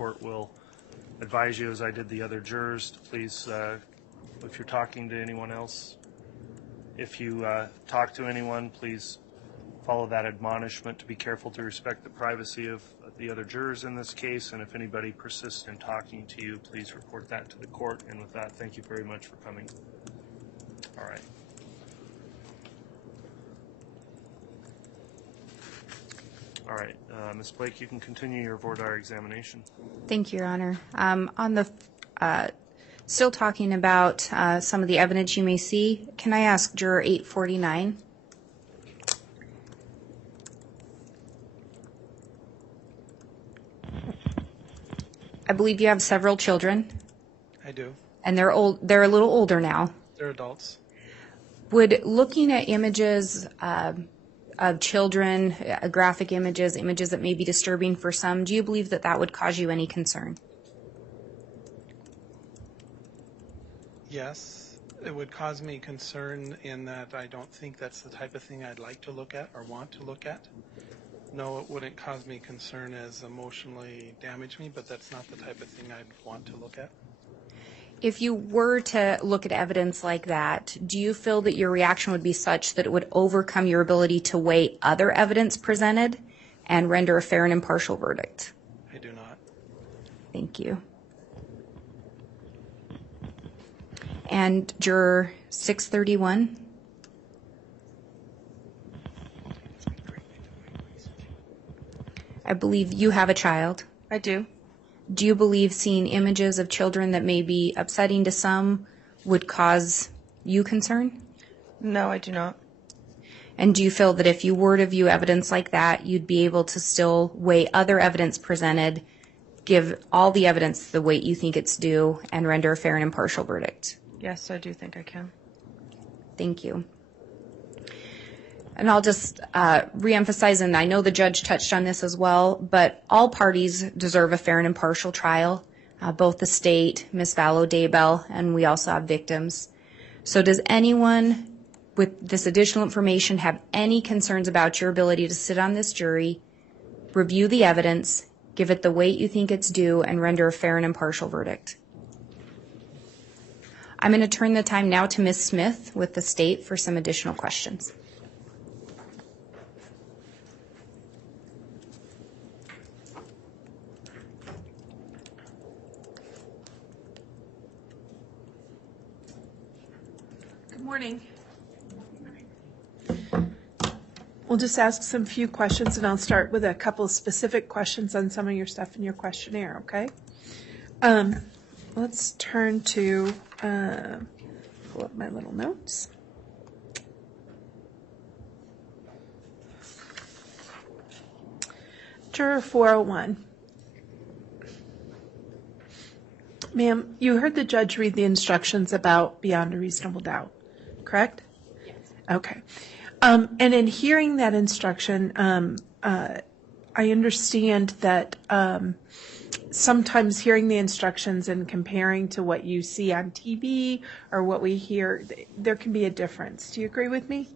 court will advise you, as I did the other jurors, to please, if you're talking to anyone else, if you talk to anyone, please follow that admonishment to be careful to respect the privacy of the other jurors in this case, and if anybody persists in talking to you, please report that to the court. And with that, thank you very much for coming. All right. All right, Ms. Blake, you can continue your voir dire examination. Thank you, Your Honor. On the still talking about some of the evidence you may see, can I ask Juror 849? I believe you have several children. I do. And they're old. They're a little older now. They're adults. Would looking at images of children, graphic images, images that may be disturbing for some, do you believe that that would cause you any concern? Yes, it would cause me concern in that I don't think that's the type of thing I'd like to look at or want to look at. No, it wouldn't cause me concern as emotionally damage me, but that's not the type of thing I'd want to look at. If you were to look at evidence like that, do you feel that your reaction would be such that it would overcome your ability to weigh other evidence presented and render a fair and impartial verdict? I do not. Thank you. And Juror 631? I believe you have a child. I do. Do you believe seeing images of children that may be upsetting to some would cause you concern? No, I do not. And do you feel that if you were to view evidence like that, you'd be able to still weigh other evidence presented, give all the evidence the weight you think it's due, and render a fair and impartial verdict? Yes, I do think I can. Thank you. And I'll just reemphasize, and I know the judge touched on this as well, but all parties deserve a fair and impartial trial, both the state, Ms. Vallow Daybell, and we also have victims. So does anyone with this additional information have any concerns about your ability to sit on this jury, review the evidence, give it the weight you think it's due, and render a fair and impartial verdict? I'm going to turn the time now to Ms. Smith with the state for some additional questions. Good morning. We'll just ask some few questions, and I'll start with a couple of specific questions on some of your stuff in your questionnaire, okay? Let's turn to, pull up my little notes. Juror 401. Ma'am, you heard the judge read the instructions about beyond a reasonable doubt, correct? Yes. Okay. And in hearing that instruction, I understand that sometimes hearing the instructions and comparing to what you see on TV or what we hear, there can be a difference. Do you agree with me?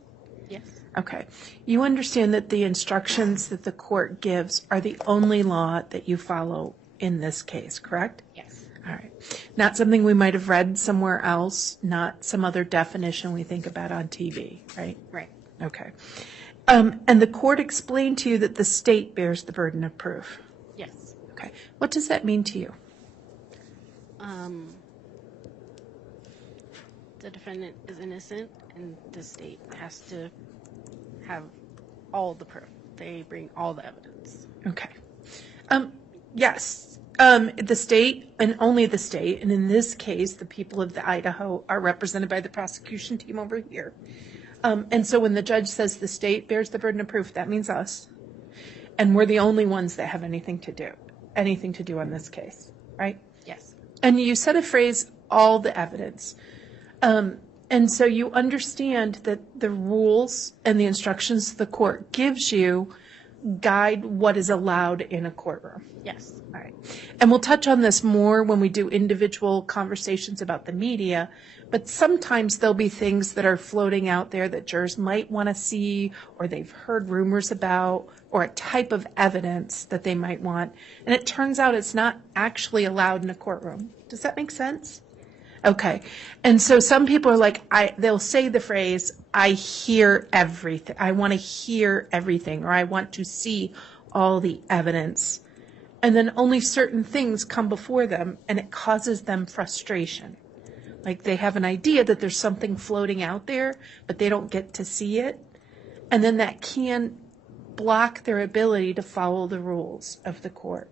Yes. Okay. You understand that the instructions that the court gives are the only law that you follow in this case, correct? Yes. All right. Not something we might have read somewhere else, not some other definition we think about on TV, right? Right. Okay. And the court explained to you that the state bears the burden of proof. Yes. Okay. What does that mean to you? The defendant is innocent, and the state has to have all the proof. They bring all the evidence. Okay. Yes. The state, and only the state, and in this case, the people of the Idaho are represented by the prosecution team over here. And so when the judge says the state bears the burden of proof, that means us. And we're the only ones that have anything to do on this case, right? Yes. And you said a phrase, all the evidence. And so you understand that the rules and the instructions the court gives you guide what is allowed in a courtroom. Yes. All right. And we'll touch on this more when we do individual conversations about the media, but sometimes there'll be things that are floating out there that jurors might want to see, or they've heard rumors about, or a type of evidence that they might want. And it turns out it's not actually allowed in a courtroom. Does that make sense? Okay. And so some people are like, they'll say the phrase, I hear everything. I want to hear everything, or I want to see all the evidence. And then only certain things come before them, and it causes them frustration. Like they have an idea that there's something floating out there, but they don't get to see it. And then that can block their ability to follow the rules of the court.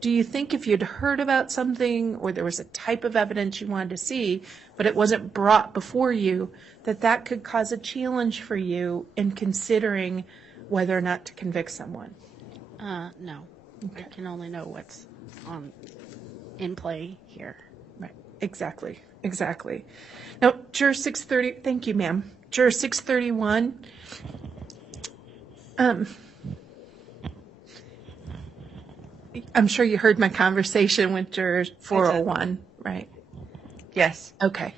Do you think if you'd heard about something, or there was a type of evidence you wanted to see, but it wasn't brought before you, that could cause a challenge for you in considering whether or not to convict someone? No. I can only know what's in play here. Right. Exactly. Now, Juror 630, thank you, ma'am. Juror 631. I'm sure you heard my conversation with Juror 401, right? Yes. Okay.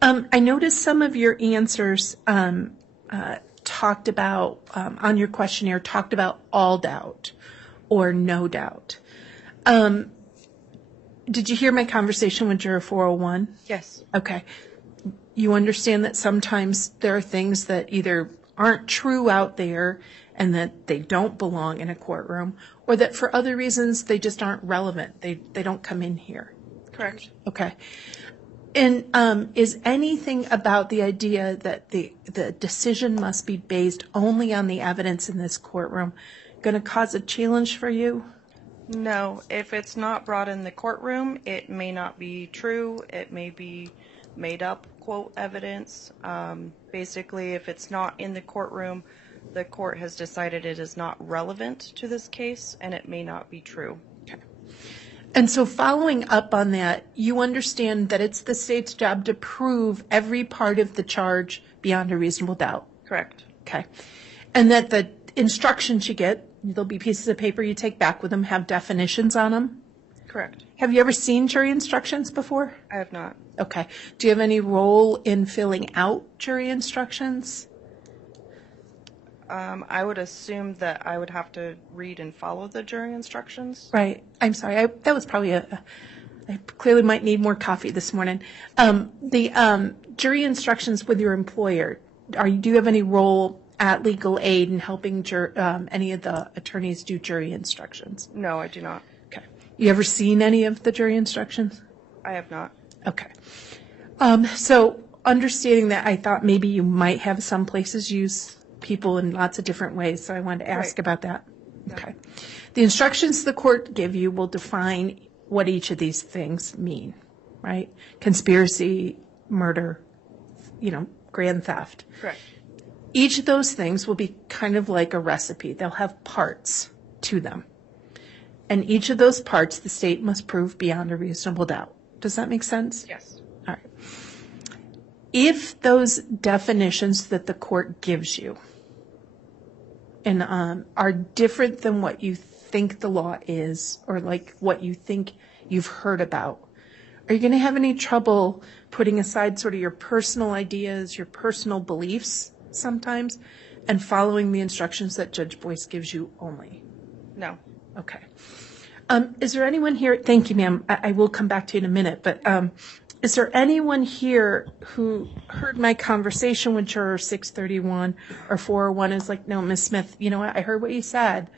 I noticed some of your answers talked about, on your questionnaire, talked about all doubt or no doubt. Did you hear my conversation with Juror 401? Yes. Okay. You understand that sometimes there are things that either aren't true out there and that they don't belong in a courtroom, or that for other reasons they just aren't relevant. They don't come in here. Correct. Okay. And is anything about the idea that the decision must be based only on the evidence in this courtroom going to cause a challenge for you? No, if it's not brought in the courtroom, it may not be true. It may be made up, quote, evidence. Basically, if it's not in the courtroom, the court has decided it is not relevant to this case, and it may not be true. Okay. And so following up on that, you understand that it's the state's job to prove every part of the charge beyond a reasonable doubt. Correct. Okay. And that the instructions you get, there'll be pieces of paper you take back with them, have definitions on them. Correct. Have you ever seen jury instructions before? I have not. Okay. Do you have any role in filling out jury instructions? I would assume that I would have to read and follow the jury instructions. Right. I'm sorry. That was probably I clearly might need more coffee this morning. The jury instructions with your employer, do you have any role at legal aid in helping any of the attorneys do jury instructions? No, I do not. Okay. You ever seen any of the jury instructions? I have not. Okay. So understanding that, I thought maybe you might have some places use people in lots of different ways, so I wanted to ask about that. Okay. The instructions the court give you will define what each of these things mean, right? Conspiracy, murder, grand theft. Correct. Each of those things will be kind of like a recipe. They'll have parts to them. And each of those parts the state must prove beyond a reasonable doubt. Does that make sense? Yes. All right. If those definitions that the court gives you and are different than what you think the law is, or like what you think you've heard about, are you going to have any trouble putting aside sort of your personal ideas, your personal beliefs sometimes, and following the instructions that Judge Boyce gives you only? No. Okay. Is there anyone here? Thank you, ma'am. I will come back to you in a minute, but is there anyone here who heard my conversation with Juror 631 or 401 is like, no, Ms. Smith, you know what? I heard what you said,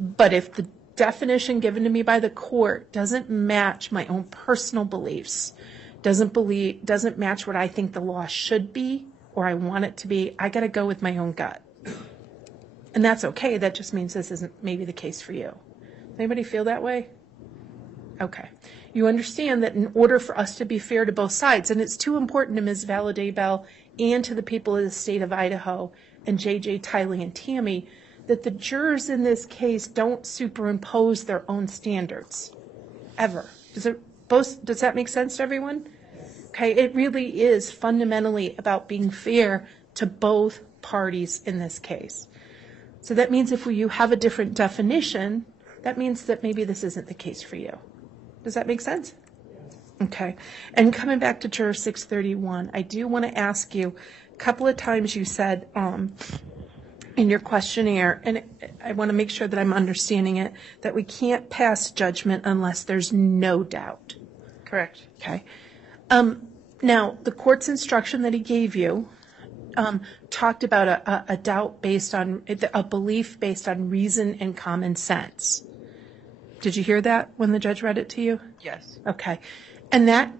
but if the definition given to me by the court doesn't match my own personal beliefs, doesn't match what I think the law should be or I want it to be, I got to go with my own gut. And that's okay. That just means this isn't maybe the case for you. Anybody feel that way? Okay. You understand that in order for us to be fair to both sides, and it's too important to Ms. Vallow Daybell and to the people of the state of Idaho and JJ, Tylee, and Tammy, that the jurors in this case don't superimpose their own standards, ever. Does that make sense to everyone? Okay, it really is fundamentally about being fair to both parties in this case. So that means if you have a different definition, that means that maybe this isn't the case for you. Does that make sense? Okay. And coming back to Juror 631, I do want to ask you, a couple of times you said in your questionnaire, and I want to make sure that I'm understanding it, that we can't pass judgment unless there's no doubt. Correct. Okay. Now, the court's instruction that he gave you talked about a doubt based on, a belief based on reason and common sense. Did you hear that when the judge read it to you? Yes. Okay. And that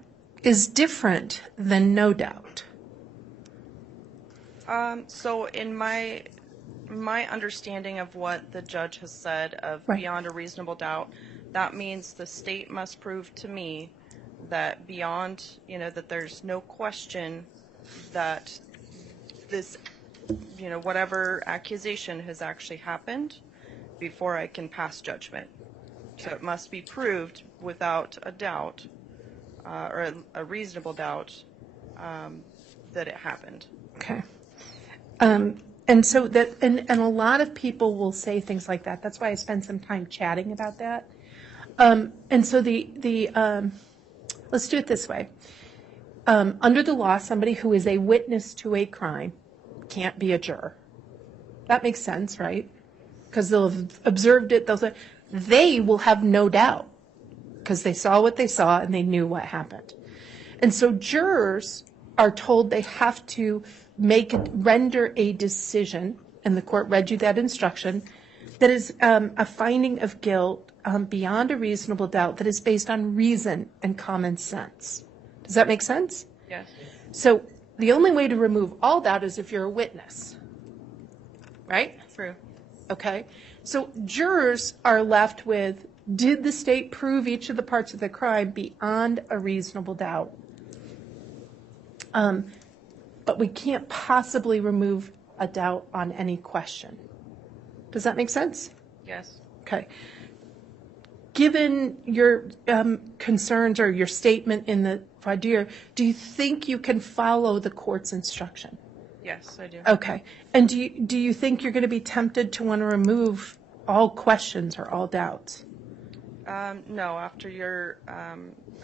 is different than no doubt. So in my understanding of what the judge has said of Right. beyond a reasonable doubt, that means the state must prove to me that beyond, that there's no question that this, whatever accusation has actually happened before I can pass judgment. So it must be proved without a doubt, or a reasonable doubt, that it happened. Okay. And so that, and a lot of people will say things like that. That's why I spend some time chatting about that. And so let's do it this way. Under the law, somebody who is a witness to a crime can't be a juror. That makes sense, right? Because they'll have observed it. They will have no doubt because they saw what they saw and they knew what happened. And so jurors are told they have to render a decision, and the court read you that instruction, that is a finding of guilt beyond a reasonable doubt that is based on reason and common sense. Does that make sense? Yes. So the only way to remove all doubt is if you're a witness, right? True. Okay. So jurors are left with, did the state prove each of the parts of the crime beyond a reasonable doubt? But we can't possibly remove a doubt on any question. Does that make sense? Yes. Okay. Given your concerns or your statement in the voir dire, do you think you can follow the court's instruction? Yes, I do. Okay. And do you think you're going to be tempted to want to remove all questions or all doubts? No, after your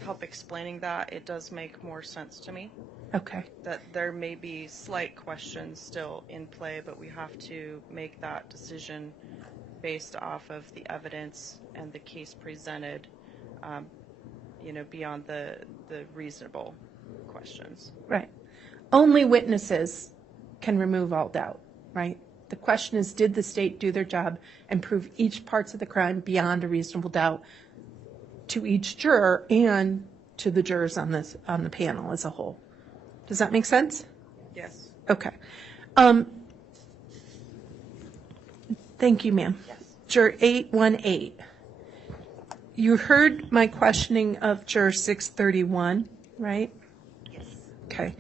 help explaining that, it does make more sense to me. Okay. That there may be slight questions still in play, but we have to make that decision based off of the evidence and the case presented, beyond the reasonable questions. Right. Only witnesses can remove all doubt, right? The question is, did the state do their job and prove each parts of the crime beyond a reasonable doubt to each juror and to the jurors on the panel as a whole? Does that make sense? Yes. Okay. Thank you, ma'am. Yes. Juror 818. You heard my questioning of Juror 631, right? Yes. Okay.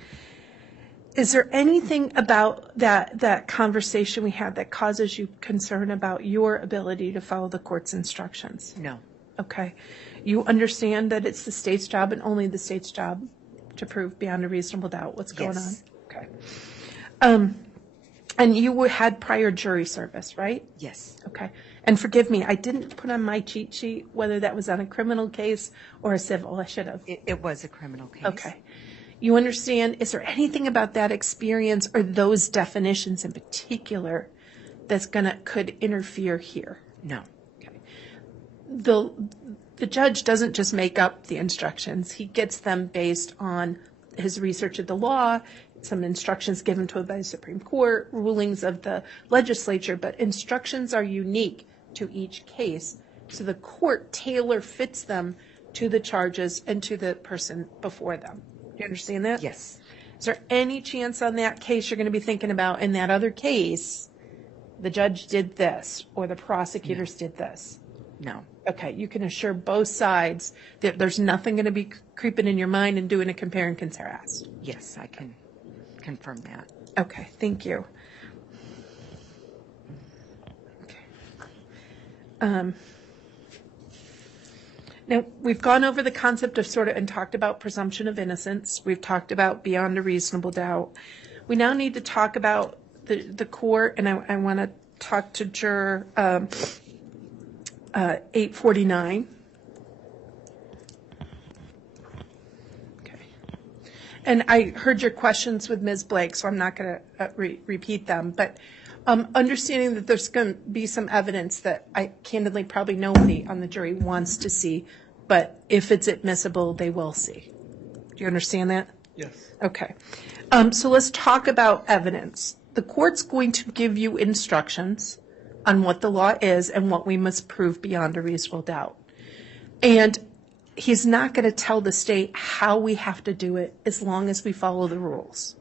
Is there anything about that conversation we had that causes you concern about your ability to follow the court's instructions? No. Okay. You understand that it's the state's job and only the state's job to prove beyond a reasonable doubt what's going on? Yes. Okay. And you had prior jury service, right? Yes. Okay. And forgive me, I didn't put on my cheat sheet whether that was on a criminal case or a civil. I should have. It was a criminal case. Okay. You understand, is there anything about that experience or those definitions in particular that's could interfere here? No. Okay. The judge doesn't just make up the instructions. He gets them based on his research of the law, some instructions given to him by the Supreme Court, rulings of the legislature, but instructions are unique to each case. So the court tailor fits them to the charges and to the person before them. Do you understand that? Yes. Is there any chance on that case you're going to be thinking about, in that other case, the judge did this or the prosecutors did this? No. Okay, you can assure both sides that there's nothing going to be creeping in your mind and doing a compare and contrast. Yes, I can confirm that. Okay, thank you. Okay. Now, we've gone over the concept of and talked about presumption of innocence. We've talked about beyond a reasonable doubt. We now need to talk about the court, and I want to talk to juror 849. Okay. And I heard your questions with Ms. Blake, so I'm not going to repeat them. But understanding that there's going to be some evidence that I candidly probably nobody on the jury wants to see, but if it's admissible, they will see. Do you understand that? Yes. Okay. So let's talk about evidence. The court's going to give you instructions on what the law is and what we must prove beyond a reasonable doubt. And he's not going to tell the state how we have to do it as long as we follow the rules.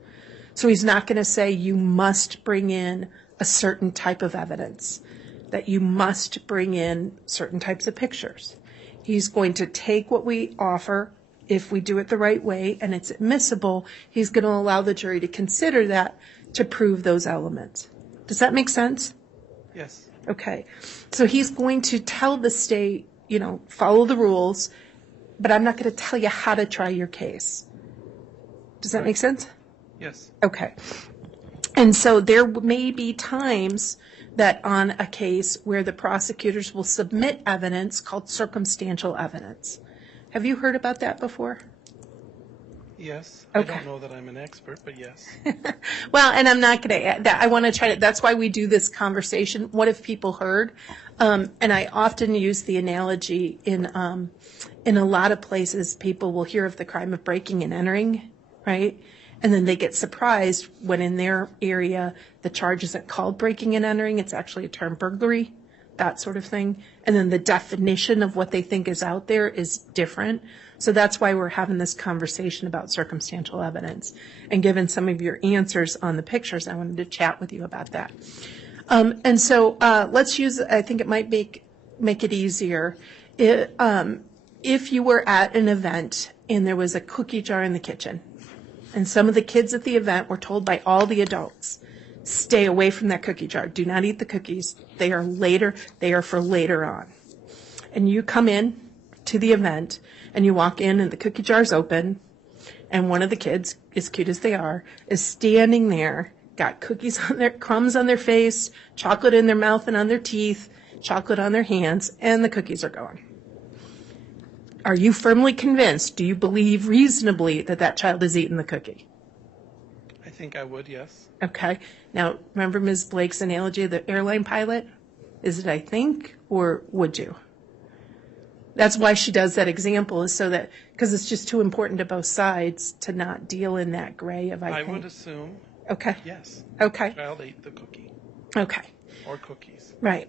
So he's not going to say you must bring in a certain type of evidence, that you must bring in certain types of pictures. He's going to take what we offer. If we do it the right way and it's admissible, he's going to allow the jury to consider that to prove those elements. Does that make sense? Yes. Okay. So he's going to tell the state, follow the rules, but I'm not going to tell you how to try your case. Does that make sense? Yes. Okay. And so there may be times that on a case where the prosecutors will submit evidence called circumstantial evidence. Have you heard about that before? Yes. Okay. I don't know that I'm an expert, but yes. Well, and I'm not going to, I want to try to, that's why we do this conversation. What if people heard? And I often use the analogy in a lot of places, people will hear of the crime of breaking and entering, right? And then they get surprised when in their area, the charge isn't called breaking and entering. It's actually a term burglary, that sort of thing. And then the definition of what they think is out there is different. So that's why we're having this conversation about circumstantial evidence. And given some of your answers on the pictures, I wanted to chat with you about that. And so let's use, I think it might make it easier. If you were at an event and there was a cookie jar in the kitchen, and some of the kids at the event were told by all the adults, stay away from that cookie jar. Do not eat the cookies. They are for later on. And you come in to the event and you walk in and the cookie jar's open and one of the kids, as cute as they are, is standing there, got cookies on their, crumbs on their face, chocolate in their mouth and on their teeth, chocolate on their hands, and the cookies are gone. Are you firmly convinced, do you believe reasonably that that child has eaten the cookie? I think I would, yes. Okay. Now, remember Ms. Blake's analogy of the airline pilot? Is it I think, or would you? That's why she does that example, is so that, because it's just too important to both sides to not deal in that gray of I think. I would assume, Okay. yes. Okay. The child ate the cookie. Okay. Or cookies. Right.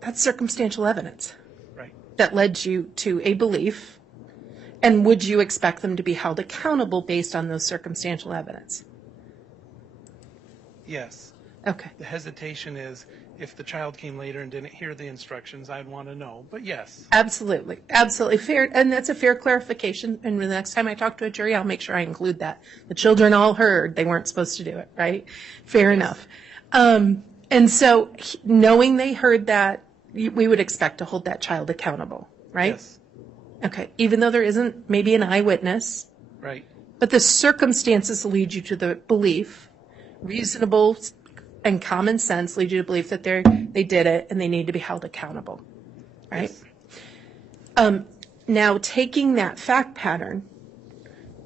That's circumstantial evidence Right. that led you to a belief. And would you expect them to be held accountable based on those circumstantial evidence? Yes. Okay. The hesitation is if the child came later and didn't hear the instructions, I'd want to know. But yes. Absolutely. Absolutely fair. And that's a fair clarification. And the next time I talk to a jury, I'll make sure I include that. The children all heard they weren't supposed to do it, right? Fair enough. And so knowing they heard that, we would expect to hold that child accountable, right? Yes. Okay. Even though there isn't maybe an eyewitness, Right. but the circumstances lead you to the belief, reasonable and common sense lead you to believe that they did it and they need to be held accountable, right? Yes. Now, taking that fact pattern,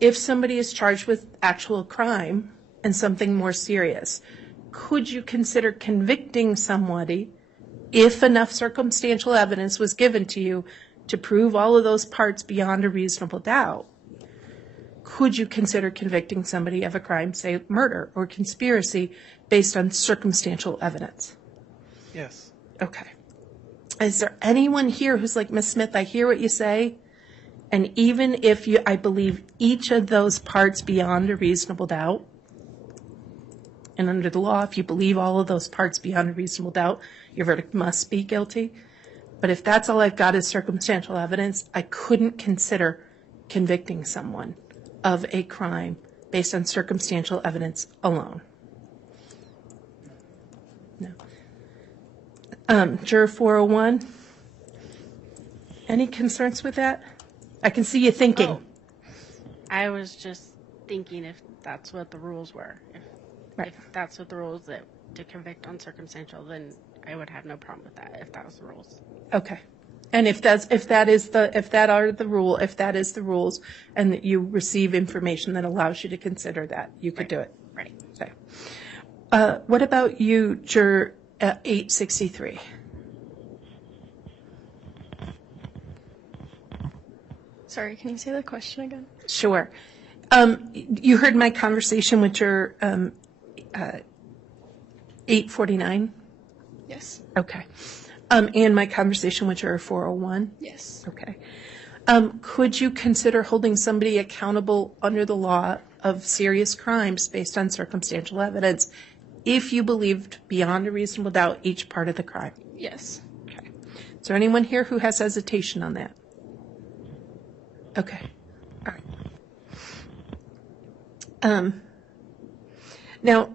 if somebody is charged with actual crime and something more serious, could you consider convicting somebody if enough circumstantial evidence was given to you to prove all of those parts beyond a reasonable doubt? Could you consider convicting somebody of a crime, say murder or conspiracy, based on circumstantial evidence? Yes. Okay. Is there anyone here who's like, Ms. Smith, I hear what you say, and even if I believe each of those parts beyond a reasonable doubt, and under the law, if you believe all of those parts beyond a reasonable doubt, your verdict must be guilty. But if that's all I've got is circumstantial evidence, I couldn't consider convicting someone of a crime based on circumstantial evidence alone. No. Juror 401, any concerns with that? I can see you thinking. Oh. I was just thinking if that's what the rules were. If that's what the rules that to convict on circumstantial, then I would have no problem with that if that was the rules. Okay. And if that is the rules, and that you receive information that allows you to consider that, you could do it. Right. Okay. What about you, Juror 863? Sorry, can you say the question again? Sure. You heard my conversation with your 849? Yes. Okay. And my conversation with your 401? Yes. Okay. Could you consider holding somebody accountable under the law of serious crimes based on circumstantial evidence if you believed beyond a reasonable doubt each part of the crime? Yes. Okay. Is there anyone here who has hesitation on that? Okay. All right. Now,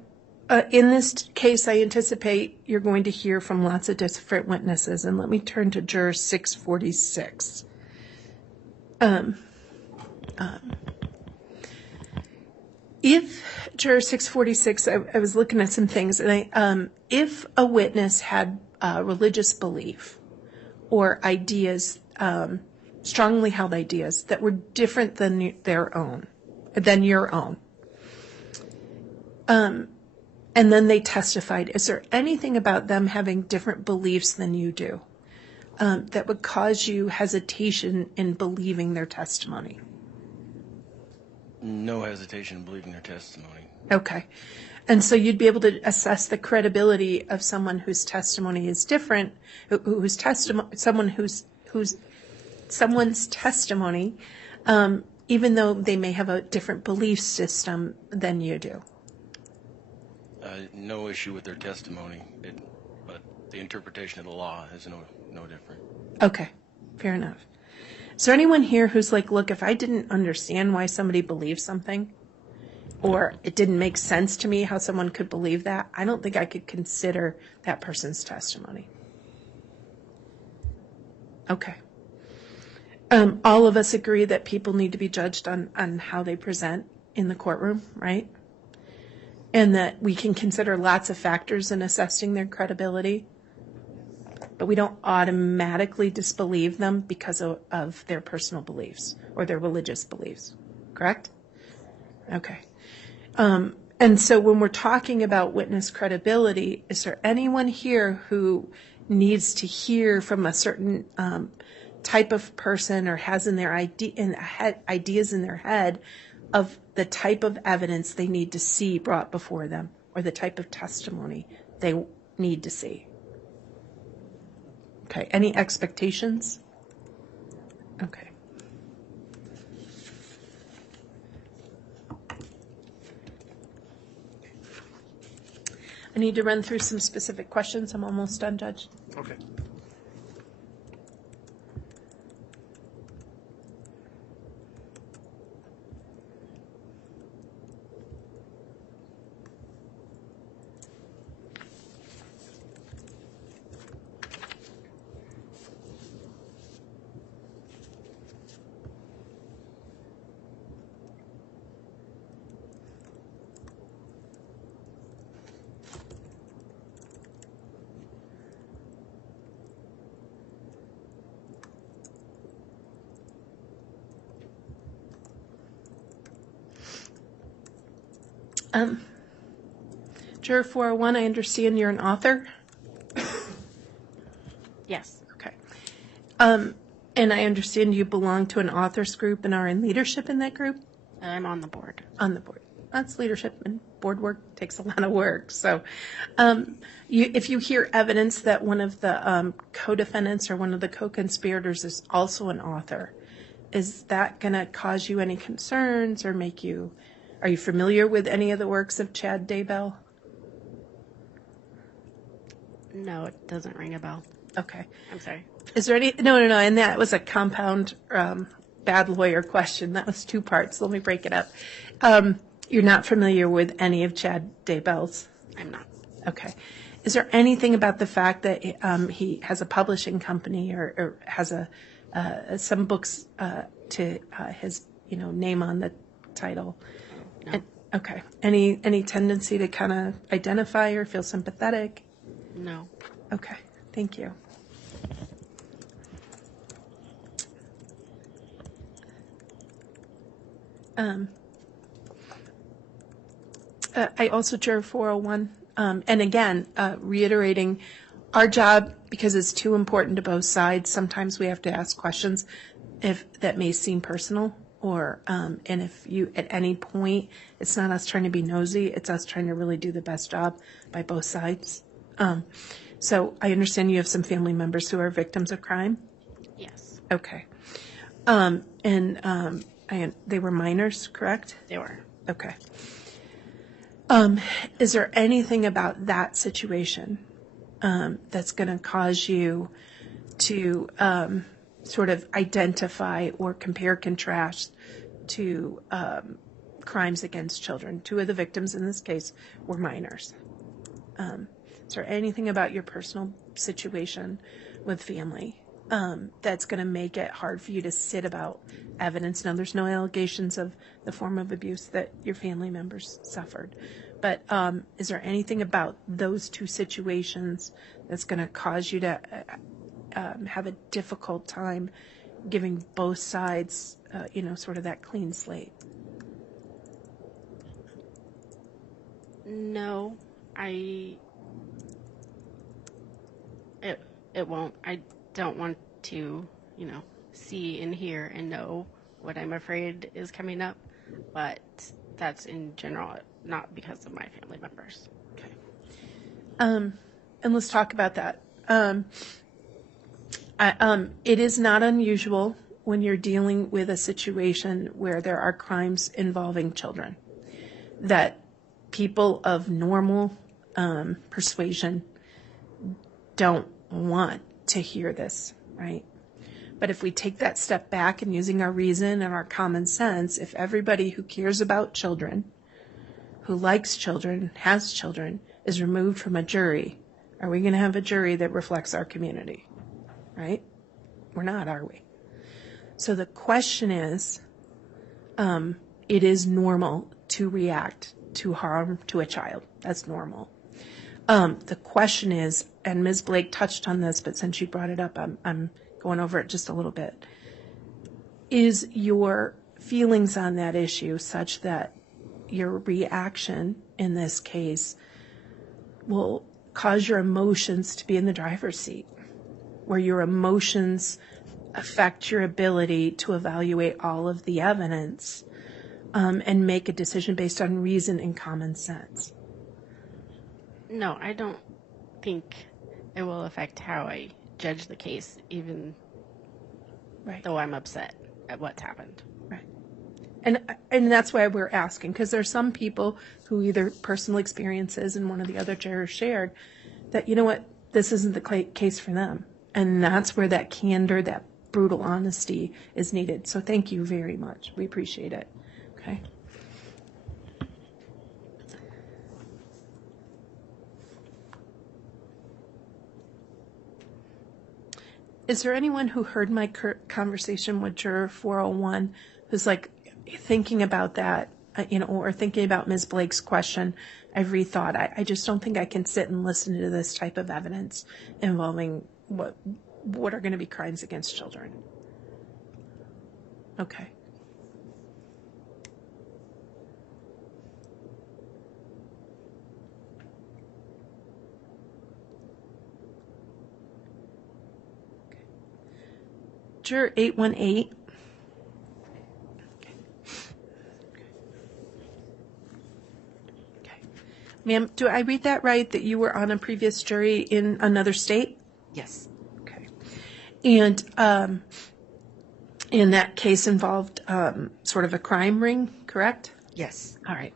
in this case, I anticipate you're going to hear from lots of different witnesses, and let me turn to Juror 646. If Juror 646, I was looking at some things, and if a witness had religious belief or ideas, strongly held ideas that were different than your own, and then they testified, is there anything about them having different beliefs than you do that would cause you hesitation in believing their testimony? No hesitation in believing their testimony. Okay. And so you'd be able to assess the credibility of someone whose testimony is different, someone's testimony, even though they may have a different belief system than you do. No issue with their testimony, but the interpretation of the law is no different. Okay, fair enough. Is there anyone here who's like, look, if I didn't understand why somebody believes something, or it didn't make sense to me how someone could believe that, I don't think I could consider that person's testimony? Okay. All of us agree that people need to be judged on how they present in the courtroom, right? And that we can consider lots of factors in assessing their credibility, but we don't automatically disbelieve them because of their personal beliefs or their religious beliefs, correct? Okay. And so when we're talking about witness credibility, is there anyone here who needs to hear from a certain type of person or has ideas in their head of the type of evidence they need to see brought before them or the type of testimony they need to see? Okay, any expectations? Okay. I need to run through some specific questions. I'm almost done, Judge. Okay. Juror 401, I understand you're an author? Yes. Okay. And I understand you belong to an authors group and are in leadership in that group? I'm on the board. On the board. That's leadership, and board work takes a lot of work. So if you hear evidence that one of the co-defendants or one of the co-conspirators is also an author, is that going to cause you any concerns or are you familiar with any of the works of Chad Daybell? No, it doesn't ring a bell. Okay. I'm sorry. Is there any, no, and that was a compound bad lawyer question. That was two parts. Let me break it up. You're not familiar with any of Chad Daybell's? I'm not. Okay. Is there anything about the fact that he has a publishing company or has some books to his name on the title? No. Okay. Any tendency to kind of identify or feel sympathetic? No. Okay, thank you. I also chair 401, and again, reiterating our job, because it's too important to both sides, sometimes we have to ask questions if that may seem personal, or and if you at any point, it's not us trying to be nosy, it's us trying to really do the best job by both sides. So I understand you have some family members who are victims of crime. Yes, Okay. They were minors, correct? they were. Okay. Is there anything about that situation that's going to cause you to sort of identify or compare contrast to crimes against children? Two of the victims in this case were minors. Is there anything about your personal situation with family that's going to make it hard for you to sit about evidence? Now, there's no allegations of the form of abuse that your family members suffered, but is there anything about those two situations that's going to cause you to have a difficult time giving both sides, sort of that clean slate? No, it won't. I don't want to, see and hear and know what I'm afraid is coming up, but that's in general, not because of my family members. Okay. And let's talk about that. It is not unusual when you're dealing with a situation where there are crimes involving children that people of normal persuasion don't want to hear this, right? But if we take that step back and using our reason and our common sense, if everybody who cares about children, who likes children, has children, is removed from a jury, are we going to have a jury that reflects our community? Right? We're not, are we? So the question is, it is normal to react to harm to a child. That's normal. The question is, and Ms. Blake touched on this, but since you brought it up, I'm going over it just a little bit. Is your feelings on that issue such that your reaction in this case will cause your emotions to be in the driver's seat, where your emotions affect your ability to evaluate all of the evidence and make a decision based on reason and common sense? No, I don't think it will affect how I judge the case, even though I'm upset at what's happened. Right. And that's why we're asking, because there's some people who either personal experiences and one of the other jurors shared that, you know what, this isn't the case for them. And that's where that candor, that brutal honesty is needed. So thank you very much. We appreciate it. Okay. Is there anyone who heard my conversation with Juror 401 who's like thinking about that, or thinking about Ms. Blake's question? I've rethought. I just don't think I can sit and listen to this type of evidence involving what are going to be crimes against children. Okay. Juror 818. Okay. Ma'am, do I read that right, that you were on a previous jury in another state? Yes. Okay. And in that case involved sort of a crime ring, correct? Yes. All right.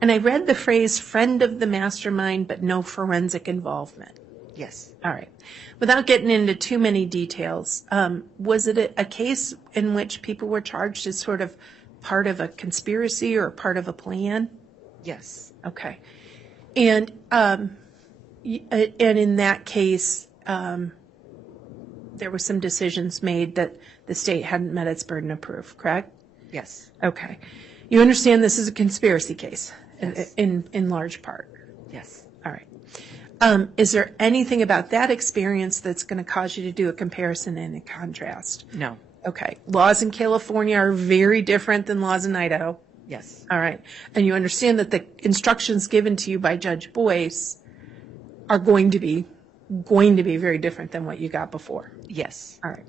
And I read the phrase friend of the mastermind, but no forensic involvement. Yes. All right. Without getting into too many details, was it a case in which people were charged as sort of part of a conspiracy or part of a plan? Yes. Okay. And in that case, there were some decisions made that the state hadn't met its burden of proof, correct? Yes. Okay. You understand this is a conspiracy case Yes. in large part? Yes. All right. Is there anything about that experience that's going to cause you to do a comparison and a contrast? No. Okay. Laws in California are very different than laws in Idaho. Yes. All right. And you understand that the instructions given to you by Judge Boyce are going to be very different than what you got before. Yes. All right.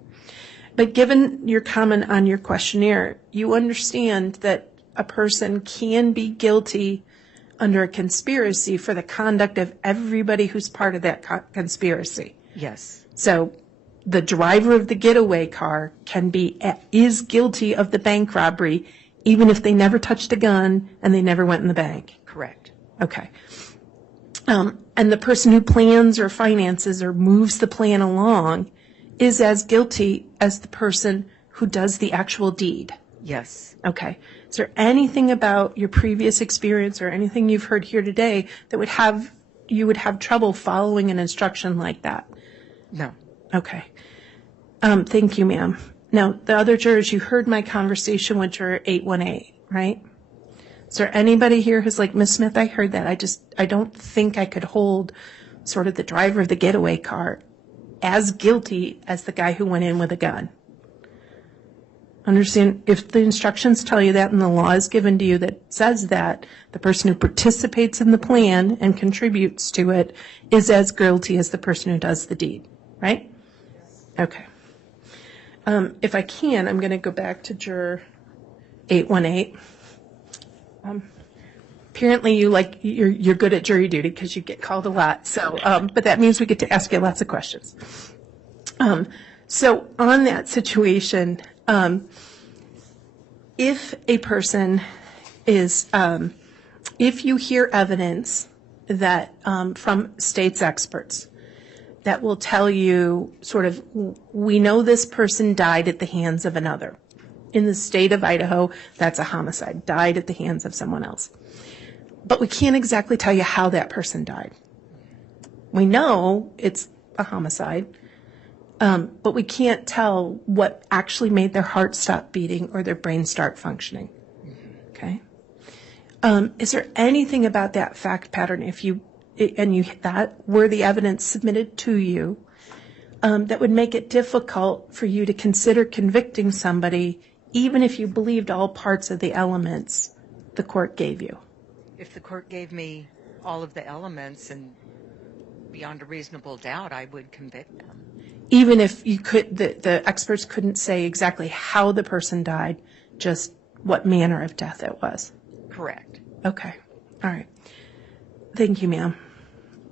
But given your comment on your questionnaire, you understand that a person can be guilty under a conspiracy for the conduct of everybody who's part of that conspiracy. Yes. So the driver of the getaway car is guilty of the bank robbery, even if they never touched a gun and they never went in the bank. Correct. Okay. And the person who plans or finances or moves the plan along is as guilty as the person who does the actual deed. Yes. Okay. Is there anything about your previous experience or anything you've heard here today that you would have trouble following an instruction like that? No. Okay. Thank you, ma'am. Now, the other jurors, you heard my conversation with juror 818, right? Is there anybody here who's like, Ms. Smith, I heard that. I don't think I could hold sort of the driver of the getaway car as guilty as the guy who went in with a gun. Understand, if the instructions tell you that and the law is given to you that says that, the person who participates in the plan and contributes to it is as guilty as the person who does the deed, right? Okay. If I can, I'm going to go back to juror 818. Apparently you're good at jury duty because you get called a lot. So, but that means we get to ask you lots of questions. So on that situation, if a person is, if you hear evidence that from state's experts that will tell you sort of, we know this person died at the hands of another. In the state of Idaho, that's a homicide, died at the hands of someone else. But we can't exactly tell you how that person died. We know it's a homicide, but we can't tell what actually made their heart stop beating or their brain start functioning. Okay? Is there anything about that fact pattern, were the evidence submitted to you, that would make it difficult for you to consider convicting somebody even if you believed all parts of the elements the court gave you? If the court gave me all of the elements and beyond a reasonable doubt, I would convict them. Even if the experts couldn't say exactly how the person died, just what manner of death it was? Correct. Okay. All right. Thank you, ma'am.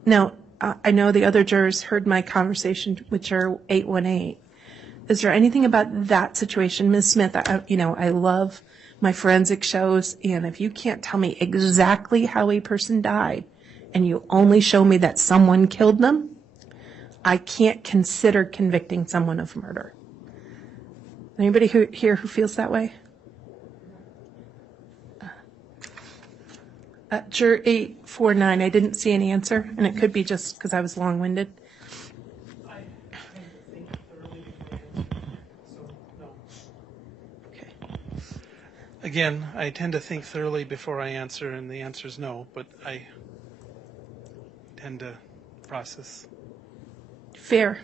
Now, I know the other jurors heard my conversation with juror 818. Is there anything about that situation? Ms. Smith, I love my forensic shows, and if you can't tell me exactly how a person died and you only show me that someone killed them, I can't consider convicting someone of murder. Anybody here who feels that way? Juror 849, I didn't see an answer, and it could be just because I was long-winded. I think thoroughly before I answer, so no. Okay. Again, I tend to think thoroughly before I answer, and the answer is no, but I tend to process. Fair.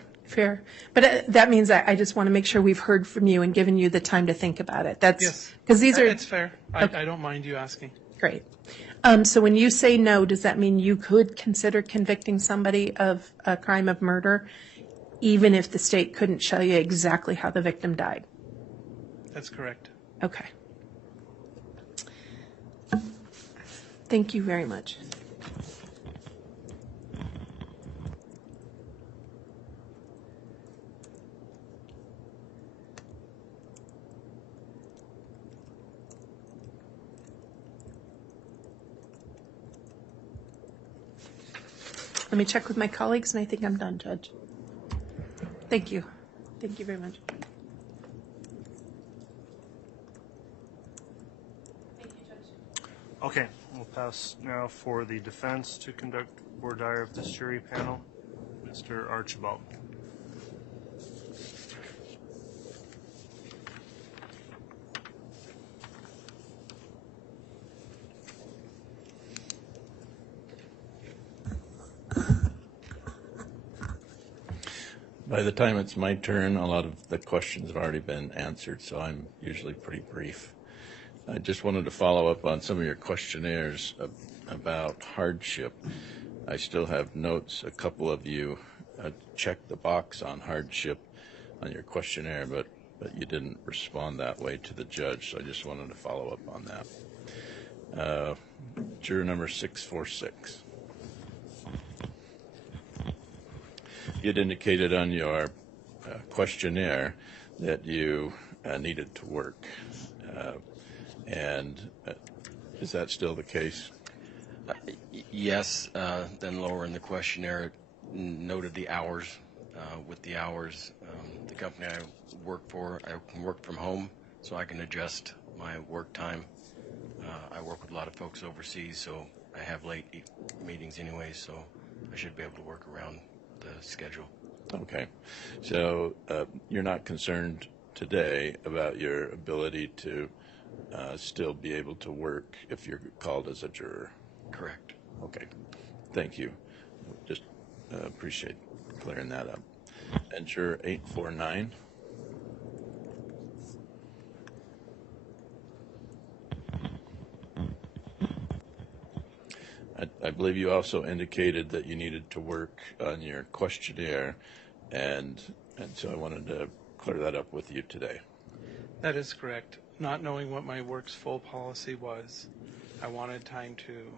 But that means I just want to make sure we've heard from you and given you the time to think about it. Yes. Because these are... It's fair. Okay. I don't mind you asking. Great. So when you say no, does that mean you could consider convicting somebody of a crime of murder, even if the state couldn't show you exactly how the victim died? That's correct. Okay. Thank you very much. Let me check with my colleagues, and I think I'm done, Judge. Thank you. Thank you very much. Okay, we'll pass now for the defense to conduct voir dire of this jury panel. Mr. Archibald. By the time it's my turn, a lot of the questions have already been answered, so I'm usually pretty brief. I just wanted to follow up on some of your questionnaires about hardship. I still have notes. A couple of you checked the box on hardship on your questionnaire, but you didn't respond that way to the judge, so I just wanted to follow up on that. Juror number 646. You'd indicated on your questionnaire that you needed to work. And is that still the case? Yes. Then lower in the questionnaire, it noted the hours. With the hours, the company I work for, I can work from home, so I can adjust my work time. I work with a lot of folks overseas, so I have late meetings anyway, so I should be able to work around the schedule. Okay. So you're not concerned today about your ability to still be able to work if you're called as a juror? Correct. Okay. Thank you. Just appreciate clearing that up. And juror 849. I believe you also indicated that you needed to work on your questionnaire, and so I wanted to clear that up with you today. That is correct. Not knowing what my work's full policy was, I wanted time to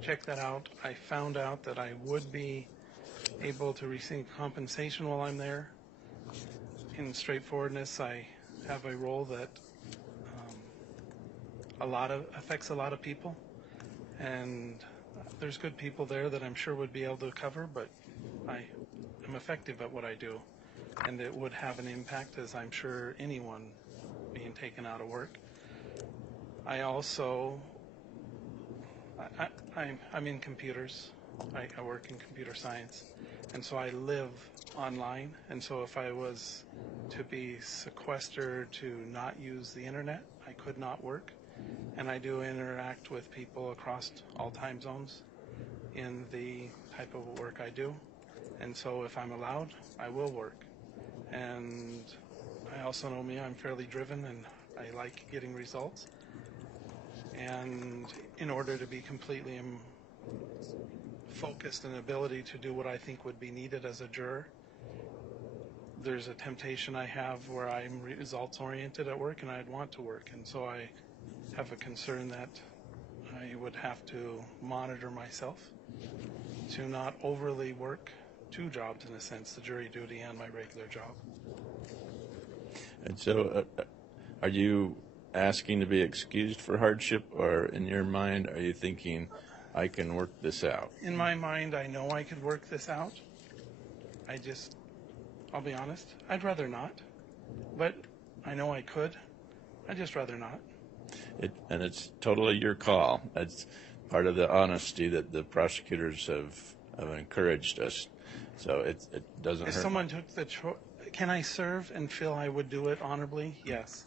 check that out. I found out that I would be able to receive compensation while I'm there. In straightforwardness, I have a role that affects a lot of people, and there's good people there that I'm sure would be able to cover, but I am effective at what I do, and it would have an impact, as I'm sure anyone being taken out of work. I also, I'm in computers. I work in computer science, and so I live online, and so if I was to be sequestered to not use the internet, I could not work. And I do interact with people across all time zones in the type of work I do. And so if I'm allowed, I will work. And I also know me, I'm fairly driven and I like getting results. And in order to be completely focused and ability to do what I think would be needed as a juror, there's a temptation I have where I'm results oriented at work and I'd want to work. And so I have a concern that I would have to monitor myself to not overly work two jobs, in a sense, the jury duty and my regular job. And so are you asking to be excused for hardship, or in your mind are you thinking, I can work this out? In my mind, I know I could work this out. I'll be honest, I'd rather not, but I know I could. I'd just rather not. And it's totally your call. It's part of the honesty that the prosecutors have encouraged us. So it doesn't hurt. If someone took the choice, can I serve and feel I would do it honorably? Yes.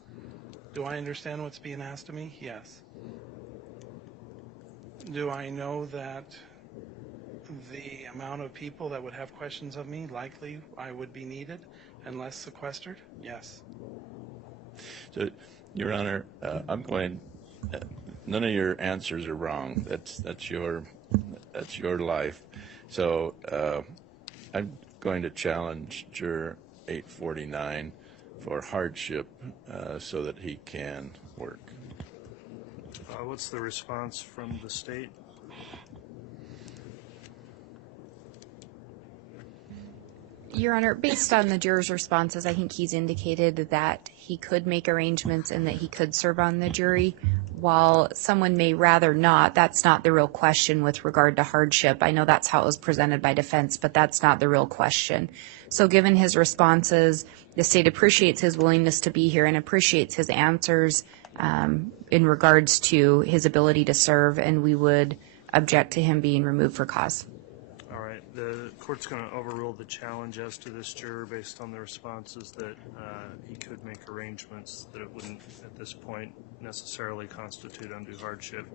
Do I understand what's being asked of me? Yes. Do I know that the amount of people that would have questions of me, likely I would be needed unless sequestered? Yes. So, Your Honor, none of your answers are wrong. That's your life. So I'm going to challenge Juror 849 for hardship so that he can work. What's the response from the state? Your Honor, based on the juror's responses, I think he's indicated that he could make arrangements and that he could serve on the jury. While someone may rather not, that's not the real question with regard to hardship. I know that's how it was presented by defense, but that's not the real question. So given his responses, the state appreciates his willingness to be here and appreciates his answers in regards to his ability to serve, and we would object to him being removed for cause. All right. The court's going to overrule the challenge as to this juror based on the responses that he could make arrangements, that it wouldn't at this point necessarily constitute undue hardship.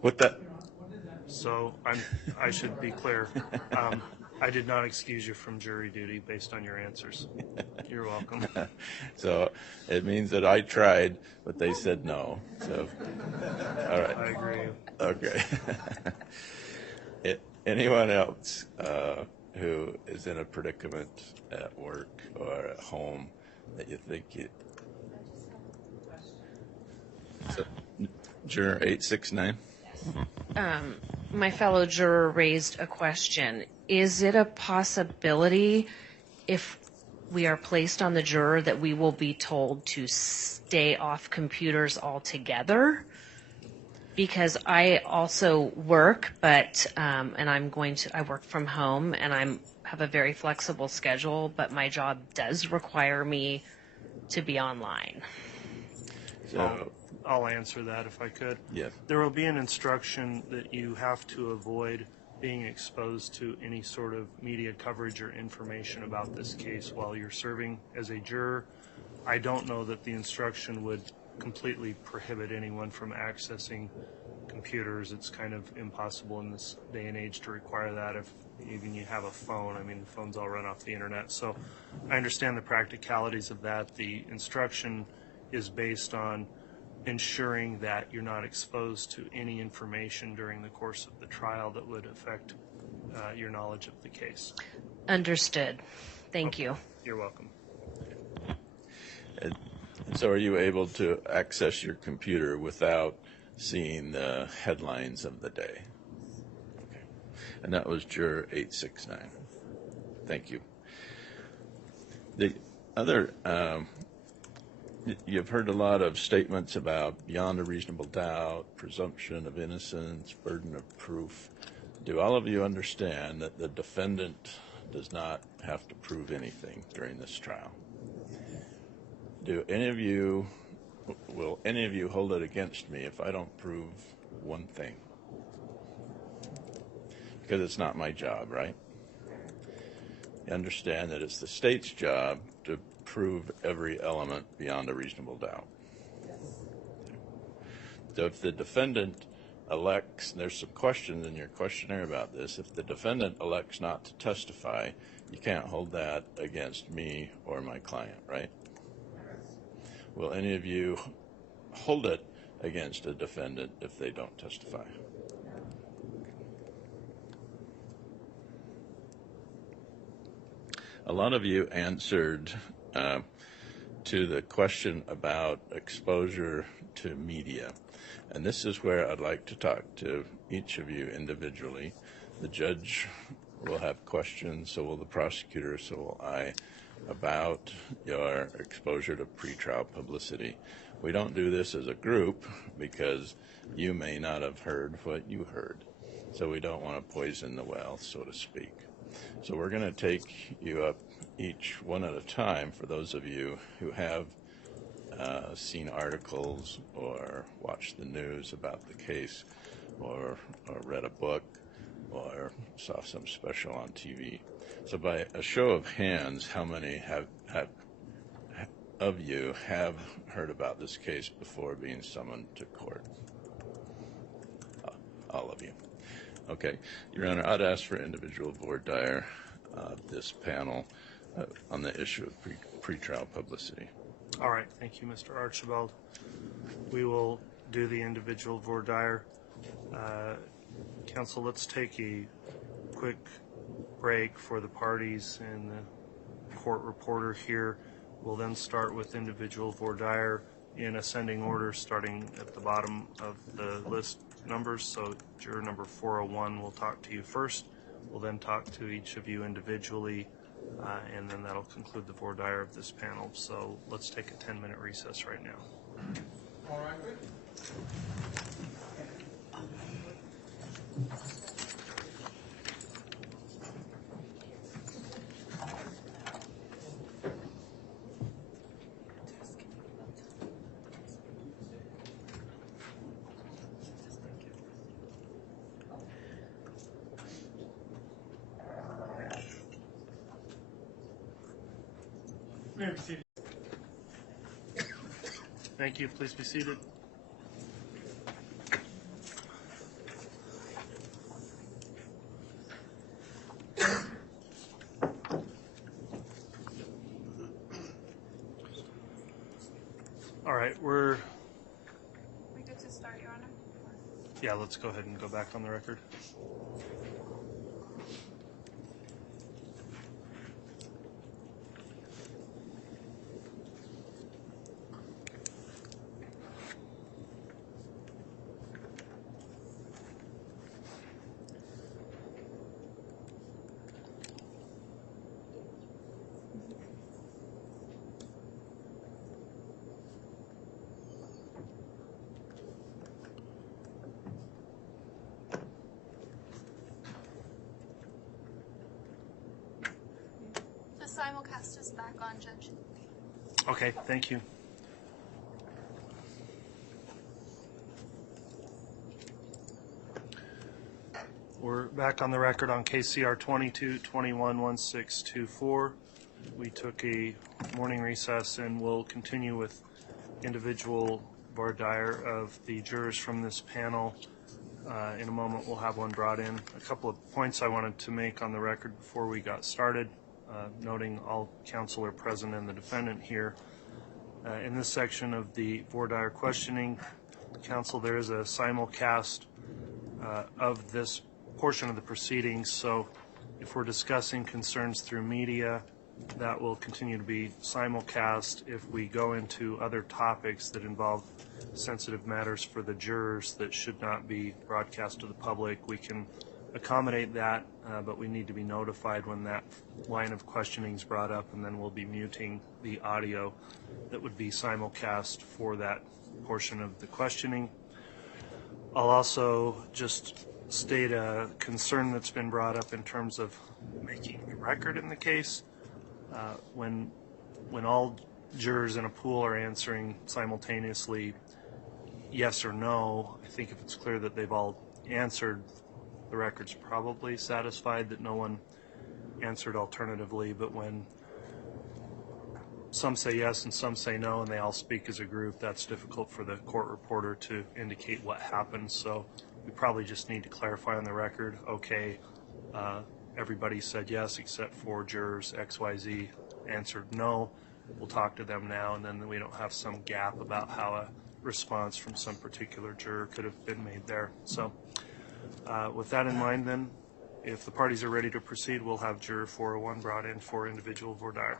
What that? So I should be clear. I did not excuse you from jury duty based on your answers. You're welcome. So it means that I tried, but they said no. So, all right. I agree. Okay. Anyone else who is in a predicament at work or at home that you think you... So, Juror 869. My fellow juror raised a question. Is it a possibility if we are placed on the juror that we will be told to stay off computers altogether? Because I also work, but and I work from home, and have a very flexible schedule, but my job does require me to be online. So, I'll answer that if I could. yes. There will be an instruction that you have to avoid being exposed to any sort of media coverage or information about this case while you're serving as a juror. I don't know that the instruction would completely prohibit anyone from accessing computers. It's kind of impossible in this day and age to require that if even you have a phone. I mean, phones all run off the internet. So I understand the practicalities of that. The instruction is based on ensuring that you're not exposed to any information during the course of the trial that would affect your knowledge of the case. Understood. Thank you. You're welcome. And so are you able to access your computer without seeing the headlines of the day? Okay. And that was Juror 869. Thank you. The other... You've heard a lot of statements about beyond a reasonable doubt, presumption of innocence, burden of proof. Do all of you understand that the defendant does not have to prove anything during this trial? Will any of you hold it against me if I don't prove one thing? Because it's not my job, right? You understand that it's the state's job to prove every element beyond a reasonable doubt. So if the defendant elects, and there's some questions in your questionnaire about this, if the defendant elects not to testify, you can't hold that against me or my client, right? Will any of you hold it against a defendant if they don't testify? A lot of you answered to the question about exposure to media. And this is where I'd like to talk to each of you individually. The judge will have questions, so will the prosecutor, so will I, about your exposure to pretrial publicity. We don't do this as a group because you may not have heard what you heard. So we don't want to poison the well, so to speak. So we're going to take you up each one at a time for those of you who have seen articles or watched the news about the case or read a book or saw some special on TV. So by a show of hands, how many of you have heard about this case before being summoned to court? All of you. Okay. Your Honor, I'd ask for individual voir dire this panel on the issue of pretrial publicity. All right. Thank you, Mr. Archibald. We will do the individual voir dire. Counsel, let's take a quick break for the parties and the court reporter here. We'll then start with individual voir dire in ascending order, starting at the bottom of the list numbers. So juror number 401 will talk to you first. We'll then talk to each of you individually, and then that'll conclude the voir dire of this panel. So let's take a 10-minute recess right now. All right. Thank you. Please be seated. All right, we're, We good to start, Your Honor? yeah, let's go ahead and go back on the record. The simulcast is back on, Judge. Okay, thank you. We're back on the record on KCR 22-21-1624. We took a morning recess and we'll continue with individual voir dire of the jurors from this panel. In a moment, we'll have one brought in. A couple of points I wanted to make on the record before we got started, noting all counsel are present and the defendant here. In this section of the voir dire questioning, counsel, there is a simulcast of this portion of the proceedings, so if we're discussing concerns through media, that will continue to be simulcast. If we go into other topics that involve sensitive matters for the jurors that should not be broadcast to the public, we can accommodate that, but we need to be notified when that line of questioning is brought up, and then we'll be muting the audio that would be simulcast for that portion of the questioning. I'll also just state a concern that's been brought up in terms of making a record in the case. When all jurors in a pool are answering simultaneously yes or no, I think if it's clear that they've all answered, the record's probably satisfied that no one answered alternatively. But when some say yes and some say no and they all speak as a group, that's difficult for the court reporter to indicate what happened. So we probably just need to clarify on the record, okay, everybody said yes except for jurors XYZ answered no. We'll talk to them now, and then we don't have some gap about how a response from some particular juror could have been made there. So with that in mind, then, if the parties are ready to proceed, we'll have Juror 401 brought in for individual voir dire.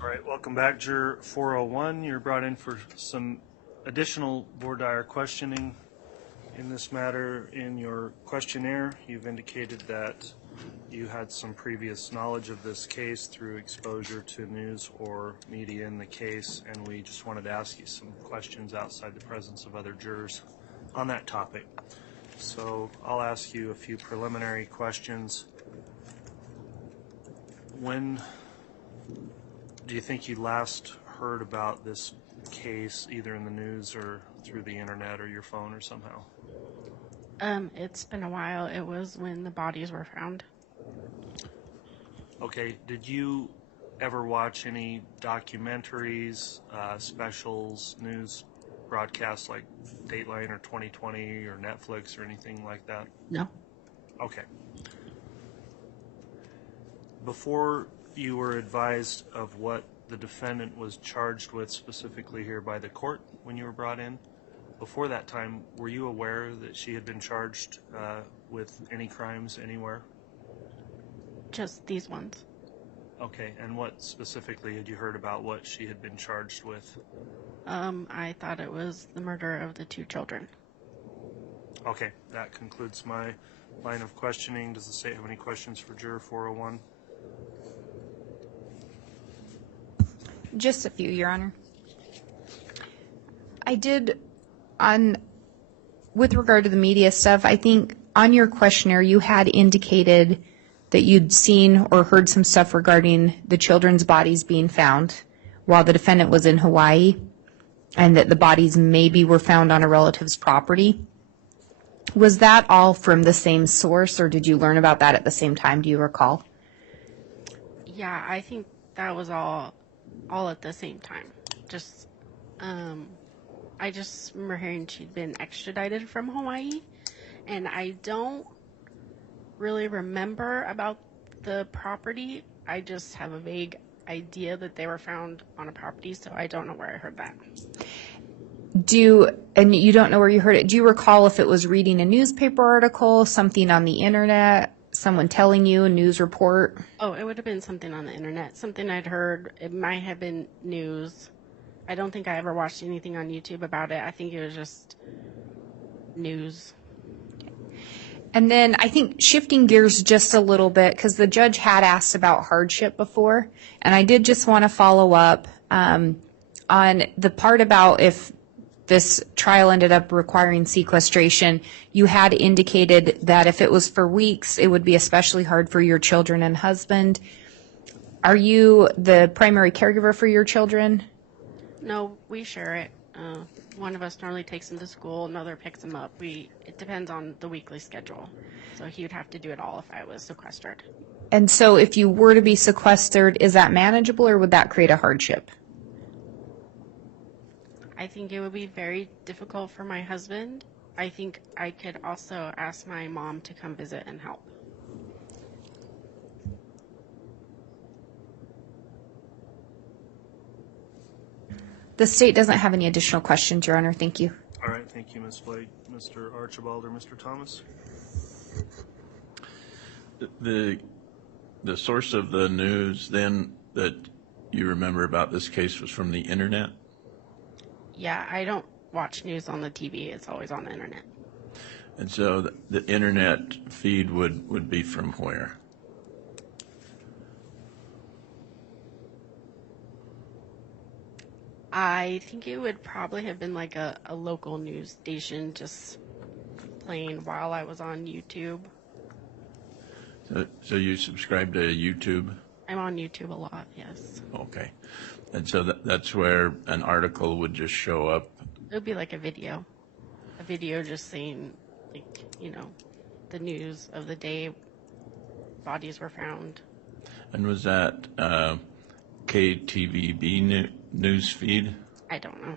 All right, welcome back, Juror 401. You're brought in for some additional voir dire questioning in this matter. In your questionnaire, you've indicated that you had some previous knowledge of this case through exposure to news or media in the case, and we just wanted to ask you some questions outside the presence of other jurors on that topic. So I'll ask you a few preliminary questions. When do you think you last heard about this case, either in the news or through the internet or your phone or somehow? It's been a while. It was when the bodies were found. Okay, did you ever watch any documentaries, specials, news broadcasts like Dateline or 2020 or Netflix or anything like that? No. Okay. Before you were advised of what the defendant was charged with specifically here by the court when you were brought in, before that time, were you aware that she had been charged with any crimes anywhere? Just these ones. Okay, and what specifically had you heard about what she had been charged with? I thought it was the murder of the 2 children. Okay, that concludes my line of questioning. Does the state have any questions for Juror 401? Just a few, Your Honor. I did, with regard to the media stuff, I think on your questionnaire you had indicated that you'd seen or heard some stuff regarding the children's bodies being found while the defendant was in Hawaii, and that the bodies maybe were found on a relative's property. Was that all from the same source, or did you learn about that at the same time? Do you recall? Yeah, I think that was all at the same time. Just, I just remember hearing she'd been extradited from Hawaii, and I don't really remember about the property. I just have a vague idea that they were found on a property, so I don't know where I heard that. And you don't know where you heard it. Do you recall if it was reading a newspaper article, something on the internet, someone telling you, a news report? Oh, it would have been something on the internet, something I'd heard. It might have been news. I don't think I ever watched anything on YouTube about it. I think it was just news. And then I think shifting gears just a little bit, because the judge had asked about hardship before, and I did just want to follow up on the part about if this trial ended up requiring sequestration. You had indicated that if it was for weeks, it would be especially hard for your children and husband. Are you the primary caregiver for your children? No, we share it. One of us normally takes him to school, another picks him up. It depends on the weekly schedule. So he would have to do it all if I was sequestered. And so if you were to be sequestered, is that manageable, or would that create a hardship? I think it would be very difficult for my husband. I think I could also ask my mom to come visit and help. The state doesn't have any additional questions, Your Honor. Thank you. All right, thank you, Ms. Blake. Mr. Archibald or Mr. Thomas? The source of the news then that you remember about this case was from the internet? Yeah, I don't watch news on the TV. It's always on the internet. And so the internet feed would be from where? I think it would probably have been like a local news station just playing while I was on YouTube. So you subscribe to YouTube? I'm on YouTube a lot, yes. Okay. And so that's where an article would just show up? It would be like a video just saying, like, the news of the day, bodies were found. And was that KTVB news feed? I don't know.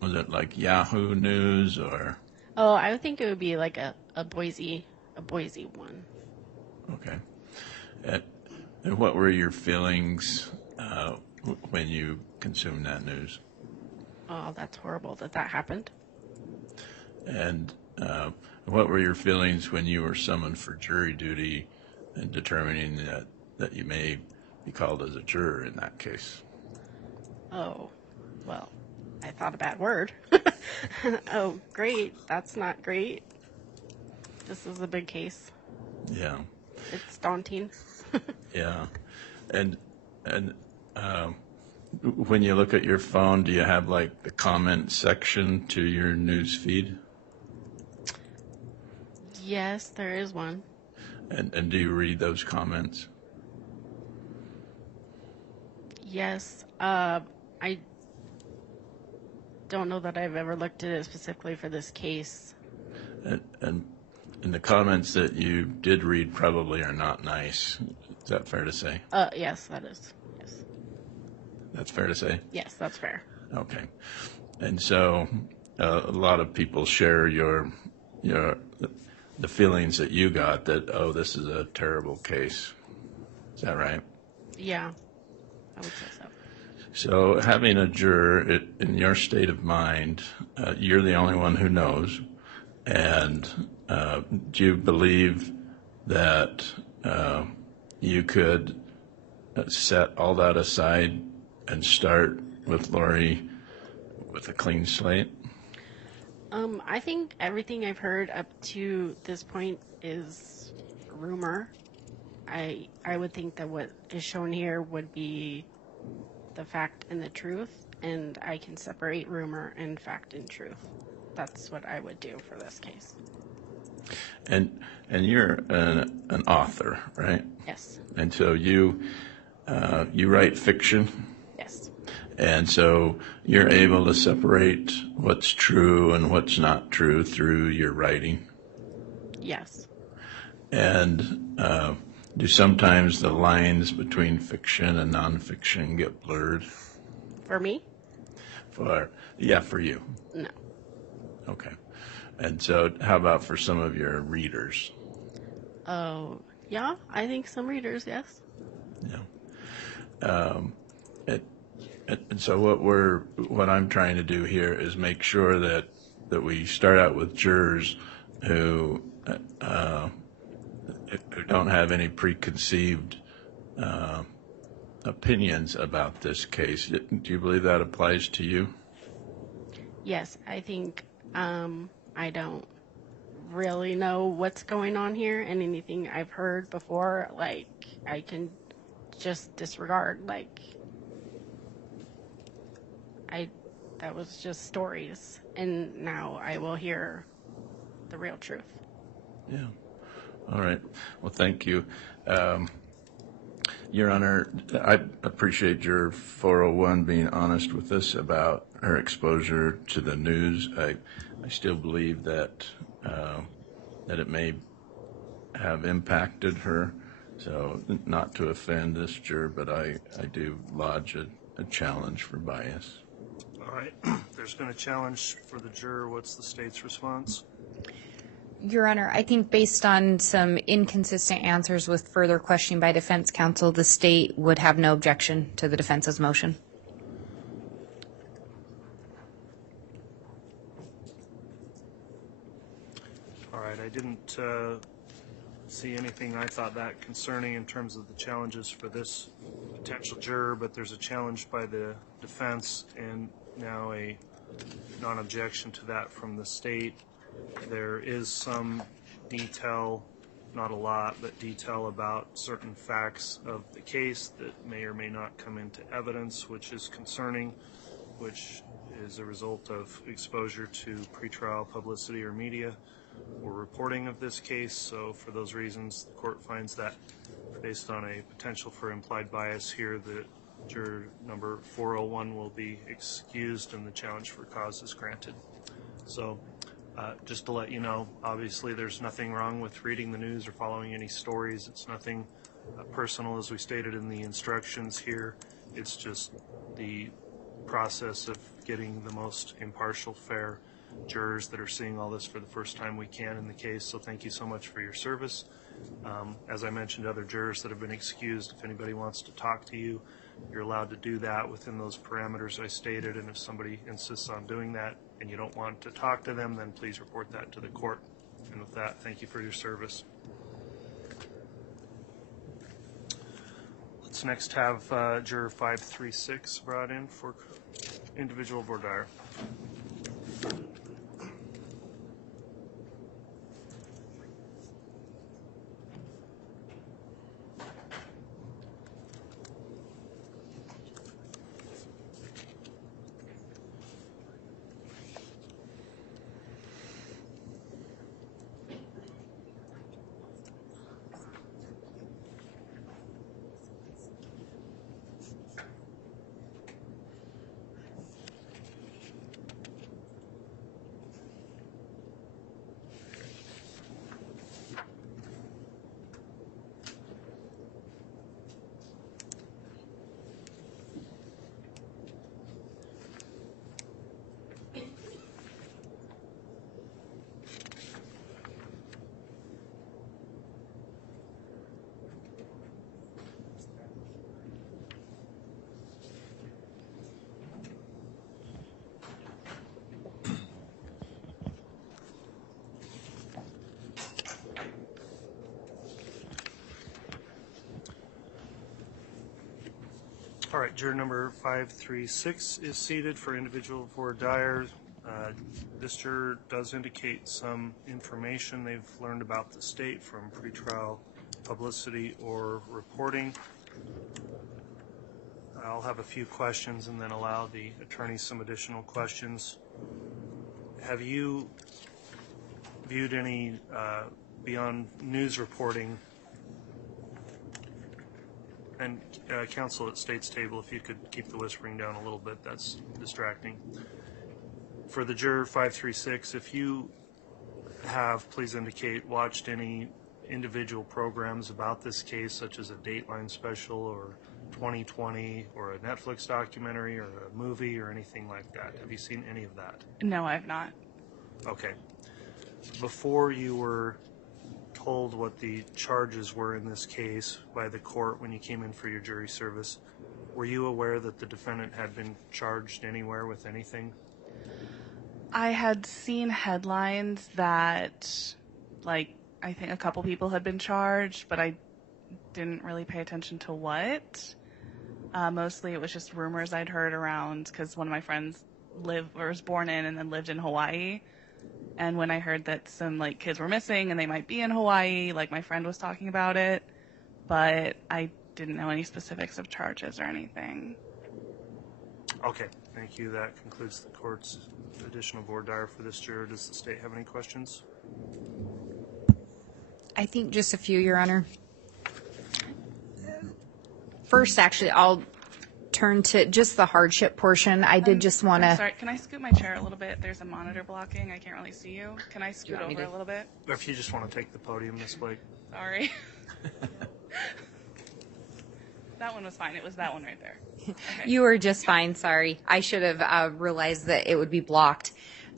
Was it like Yahoo News or? Oh, I would think it would be like a Boise one. Okay. And what were your feelings when you consumed that news? Oh, that's horrible that happened. And what were your feelings when you were summoned for jury duty and determining that you may be called as a juror in that case? Oh, well, I thought a bad word. Oh, great. That's not great. This is a big case. Yeah. It's daunting. Yeah. And when you look at your phone, do you have like the comment section to your news feed? Yes, there is one. And do you read those comments? Yes. I don't know that I've ever looked at it specifically for this case. And the comments that you did read probably are not nice. Is that fair to say? Yes, that is. Yes. That's fair to say? Yes, that's fair. Okay. And so a lot of people share the feelings that you got that, oh, this is a terrible case. Is that right? Yeah, I would say so. So having a juror in your state of mind, you're the only one who knows. And do you believe that you could set all that aside and start with Lori with a clean slate? I think everything I've heard up to this point is rumor. I would think that what is shown here would be the fact and the truth, and I can separate rumor and fact and truth. That's what I would do for this case. And you're an author, right? Yes. And so you write fiction, Yes. and so you're able to separate what's true and what's not true through your writing. Yes. And do sometimes the lines between fiction and nonfiction get blurred? For me? For you. No. Okay. And so how about for some of your readers? Oh, yeah, I think some readers, yes. Yeah. And so what I'm trying to do here is make sure that we start out with jurors who don't have any preconceived opinions about this case. Do you believe that applies to you? Yes, I think I don't really know what's going on here, and anything I've heard before, like, I can just disregard. Like, that was just stories, and now I will hear the real truth. Yeah. All right. Well, thank you. Your Honor, I appreciate your 401 being honest with us about her exposure to the news. I still believe that it may have impacted her. So not to offend this juror, but I do lodge a challenge for bias. All right. There's been a challenge for the juror. What's the state's response? Your Honor, I think based on some inconsistent answers with further questioning by defense counsel, the state would have no objection to the defense's motion. All right. I didn't see anything I thought that concerning in terms of the challenges for this potential juror, but there's a challenge by the defense and now a non-objection to that from the state. There is some detail, not a lot, but detail about certain facts of the case that may or may not come into evidence, which is concerning, which is a result of exposure to pretrial publicity or media or reporting of this case. So for those reasons, the court finds that based on a potential for implied bias here, the juror number 401 will be excused and the challenge for cause is granted. So just to let you know, obviously there's nothing wrong with reading the news or following any stories. It's nothing personal, as we stated in the instructions here. It's just the process of getting the most impartial, fair jurors that are seeing all this for the first time we can in the case. So thank you so much for your service. As I mentioned, other jurors that have been excused, if anybody wants to talk to you, you're allowed to do that within those parameters I stated, and if somebody insists on doing that and you don't want to talk to them, then please report that to the court. And with that, thank you for your service. Let's next have Juror 536 brought in for individual voir dire. All right, juror number 536 is seated for individual voir dire. This juror does indicate some information they've learned about the state from pretrial publicity or reporting. I'll have a few questions and then allow the attorney some additional questions. Have you viewed any, beyond news reporting, and counsel at state's table, if you could keep the whispering down a little bit, that's distracting. For the juror 536, if you have, please indicate, watched any individual programs about this case, such as a Dateline special or 2020 or a Netflix documentary or a movie or anything like that. Have you seen any of that? No, I've not. Okay. Before you were told what the charges were in this case by the court when you came in for your jury service, were you aware that the defendant had been charged anywhere with anything? I had seen headlines that, like, I think a couple people had been charged, but I didn't really pay attention to what. Mostly it was just rumors I'd heard around because one of my friends was born in and then lived in Hawaii. And when I heard that some like kids were missing and they might be in Hawaii, like my friend was talking about it, but I didn't know any specifics of charges or anything. Okay, thank you. That concludes the court's additional voir dire for this juror. Does the state have any questions? I think just a few, Your Honor. First, actually, I'll turn to just the hardship portion. I did just want to... Sorry, can I scoot my chair a little bit? There's a monitor blocking. I can't really see you. Can I scoot over a little bit? If you just want to take the podium, Ms. Blake. Sorry. That one was fine. It was that one right there. Okay. You were just fine, sorry. I should have realized that it would be blocked.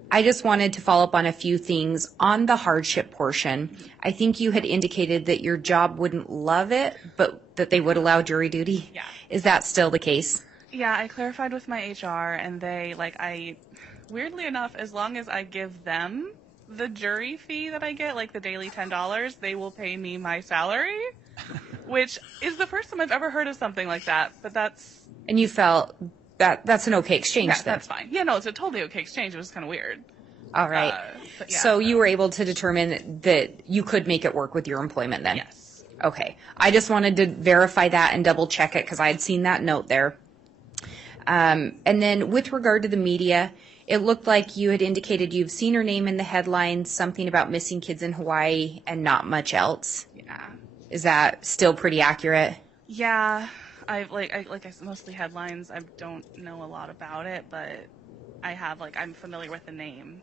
I just wanted to follow up on a few things. On the hardship portion, I think you had indicated that your job wouldn't love it, but that they would allow jury duty. Yeah. Is that still the case? Yeah, I clarified with my HR, and they, weirdly enough, as long as I give them the jury fee that I get, like the daily $10, they will pay me my salary, which is the first time I've ever heard of something like that, but that's... And you felt that's an okay exchange Yeah, then? that's fine. Yeah, no, it's a totally okay exchange. It was kind of weird. All right. But yeah, so you were able to determine that you could make it work with your employment then? Yes. Okay. I just wanted to verify that and double check it because I had seen that note there. And then with regard to the media, it looked like you had indicated you've seen her name in the headlines, something about missing kids in Hawaii and not much else. Yeah. Is that still pretty accurate? Yeah. I said, mostly headlines. I don't know a lot about it, but I'm familiar with the name.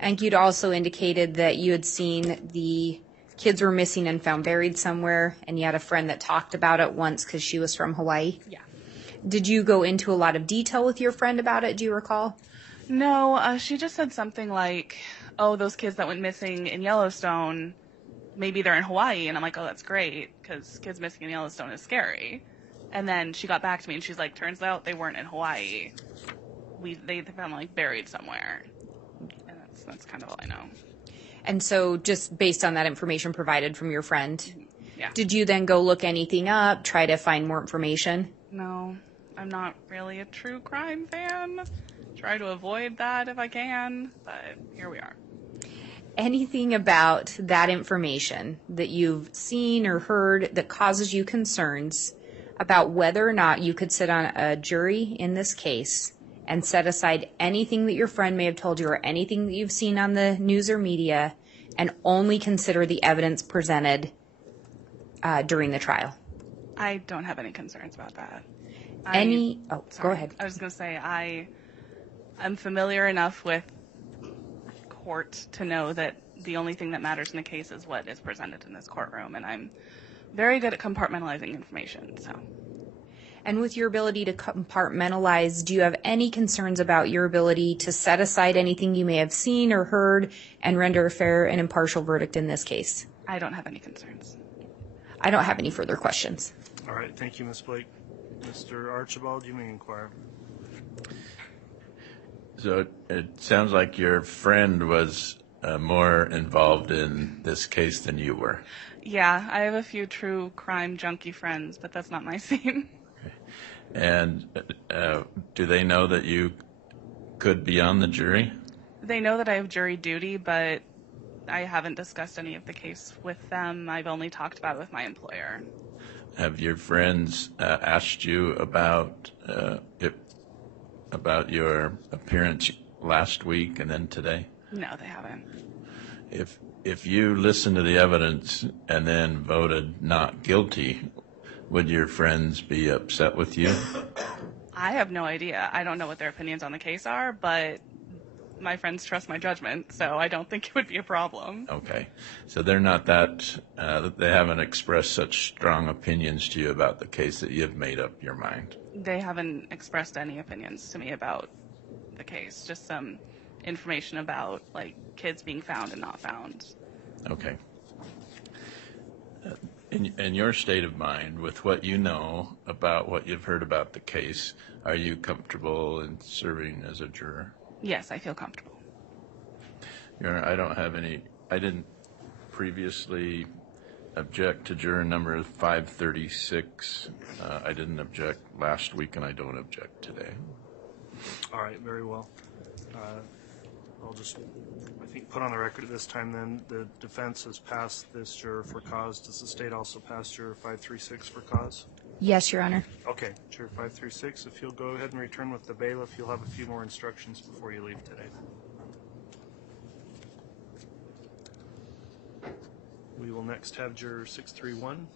And you'd also indicated that you had seen the kids were missing and found buried somewhere, and you had a friend that talked about it once because she was from Hawaii. Yeah. Did you go into a lot of detail with your friend about it? Do you recall? No, she just said something like, oh, those kids that went missing in Yellowstone, maybe they're in Hawaii. And I'm like, oh, that's great, because kids missing in Yellowstone is scary. And then she got back to me and she's like, turns out they weren't in Hawaii. They found them buried somewhere. And that's kind of all I know. And so just based on that information provided from your friend, yeah. Did you then go look anything up, try to find more information? No, I'm not really a true crime fan. Try to avoid that if I can, but here we are. Anything about that information that you've seen or heard that causes you concerns about whether or not you could sit on a jury in this case and set aside anything that your friend may have told you or anything that you've seen on the news or media and only consider the evidence presented during the trial? I don't have any concerns about that. Go ahead. I was going to say, I'm familiar enough with court to know that the only thing that matters in a case is what is presented in this courtroom, and I'm very good at compartmentalizing information. So. And with your ability to compartmentalize, do you have any concerns about your ability to set aside anything you may have seen or heard and render a fair and impartial verdict in this case? I don't have any concerns. I don't have any further questions. All right. Thank you, Ms. Blake. Mr. Archibald, you may inquire. So it sounds like your friend was more involved in this case than you were. Yeah, I have a few true crime junkie friends, but that's not my scene. And do they know that you could be on the jury? They know that I have jury duty, but I haven't discussed any of the case with them. I've only talked about it with my employer. Have your friends asked you about about your appearance last week and then today? No, they haven't. If you listened to the evidence and then voted not guilty, would your friends be upset with you? I have no idea. I don't know what their opinions on the case are, but my friends trust my judgment, so I don't think it would be a problem. Okay. So they're not that, they haven't expressed such strong opinions to you about the case that you've made up your mind? They haven't expressed any opinions to me about the case, just some information about, like, kids being found and not found. Okay. In your state of mind, with what you know about what you've heard about the case, are you comfortable in serving as a juror? Yes, I feel comfortable. Your Honor, I didn't previously object to juror number 536. I didn't object last week, and I don't object today. All right, very well. I'll just, I think, put on the record at this time then, the defense has passed this juror for cause. Does the state also pass juror 536 for cause? Yes, Your Honor. Okay, juror 536, if you'll go ahead and return with the bailiff, you'll have a few more instructions before you leave today. We will next have juror 631.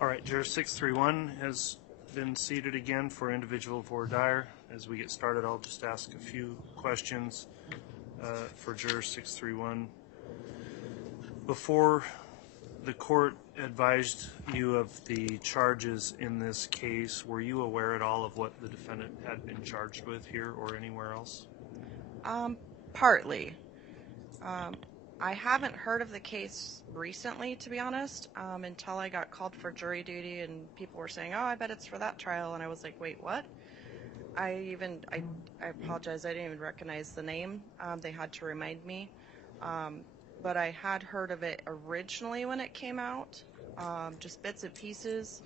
All right, juror 631 has been seated again for individual voir dire. As we get started, I'll just ask a few questions for juror 631. Before the court advised you of the charges in this case, were you aware at all of what the defendant had been charged with here or anywhere else? Partly. I haven't heard of the case recently, to be honest, until I got called for jury duty and people were saying, oh, I bet it's for that trial. And I was like, wait, what? I apologize, I didn't even recognize the name. They had to remind me. But I had heard of it originally when it came out, just bits and pieces.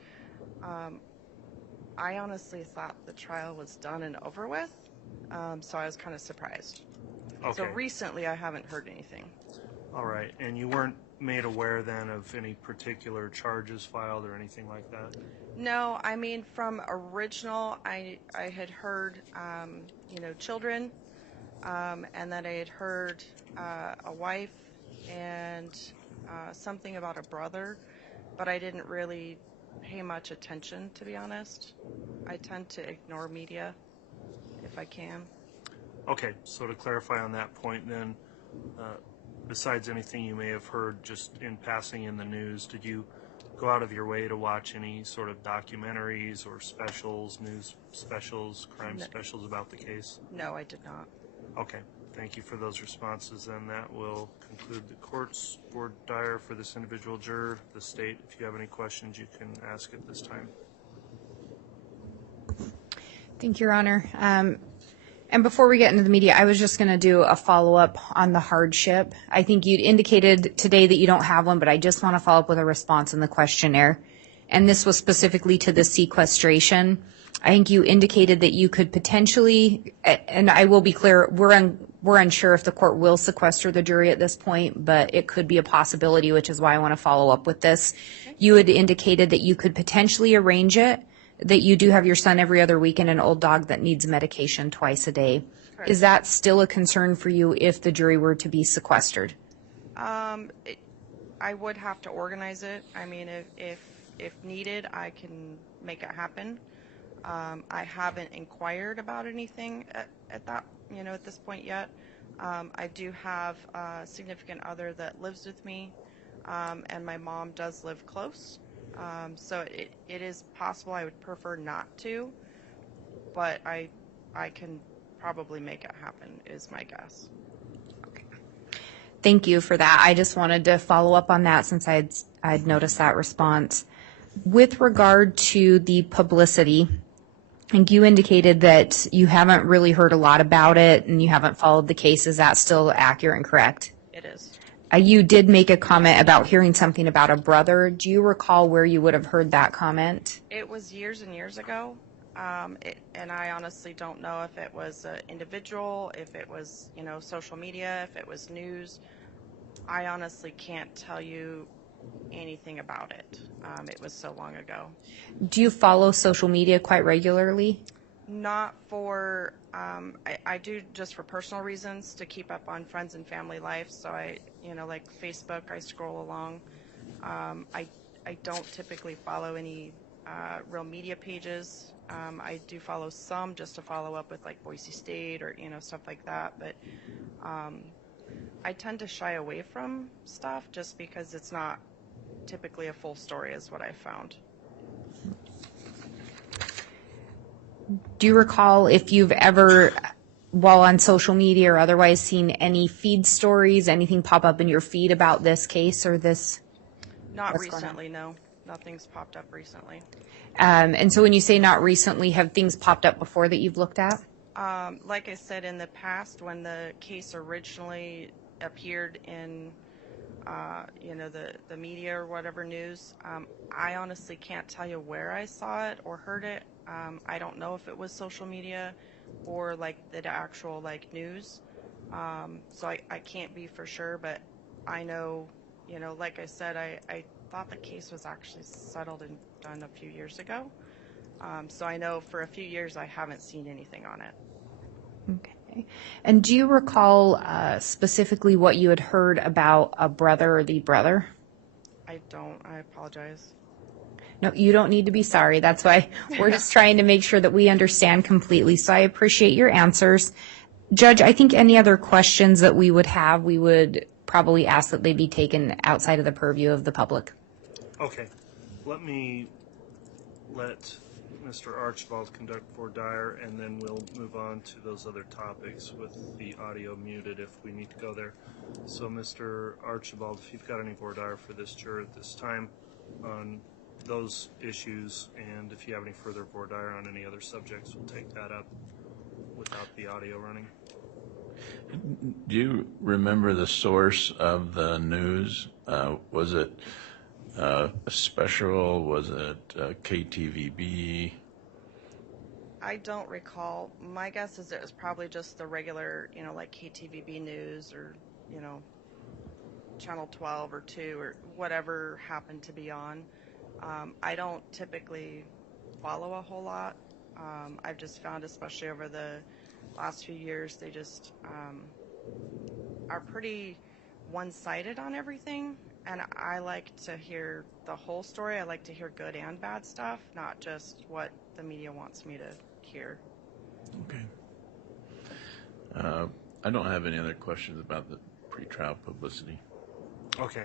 I honestly thought the trial was done and over with, so I was kind of surprised. Okay. So recently I haven't heard anything. All right, and you weren't made aware then of any particular charges filed or anything like that? No, I mean, from original, I had heard, children, and then I had heard a wife and something about a brother, but I didn't really pay much attention, to be honest. I tend to ignore media if I can. Okay, so to clarify on that point then, besides anything you may have heard just in passing in the news, did you go out of your way to watch any sort of documentaries or specials, news specials, crime specials about the case? No, I did not. Okay, thank you for those responses. Then that will conclude the court's voir dire for this individual juror. The state, if you have any questions, you can ask at this time. Thank you, Your Honor. And before we get into the media, I was just going to do a follow-up on the hardship. I think you'd indicated today that you don't have one, but I just want to follow up with a response in the questionnaire. And this was specifically to the sequestration. I think you indicated that you could potentially, and I will be clear, we're unsure if the court will sequester the jury at this point, but it could be a possibility, which is why I want to follow up with this. You had indicated that you could potentially arrange it that you do have your son every other week and an old dog that needs medication twice a day. Correct. Is that still a concern for you if the jury were to be sequestered? I would have to organize it. I mean, if needed, I can make it happen. I haven't inquired about anything at that, at this point yet. I do have a significant other that lives with me, and my mom does live close. So it is possible. I would prefer not to, but I can probably make it happen, is my guess. Thank you for that. I just wanted to follow up on that since I'd noticed that response. With regard to the publicity, I think you indicated that you haven't really heard a lot about it and you haven't followed the case. Is that still accurate and correct? It is. You did make a comment about hearing something about a brother. Do you recall where you would have heard that comment? It was years and years ago, and I honestly don't know if it was an individual, if it was, social media, if it was news. I honestly can't tell you anything about it. It was so long ago. Do you follow social media quite regularly? Not for, I do just for personal reasons to keep up on friends and family life. So I, like Facebook, I scroll along. I don't typically follow any real media pages. I do follow some just to follow up with like Boise State or, stuff like that. But I tend to shy away from stuff just because it's not typically a full story is what I found. Do you recall if you've ever, while on social media or otherwise, seen any feed stories, anything pop up in your feed about this case or this? Not recently, no. Nothing's popped up recently. And so when you say not recently, have things popped up before that you've looked at? Like I said, in the past, when the case originally appeared in, the media or whatever news, I honestly can't tell you where I saw it or heard it. I don't know if it was social media or like the actual like news. So I can't be for sure, but I know, like I said, I thought the case was actually settled and done a few years ago. So I know for a few years I haven't seen anything on it. Okay. And do you recall specifically what you had heard about a brother or the brother? I don't. I apologize. No, you don't need to be sorry. That's why we're just trying to make sure that we understand completely. So I appreciate your answers. Judge, I think any other questions that we would have, we would probably ask that they be taken outside of the purview of the public. Okay. Let me let Mr. Archibald conduct voir dire, and then we'll move on to those other topics with the audio muted if we need to go there. So, Mr. Archibald, if you've got any voir dire for this juror at this time on those issues, and if you have any further voir dire on any other subjects, we'll take that up without the audio running. Do you remember the source of the news? Was it a special? Was it KTVB? I don't recall. My guess is it was probably just the regular, like KTVB news or, Channel 12 or 2 or whatever happened to be on. I don't typically follow a whole lot. I've just found, especially over the last few years, they just are pretty one-sided on everything. And I like to hear the whole story. I like to hear good and bad stuff, not just what the media wants me to hear. Okay. I don't have any other questions about the pretrial publicity. Okay.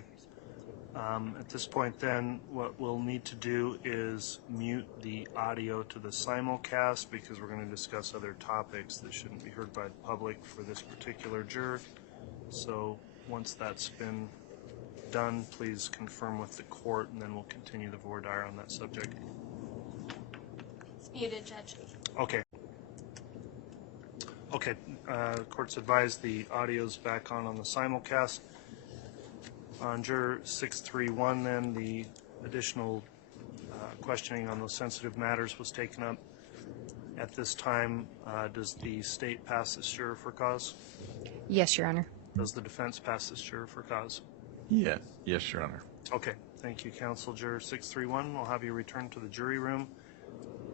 At this point, then, what we'll need to do is mute the audio to the simulcast because we're going to discuss other topics that shouldn't be heard by the public for this particular juror. So once that's been done, please confirm with the court, and then we'll continue the voir dire on that subject. It's muted, Judge. Okay. Okay. Court's advised the audio's back on the simulcast. On Juror 631, then, the additional questioning on those sensitive matters was taken up. At this time, does the state pass this juror for cause? Yes, Your Honor. Does the defense pass this juror for cause? Yeah. Yes, Your Honor. Okay. Thank you, Counsel. Juror 631, we'll have you return to the jury room.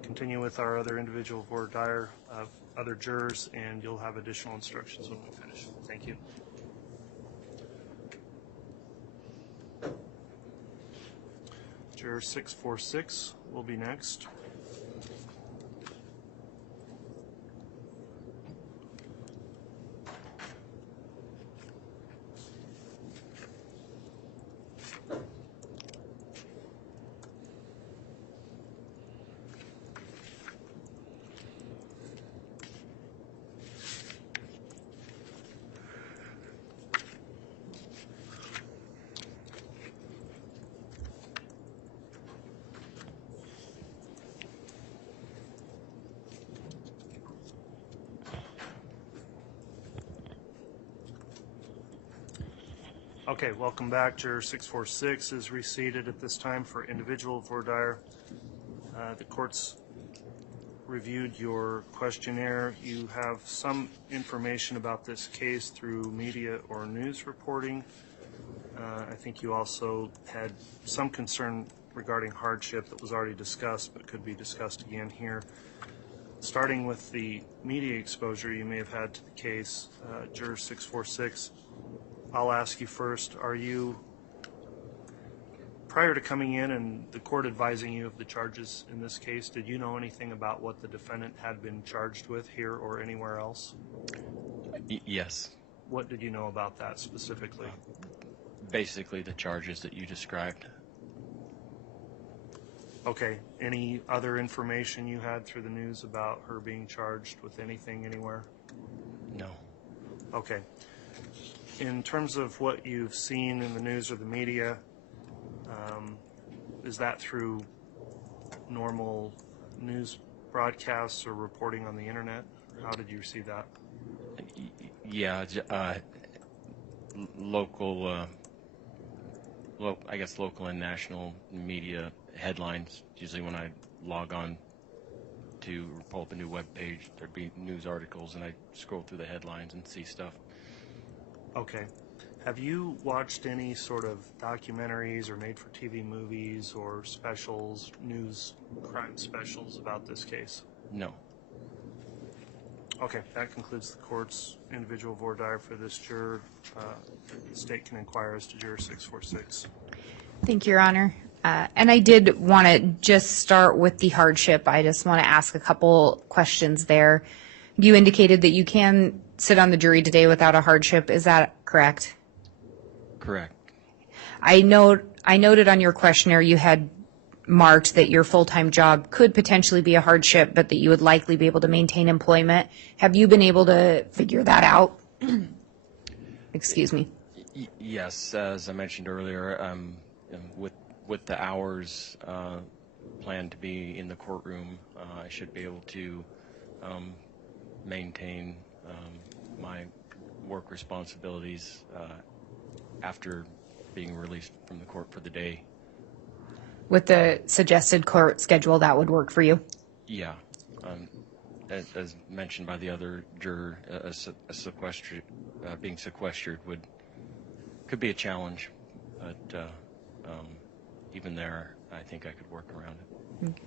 continue with our other individual voir dire of other jurors, and you'll have additional instructions when we finish. Thank you. Juror 646 will be next. Okay, welcome back. Juror 646 is reseated at this time for individual voir dire. The court's reviewed your questionnaire. You have some information about this case through media or news reporting. I think you also had some concern regarding hardship that was already discussed but could be discussed again here. Starting with the media exposure you may have had to the case, Juror 646, I'll ask you first, are you, prior to coming in and the court advising you of the charges in this case, did you know anything about what the defendant had been charged with here or anywhere else? Yes. What did you know about that specifically? Basically the charges that you described. Okay. Any other information you had through the news about her being charged with anything anywhere? No. Okay. In terms of what you've seen in the news or the media, is that through normal news broadcasts or reporting on the internet? How did you see that? Yeah, local, I guess local and national media headlines. Usually when I log on to pull up a new web page, there'd be news articles, and I scroll through the headlines and see stuff. Okay. Have you watched any sort of documentaries or made-for-TV movies or specials, news crime specials about this case? No. Okay, that concludes the court's individual voir dire for this juror. The state can inquire as to Juror 646. Thank you, Your Honor. And I did want to just start with the hardship. I just want to ask a couple questions there. You indicated that you can sit on the jury today without a hardship. Is that correct? Correct. I noted on your questionnaire you had marked that your full-time job could potentially be a hardship, but that you would likely be able to maintain employment. Have you been able to figure that out? Excuse me. Yes, as I mentioned earlier, with the hours planned to be in the courtroom, I should be able to maintain my work responsibilities after being released from the court for the day. With the suggested court schedule, that would work for you? Yeah. As mentioned by the other juror, being sequestered could be a challenge, but even there, I think I could work around it. Okay.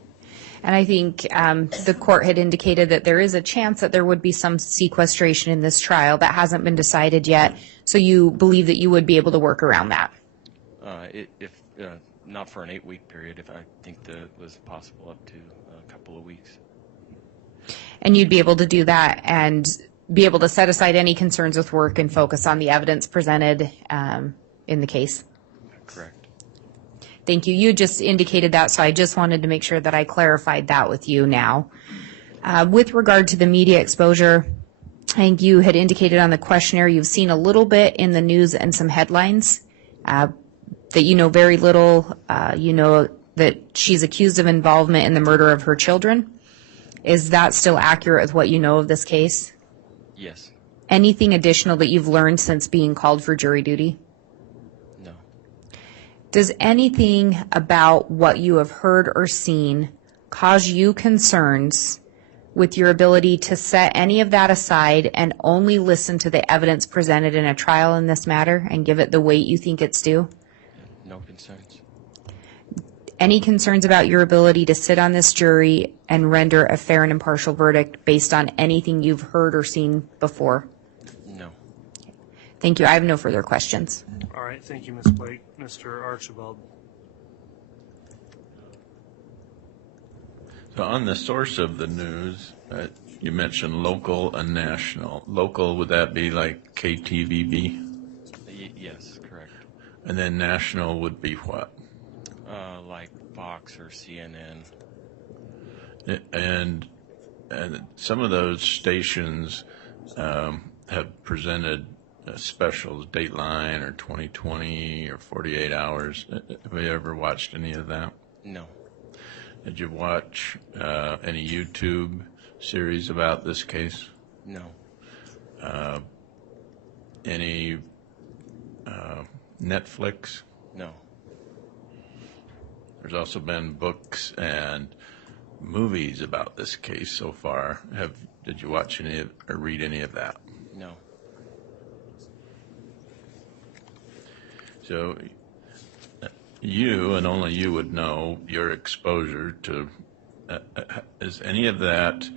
And I think the court had indicated that there is a chance that there would be some sequestration in this trial. That hasn't been decided yet. So you believe that you would be able to work around that? If not for an 8-week period, if I think that was possible up to a couple of weeks. And you'd be able to do that and be able to set aside any concerns with work and focus on the evidence presented in the case? Correct. Thank you. You just indicated that, so I just wanted to make sure that I clarified that with you now. With regard to the media exposure, I think you had indicated on the questionnaire you've seen a little bit in the news and some headlines, that you know very little. You know that she's accused of involvement in the murder of her children. Is that still accurate with what you know of this case? Yes. Anything additional that you've learned since being called for jury duty? No. Does anything about what you have heard or seen cause you concerns with your ability to set any of that aside and only listen to the evidence presented in a trial in this matter and give it the weight you think it's due? No concerns. any concerns about your ability to sit on this jury and render a fair and impartial verdict based on anything you've heard or seen before? No. Thank you. I have no further questions. All right, thank you, Ms. Blake. Mr. Archibald. So on the source of the news, you mentioned local and national. Local, would that be like KTVB? Yes, correct. And then national would be what? Like Fox or CNN. And some of those stations have presented specials, Dateline or 2020 or 48 Hours. Have you ever watched any of that? No. Did you watch any YouTube series about this case? No. Any Netflix? No. There's also been books and movies about this case so far. Did you watch any or read any of that? No. So you and only you would know your exposure to. Has any of that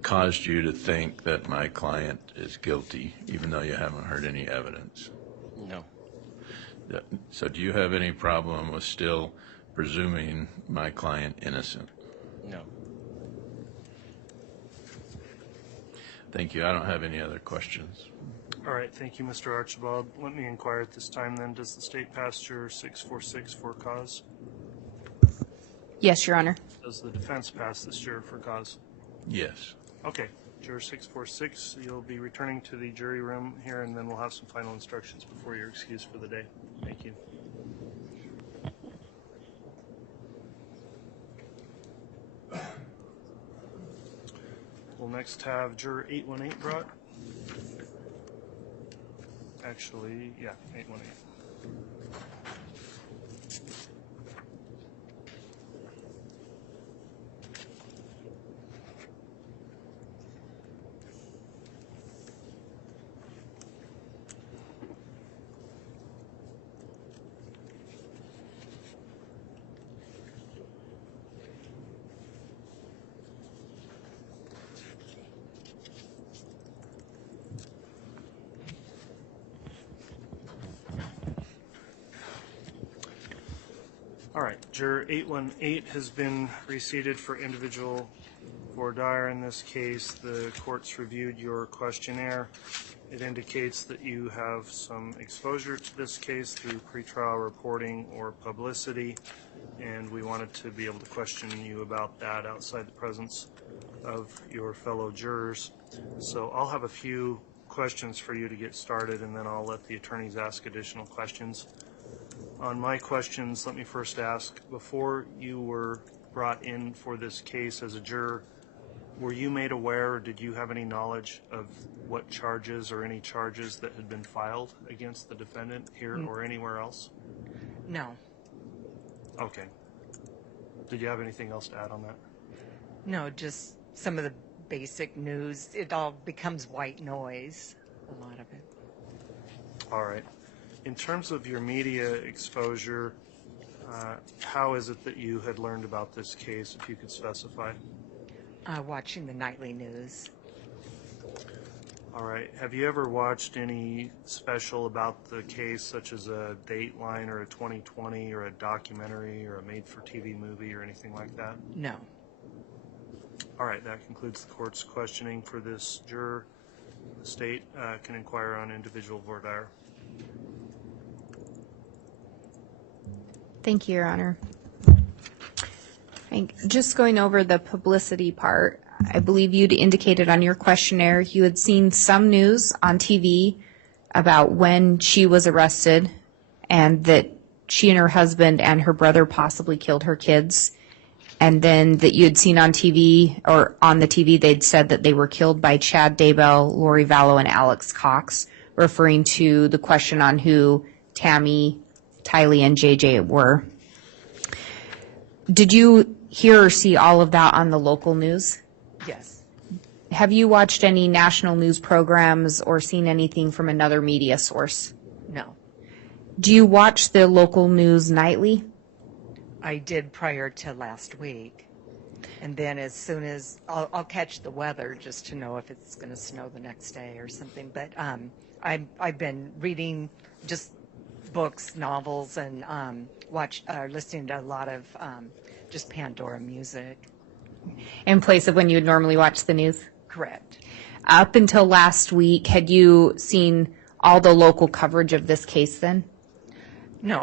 caused you to think that my client is guilty, even though you haven't heard any evidence? No. So do you have any problem with still presuming my client innocent? No. Thank you. I don't have any other questions. All right, thank you, Mr. Archibald. Let me inquire at this time then, does the state pass Juror 646 for cause? Yes, Your Honor. Does the defense pass this juror for cause? Yes. Okay, Juror 646, you'll be returning to the jury room here, and then we'll have some final instructions before you're excused for the day. Thank you. We'll next have Juror 818 brought. Actually, yeah, 818. All right, Juror 818 has been reseated for individual voir dire. In this case, the court's reviewed your questionnaire. It indicates that you have some exposure to this case through pretrial reporting or publicity, and we wanted to be able to question you about that outside the presence of your fellow jurors. So I'll have a few questions for you to get started, and then I'll let the attorneys ask additional questions. On my questions, let me first ask, before you were brought in for this case as a juror, were you made aware or did you have any knowledge of what charges or any charges that had been filed against the defendant here or anywhere else? No. Okay. Did you have anything else to add on that? No, just some of the basic news. It all becomes white noise, a lot of it. All right. In terms of your media exposure, how is it that you had learned about this case, if you could specify? Watching the nightly news. All right. Have you ever watched any special about the case, such as a Dateline or a 2020 or a documentary or a made-for-TV movie or anything like that? No. All right. That concludes the court's questioning for this juror. The state can inquire on individual voir dire. Thank you, Your Honor. Just going over the publicity part, I believe you'd indicated on your questionnaire you had seen some news on TV about when she was arrested and that she and her husband and her brother possibly killed her kids, and then that you had seen on TV, or on the TV, they'd said that they were killed by Chad Daybell, Lori Vallow, and Alex Cox, referring to the question on who Tammy, Tylee, and JJ were. Did you hear or see all of that on the local news? Yes. Have you watched any national news programs or seen anything from another media source? No. Do you watch the local news nightly? I did prior to last week. And then as soon as I'll catch the weather just to know if it's going to snow the next day or something. But I've been reading just books, novels, and listening to a lot of just Pandora music. In place of when you would normally watch the news? Correct. Up until last week, had you seen all the local coverage of this case then? No,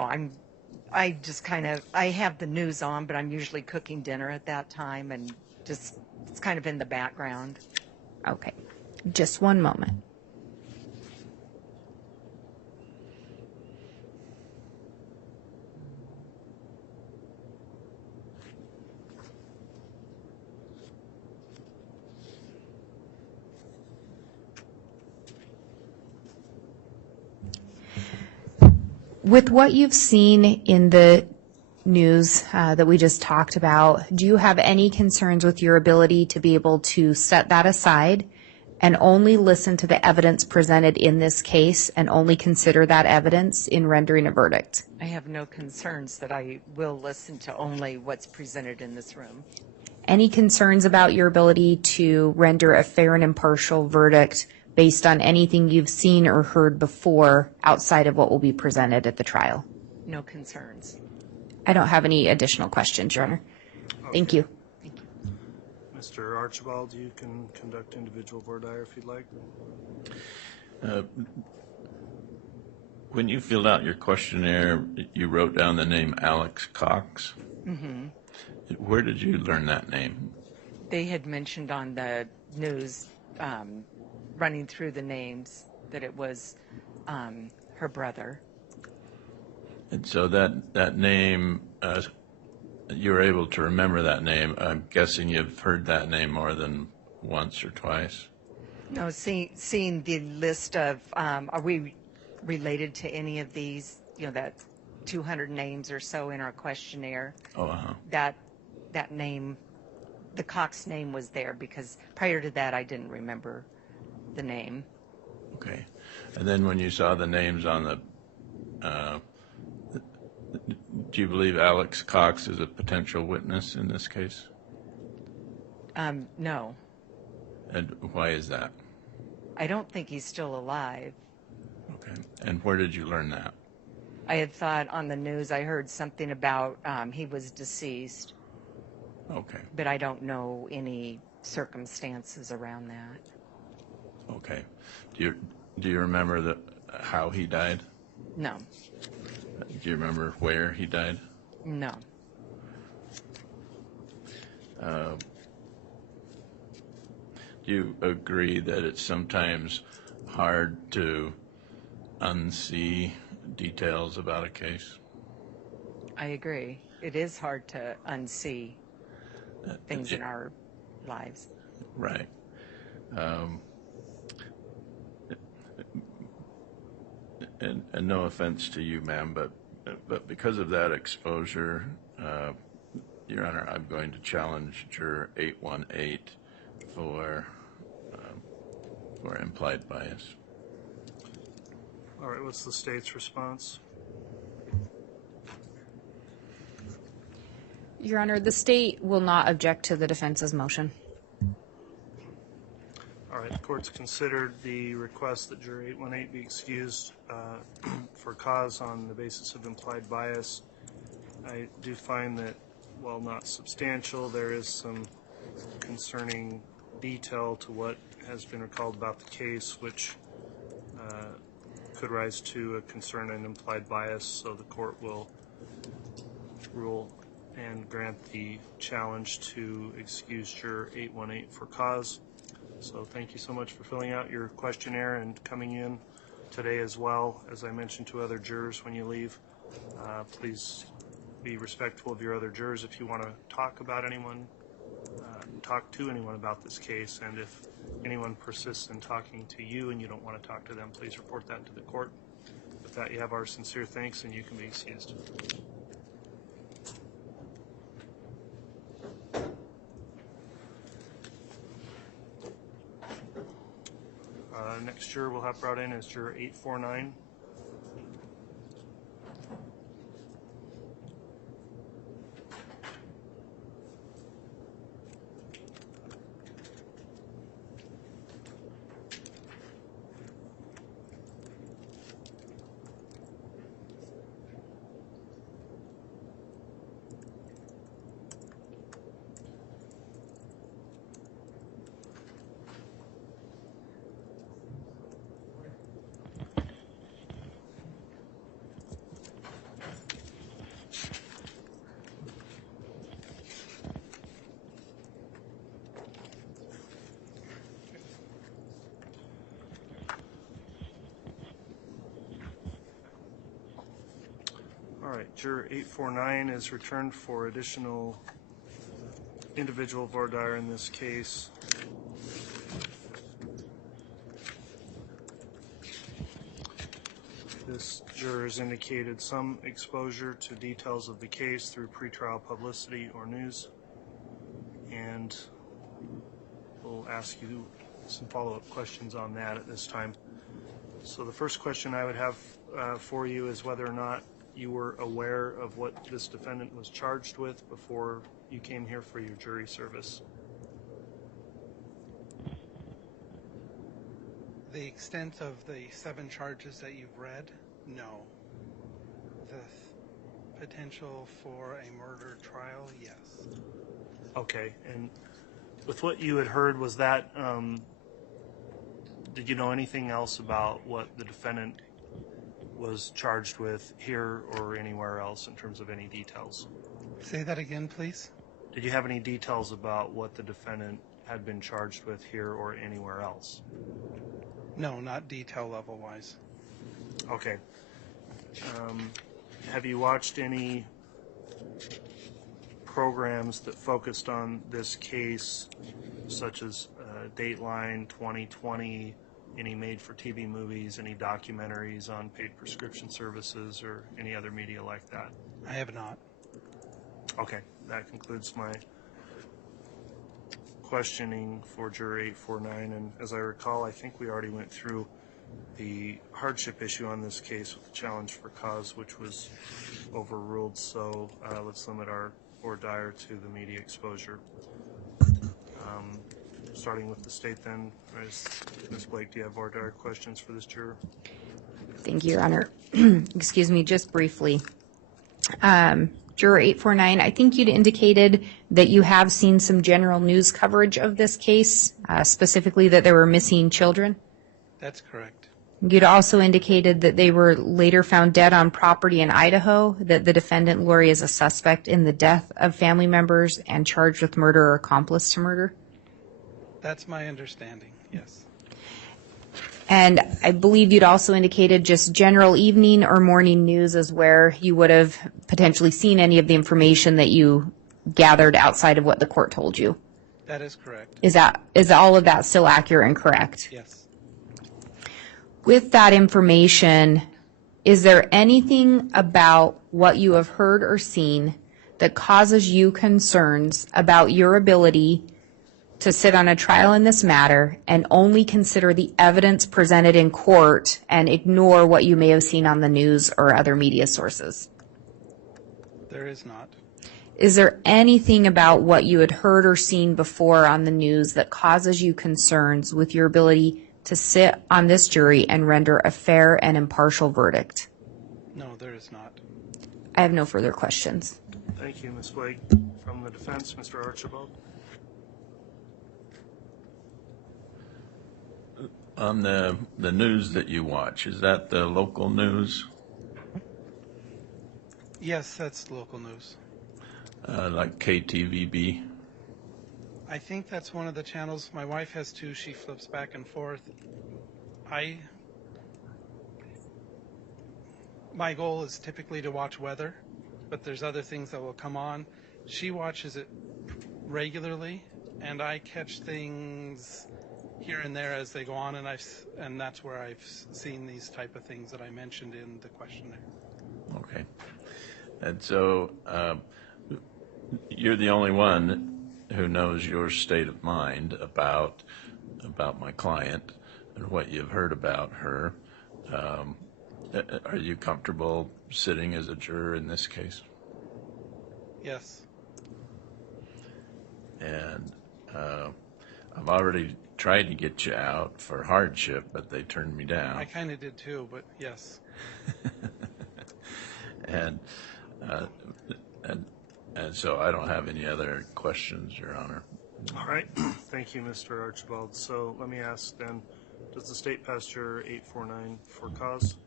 I just I have the news on, but I'm usually cooking dinner at that time, and just it's kind of in the background. Okay, just one moment. With what you've seen in the news that we just talked about, do you have any concerns with your ability to be able to set that aside and only listen to the evidence presented in this case and only consider that evidence in rendering a verdict? I have no concerns that I will listen to only what's presented in this room. Any concerns about your ability to render a fair and impartial verdict based on anything you've seen or heard before outside of what will be presented at the trial? No concerns. I don't have any additional questions, Your Honor. Thank you. Thank you. Mr. Archibald, you can conduct individual voir dire if you'd like. When you filled out your questionnaire, you wrote down the name Alex Cox. Mm-hmm. Where did you learn that name? They had mentioned on the news, running through the names, that it was her brother. And so that name, you were able to remember that name. I'm guessing you've heard that name more than once or twice. No, seeing the list of, are we related to any of these, that 200 names or so in our questionnaire? Oh, uh-huh. That name, the Cox name was there because prior to that I didn't remember the name. Okay. And then when you saw the names on the, do you believe Alex Cox is a potential witness in this case? No. And why is that? I don't think he's still alive. Okay. And where did you learn that? I had thought on the news I heard something about he was deceased. Okay. But I don't know any circumstances around that. Okay. Do you remember how he died? No. Do you remember where he died? No. Do you agree that it's sometimes hard to unsee details about a case? I agree. It is hard to unsee things in our lives. Right. And no offense to you, ma'am, but because of that exposure, Your Honor, I'm going to challenge Juror 818 for implied bias. All right, what's the state's response? Your Honor, the state will not object to the defense's motion. All right, the court's considered the request that Juror 818 be excused for cause on the basis of implied bias. I do find that, while not substantial, there is some concerning detail to what has been recalled about the case, which could rise to a concern and implied bias, so the court will rule and grant the challenge to excuse Juror 818 for cause. So thank you so much for filling out your questionnaire and coming in today as well. As I mentioned to other jurors, when you leave, please be respectful of your other jurors. If you want to talk about anyone, talk to anyone about this case, and if anyone persists in talking to you and you don't want to talk to them, please report that to the court. With that, you have our sincere thanks, and you can be excused. Next juror we'll have brought in is Juror 849. All right, Juror 849 is returned for additional individual voir dire in this case. This juror has indicated some exposure to details of the case through pretrial publicity or news, and we'll ask you some follow-up questions on that at this time. So the first question I would have for you is whether or not you were aware of what this defendant was charged with before you came here for your jury service. The extent of the 7 charges that you've read, no. The potential for a murder trial, yes. Okay, and with what you had heard, was that, did you know anything else about what the defendant was charged with here or anywhere else in terms of any details? Say that again, please. Did you have any details about what the defendant had been charged with here or anywhere else? No, not detail level wise. Okay. Have you watched any programs that focused on this case, such as Dateline, 2020, any made-for-TV movies, any documentaries on paid prescription services, or any other media like that? I have not. Okay, that concludes my questioning for Juror 849, and as I recall, I think we already went through the hardship issue on this case with the challenge for cause, which was overruled, so let's limit our voir dire to the media exposure. Starting with the state then, Ms. Blake, do you have voir dire questions for this juror? Thank you, Your Honor. Excuse me, just briefly. Juror 849, I think you'd indicated that you have seen some general news coverage of this case, specifically that there were missing children. That's correct. You'd also indicated that they were later found dead on property in Idaho, that the defendant, Lori, is a suspect in the death of family members and charged with murder or accomplice to murder. That's my understanding, yes. And I believe you'd also indicated just general evening or morning news is where you would have potentially seen any of the information that you gathered outside of what the court told you. That is correct. Is all of that still accurate and correct? Yes. With that information, is there anything about what you have heard or seen that causes you concerns about your ability to sit on a trial in this matter and only consider the evidence presented in court and ignore what you may have seen on the news or other media sources? There is not. Is there anything about what you had heard or seen before on the news that causes you concerns with your ability to sit on this jury and render a fair and impartial verdict? No, there is not. I have no further questions. Thank you, Ms. Blake. From the defense, Mr. Archibald. On the news that you watch, is that the local news? Yes, that's local news. Like KTVB? I think that's one of the channels. My wife has 2. She flips back and forth. My goal is typically to watch weather, but there's other things that will come on. She watches it regularly, and I catch things here and there as they go on, and that's where I've seen these type of things that I mentioned in the questionnaire. Okay. And so you're the only one who knows your state of mind about my client and what you've heard about her. Are you comfortable sitting as a juror in this case? Yes. And I've already tried to get you out for hardship, but they turned me down. I kind of did too, but yes. And so I don't have any other questions, Your Honor. All right. Thank you, Mr. Archibald. So let me ask then, does the state pass Juror 849 for cause?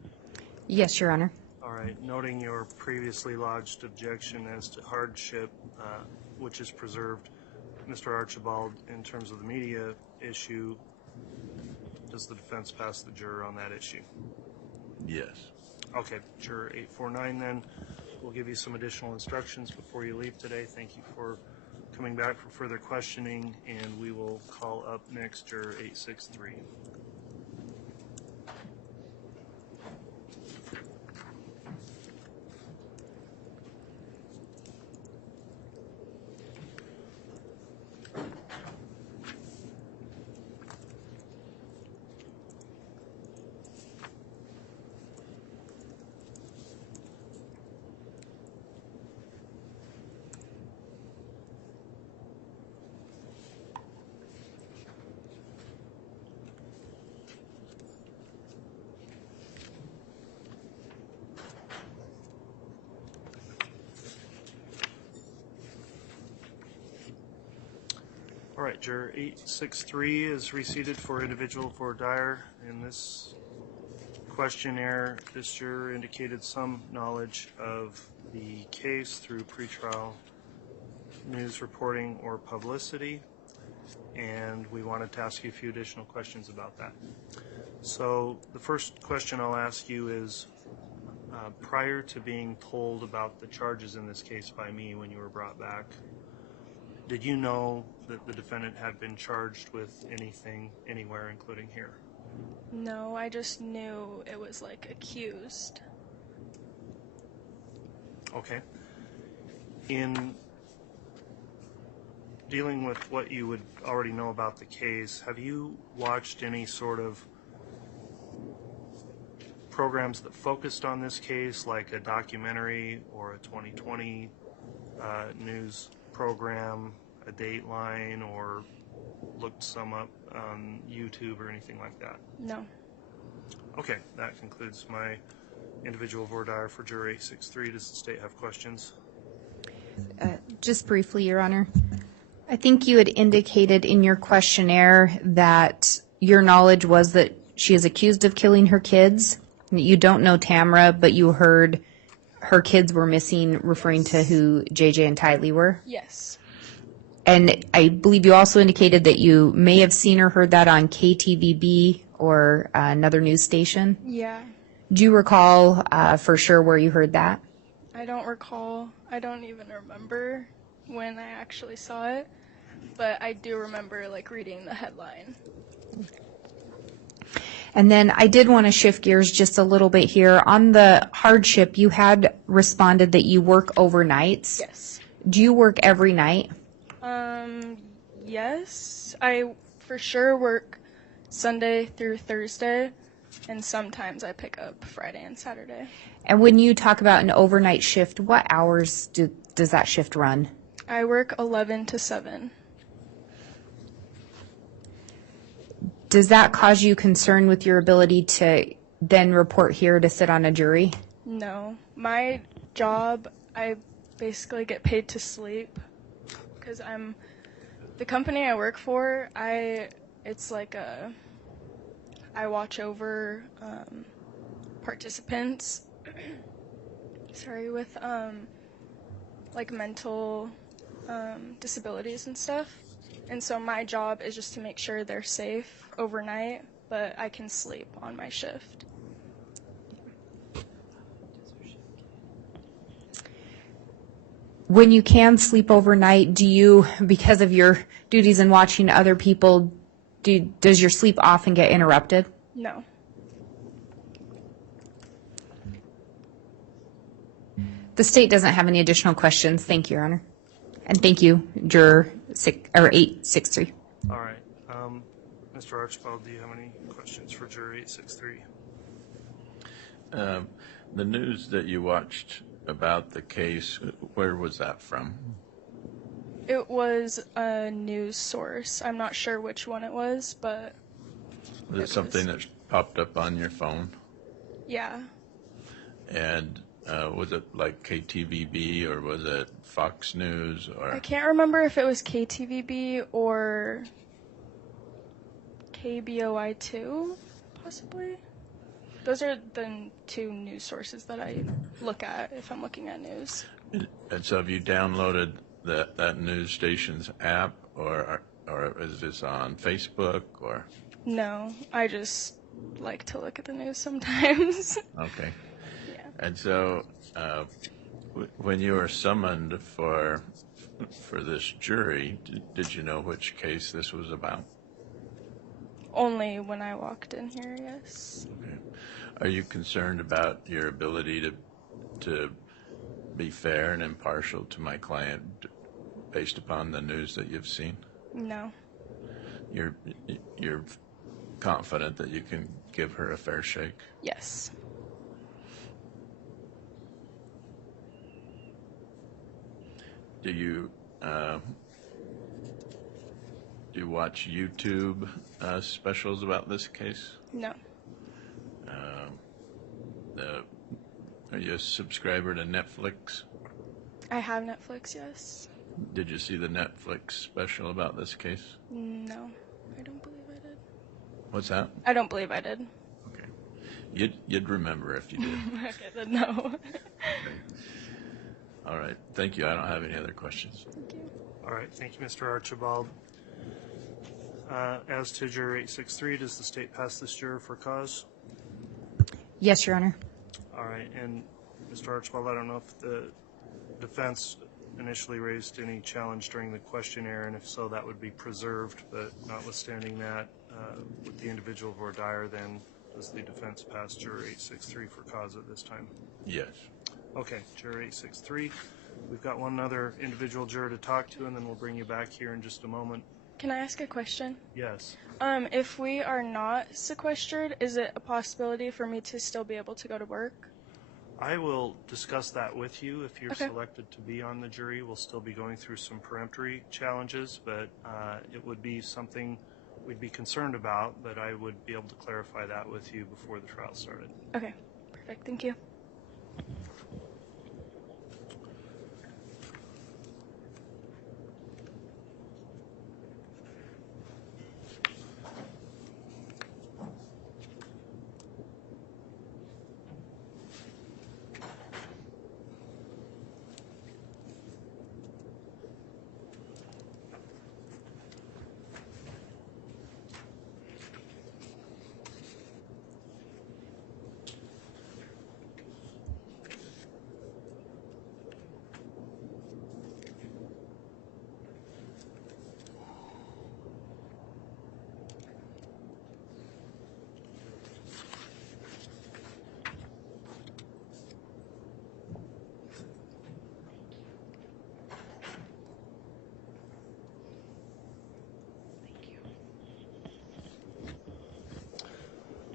Yes, Your Honor. All right. Noting your previously lodged objection as to hardship, which is preserved, Mr. Archibald, in terms of the media issue, does the defense pass the juror on that issue? Yes. Okay. Juror 849 then. we'll give you some additional instructions before you leave today. Thank you for coming back for further questioning, and we will call up next Juror 863. All right, Juror 863 is reseated for individual for Dyer. In this questionnaire, this juror indicated some knowledge of the case through pretrial news reporting or publicity, and we wanted to ask you a few additional questions about that. So the first question I'll ask you is, prior to being told about the charges in this case by me when you were brought back, did you know that the defendant had been charged with anything, anywhere, including here? No, I just knew it was like accused. Okay. In dealing with what you would already know about the case, have you watched any sort of programs that focused on this case, like a documentary or a 2020 news program, a Dateline, or looked some up on YouTube or anything like that? No. Okay, that concludes my individual voir dire for Juror 863. Does the state have questions? Just briefly, Your Honor. I think you had indicated in your questionnaire that your knowledge was that she is accused of killing her kids. You don't know Tamara, but you heard her kids were missing, referring to who JJ and Tylee were? Yes. And I believe you also indicated that you may have seen or heard that on KTVB or another news station. Yeah. Do you recall for sure where you heard that? I don't recall. I don't even remember when I actually saw it, but I do remember like reading the headline. And then I did want to shift gears just a little bit here. On the hardship, you had responded that you work overnights. Yes. Do you work every night? Yes. I for sure work Sunday through Thursday, and sometimes I pick up Friday and Saturday. And when you talk about an overnight shift, what hours does that shift run? I work 11 to 7. Does that cause you concern with your ability to then report here to sit on a jury? No. My job, I basically get paid to sleep because the company I work for, it's like I watch over participants, with like mental disabilities and stuff. And so my job is just to make sure they're safe overnight, but I can sleep on my shift. When you can sleep overnight, do you, because of your duties and watching other people, does your sleep often get interrupted? No. The state doesn't have any additional questions. Thank you, Your Honor. And thank you, Juror 863. All right. Mr. Archibald, do you have any questions for Juror 863? The news that you watched about the case, where was that from? It was a news source. I'm not sure which one it was, but... Was it something that popped up on your phone? Yeah. And was it like KTVB or was it Fox News? Or I can't remember if it was KTVB or KBOI2, possibly. Those are the two news sources that I look at if I'm looking at news. And so have you downloaded that news station's app, or is this on Facebook, or? No, I just like to look at the news sometimes. Okay. Yeah. And so When you were summoned for this jury, did you know which case this was about? Only when I walked in here, yes. Okay. Are you concerned about your ability to be fair and impartial to my client based upon the news that you've seen? No. You're confident that you can give her a fair shake? Yes. Do you watch YouTube specials about this case? No. Are you a subscriber to Netflix? I have Netflix, yes. Did you see the Netflix special about this case? No. I don't believe I did. What's that? I don't believe I did. Okay. You'd remember if you did. Okay, then no. All right. Thank you. I don't have any other questions. Thank you. All right, thank you, Mr. Archibald. As to Juror 863, does the state pass this juror for cause? Yes, Your Honor. All right, and Mr. Archibald, I don't know if the defense initially raised any challenge during the questionnaire, and if so, that would be preserved, but notwithstanding that, with the individual voir dire, then does the defense pass Juror 863 for cause at this time? Yes. Okay, Juror 863. We've got one other individual juror to talk to, and then we'll bring you back here in just a moment. Can I ask a question? Yes. If we are not sequestered, is it a possibility for me to still be able to go to work? I will discuss that with you. If you're Okay. selected to be on the jury, we'll still be going through some peremptory challenges, but it would be something we'd be concerned about, but I would be able to clarify that with you before the trial started. Okay, perfect. Thank you.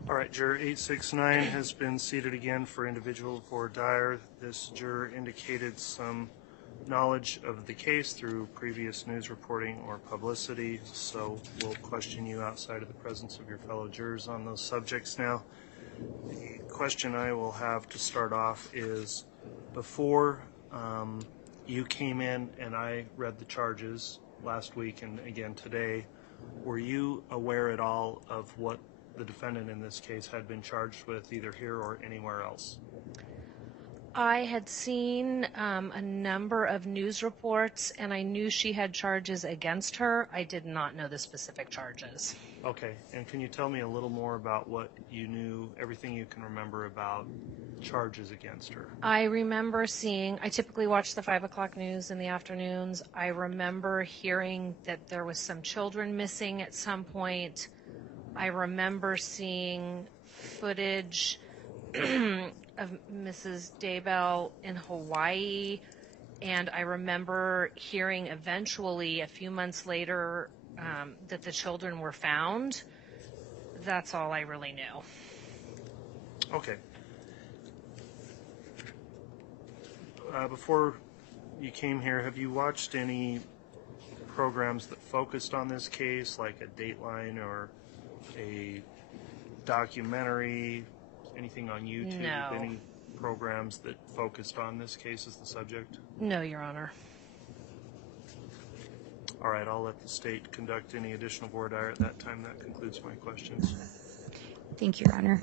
All right, Juror 869 has been seated again for individual voir dire. This juror indicated some knowledge of the case through previous news reporting or publicity, so we'll question you outside of the presence of your fellow jurors on those subjects now. The question I will have to start off is, before you came in and I read the charges last week and again today, were you aware at all of what the defendant in this case had been charged with either here or anywhere else? I had seen a number of news reports, and I knew she had charges against her. I did not know the specific charges. Okay, and can you tell me a little more about what you knew, everything you can remember about charges against her? I remember I typically watch the 5 o'clock news in the afternoons. I remember hearing that there was some children missing at some point. I remember seeing footage of Mrs. Daybell in Hawaii, and I remember hearing eventually, a few months later, that the children were found. That's all I really knew. Okay. Before you came here, have you watched any programs that focused on this case, like a Dateline or a documentary, anything on YouTube? No. Any programs that focused on this case as the subject? No, Your Honor. All right, I'll let the state conduct any additional voir dire at that time. That concludes my questions. Thank you, Your Honor.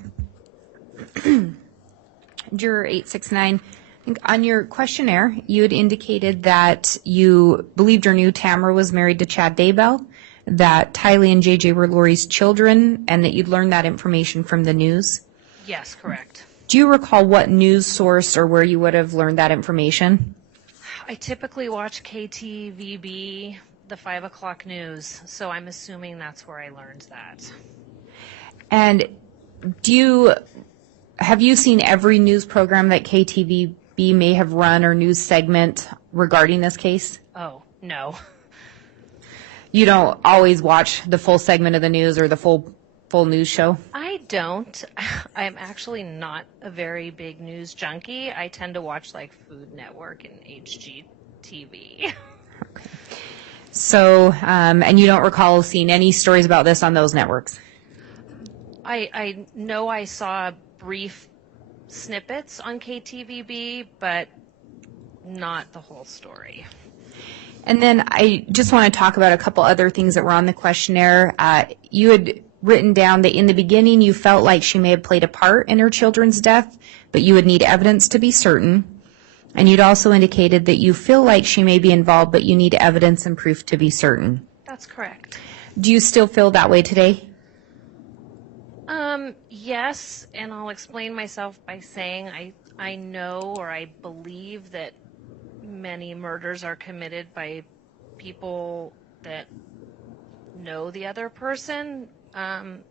Juror 869, I think on your questionnaire, you had indicated that you believed or knew Tamara was married to Chad Daybell, that Tylee and JJ were Lori's children, and that you'd learned that information from the news. Yes, correct. Do you recall what news source or where you would have learned that information? I typically watch KTVB, the 5 o'clock news, so I'm assuming that's where I learned that. And have you seen every news program that KTVB may have run or news segment regarding this case? Oh, no. You don't always watch the full segment of the news or the full news show? I don't. I'm actually not a very big news junkie. I tend to watch like Food Network and HGTV. So, and you don't recall seeing any stories about this on those networks? I know I saw brief snippets on KTVB, but not the whole story. And then I just want to talk about a couple other things that were on the questionnaire. You had written down that in the beginning you felt like she may have played a part in her children's death, but you would need evidence to be certain. And you'd also indicated that you feel like she may be involved, but you need evidence and proof to be certain. That's correct. Do you still feel that way today? Yes, and I'll explain myself by saying I know or I believe that many murders are committed by people that know the other person.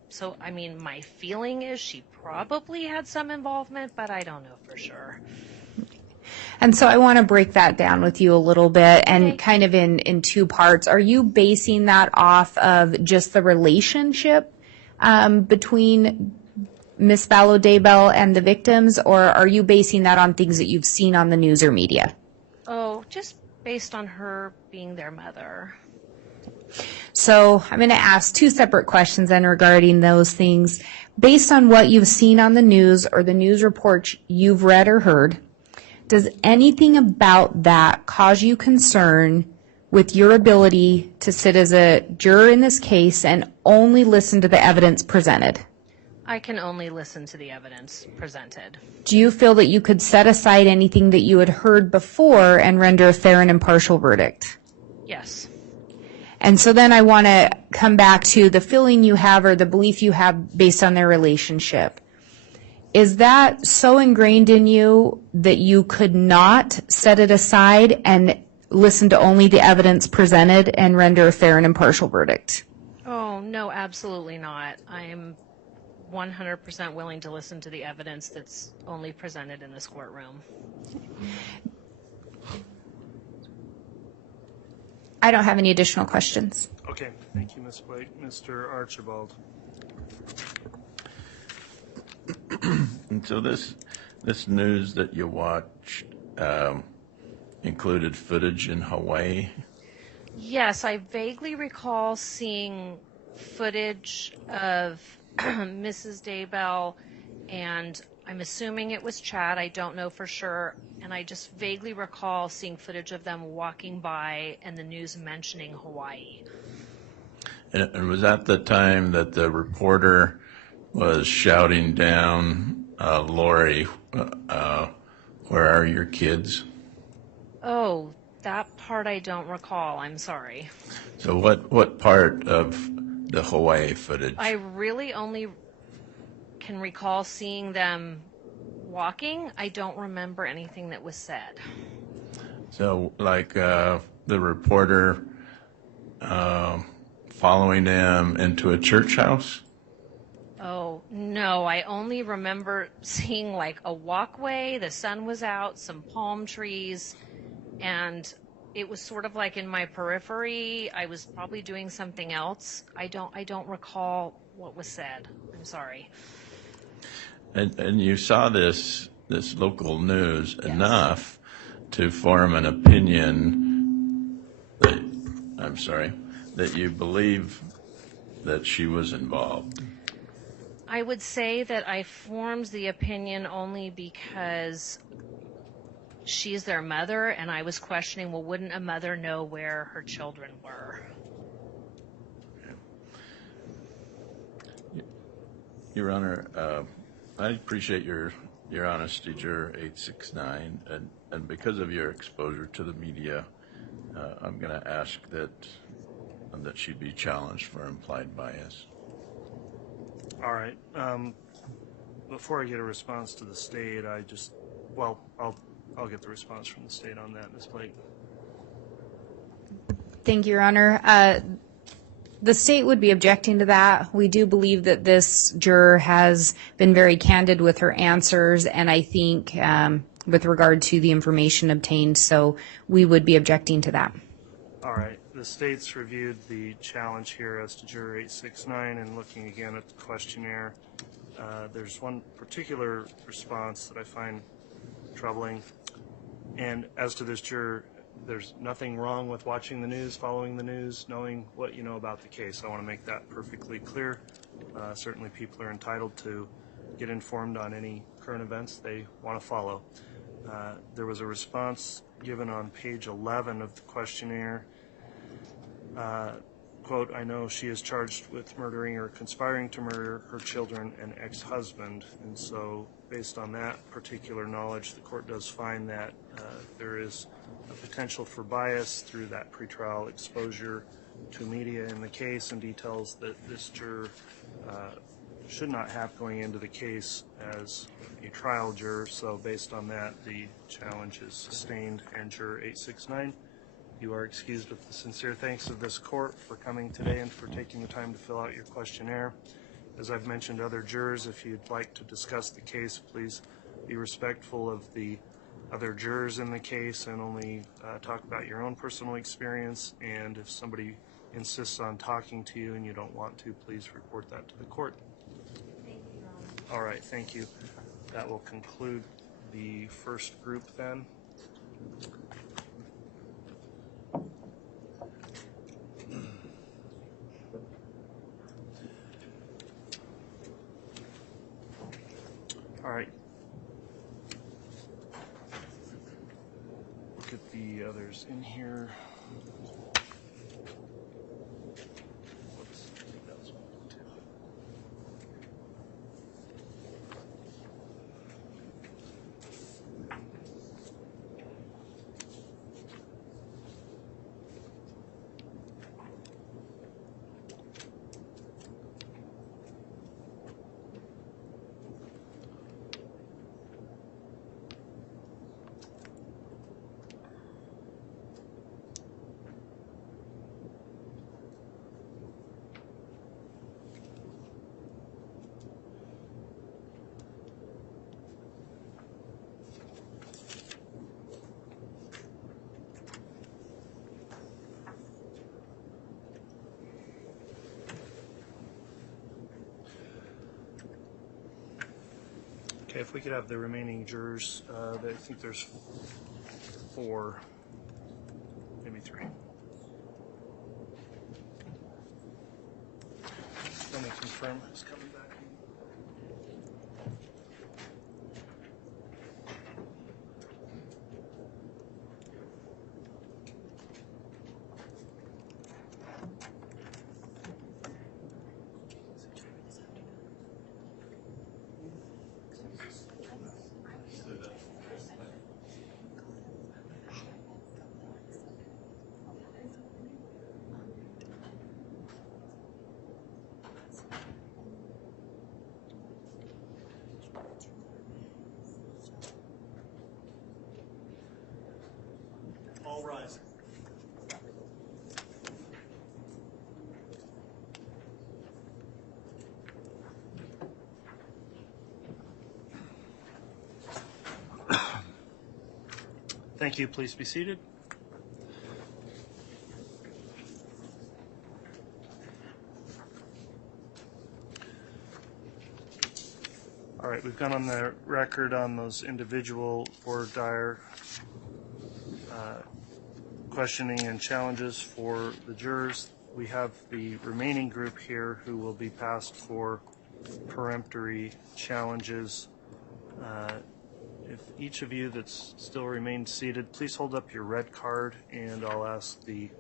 So, I mean, my feeling is she probably had some involvement, but I don't know for sure. And so I want to break that down with you a little bit and kind of in two parts. Are you basing that off of just the relationship between Miss Vallow Daybell and the victims, or are you basing that on things that you've seen on the news or media? Oh, just based on her being their mother. So I'm going to ask two separate questions then regarding those things. Based on what you've seen on the news or the news reports you've read or heard, does anything about that cause you concern with your ability to sit as a juror in this case and only listen to the evidence presented? I can only listen to the evidence presented. Do you feel that you could set aside anything that you had heard before and render a fair and impartial verdict? Yes. And so then I want to come back to the feeling you have or the belief you have based on their relationship. Is that so ingrained in you that you could not set it aside and listen to only the evidence presented and render a fair and impartial verdict? Oh, no, absolutely not. I'm 100% willing to listen to the evidence that's only presented in this courtroom. I don't have any additional questions. Okay, thank you, Ms. White. Mr. Archibald. And so this news that you watched included footage in Hawaii? Yes, I vaguely recall seeing footage of Mrs. Daybell, and I'm assuming it was Chad. I don't know for sure. And I just vaguely recall seeing footage of them walking by and the news mentioning Hawaii. And was that the time that the reporter was shouting down, Lori, where are your kids? Oh, that part I don't recall. I'm sorry. So what part of the Hawaii footage? I really only can recall seeing them walking. I don't remember anything that was said. So like the reporter following them into a church house? Oh, no, I only remember seeing like a walkway, the sun was out, some palm trees, and it was sort of like in my periphery. I was probably doing something else. I don't recall what was said. I'm sorry. And you saw this local news enough to form an opinion that you believe that she was involved. I would say that I formed the opinion only because she's their mother, and I was questioning, well, wouldn't a mother know where her children were? Your Honor, I appreciate your honesty, Juror 869, and because of your exposure to the media, I'm going to ask that she be challenged for implied bias. All right. before I get a response to the state, I'll get the response from the state on that, Ms. Blake. Thank you, Your Honor. The state would be objecting to that. We do believe that this juror has been very candid with her answers, and I think with regard to the information obtained, so we would be objecting to that. All right. The state's reviewed the challenge here as to Juror 869, and looking again at the questionnaire, there's one particular response that I find troubling. And as to this juror, there's nothing wrong with watching the news, following the news, knowing what you know about the case. I want to make that perfectly clear. Certainly people are entitled to get informed on any current events they want to follow. There was a response given on page 11 of the questionnaire. Quote, I know she is charged with murdering or conspiring to murder her children and ex-husband. And so based on that particular knowledge, the court does find that there is a potential for bias through that pretrial exposure to media in the case, and details that this juror should not have going into the case as a trial juror. So based on that, the challenge is sustained, and Juror 869, you are excused with the sincere thanks of this court for coming today and for taking the time to fill out your questionnaire. As I've mentioned to other jurors, if you'd like to discuss the case, please be respectful of the other jurors in the case and only talk about your own personal experience. And if somebody insists on talking to you and you don't want to, please report that to the court. Thank you, Your Honor. All right, thank you. That will conclude the first group then. All right. Look at the others in here. Whoops, I think that was one too. Okay, if we could have the remaining jurors, I think there's 4, maybe 3. Let me confirm who's coming back. All rise. Thank you. Please be seated. All right, we've gone on the record on those individual voir dire questioning and challenges for the jurors. We have the remaining group here who will be passed for peremptory challenges. If each of you that's still remains seated, please hold up your red card, and I'll ask the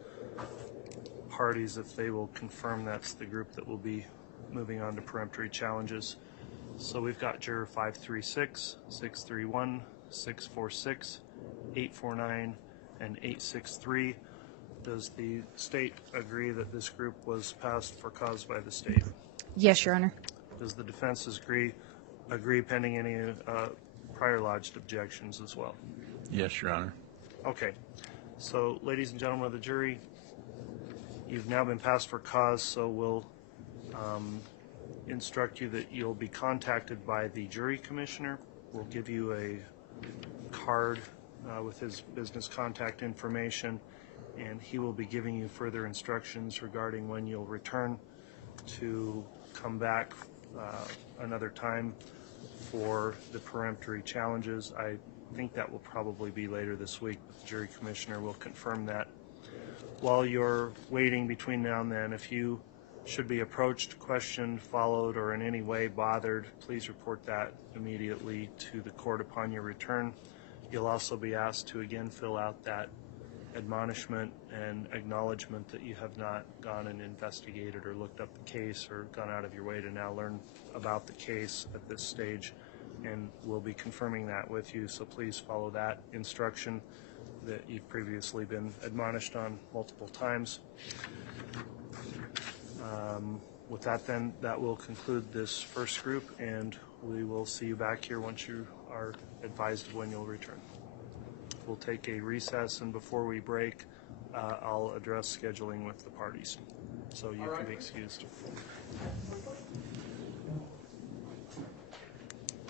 parties if they will confirm that's the group that will be moving on to peremptory challenges. So we've got Juror 536, 631, 646, 849, and 863. Does the state agree that this group was passed for cause by the state? Yes, Your Honor. Does the defense agree agree pending any prior lodged objections as well? Yes, Your Honor. Okay. So, ladies and gentlemen of the jury, you've now been passed for cause, so we'll instruct you that you'll be contacted by the jury commissioner. We'll give you a card with his business contact information, and he will be giving you further instructions regarding when you'll return to come back another time for the peremptory challenges. I think that will probably be later this week, but the jury commissioner will confirm that. While you're waiting between now and then, if you should be approached, questioned, followed, or in any way bothered, please report that immediately to the court upon your return. You'll also be asked to again fill out that admonishment and acknowledgement that you have not gone and investigated or looked up the case or gone out of your way to now learn about the case at this stage, and we'll be confirming that with you, so please follow that instruction that you've previously been admonished on multiple times. With that then, that will conclude this first group, and we will see you back here once you are advised of when you'll return. We'll take a recess, and before we break, I'll address scheduling with the parties. So you can be excused.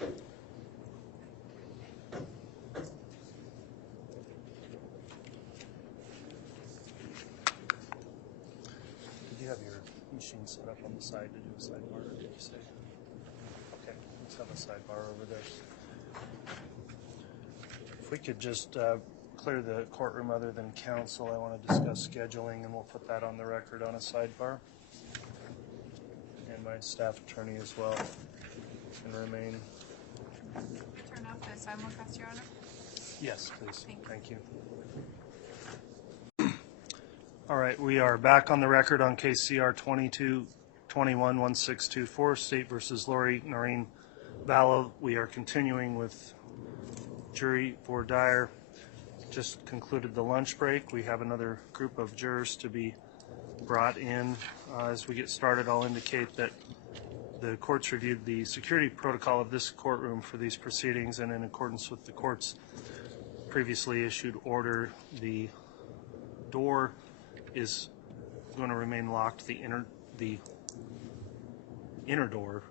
Did you have your machine set up on the side to do a sidebar, or did you say? Okay, let's have a sidebar over there. If we could just clear the courtroom other than counsel, I want to discuss scheduling, and we'll put that on the record on a sidebar. And my staff attorney as well can remain. Turn off the simulcast, Your Honor. Yes, please. Thank you. All right, we are back on the record on case CR 22-21-1624, State versus Lori Vallow. We are continuing with jury voir dire. Just concluded the lunch break. We have another group of jurors to be brought in. As we get started, I'll indicate that the court's reviewed the security protocol of this courtroom for these proceedings, and in accordance with the court's previously issued order, the door is going to remain locked, the inner door,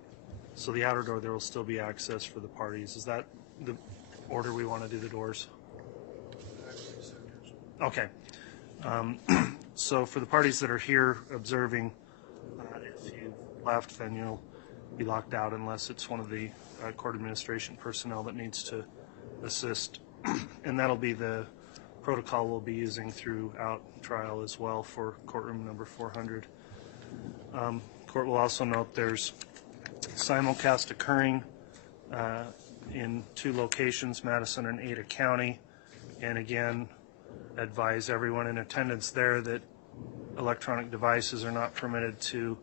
so the outer door there will still be access for the parties. Is that the order we want to do the doors? Okay. So for the parties that are here observing, if you left, then you'll be locked out unless it's one of the court administration personnel that needs to assist. And that'll be the protocol we'll be using throughout trial as well for courtroom number 400. Court will also note there's simulcast occurring in 2 locations, Madison and Ada County, and again advise everyone in attendance there that electronic devices are not permitted to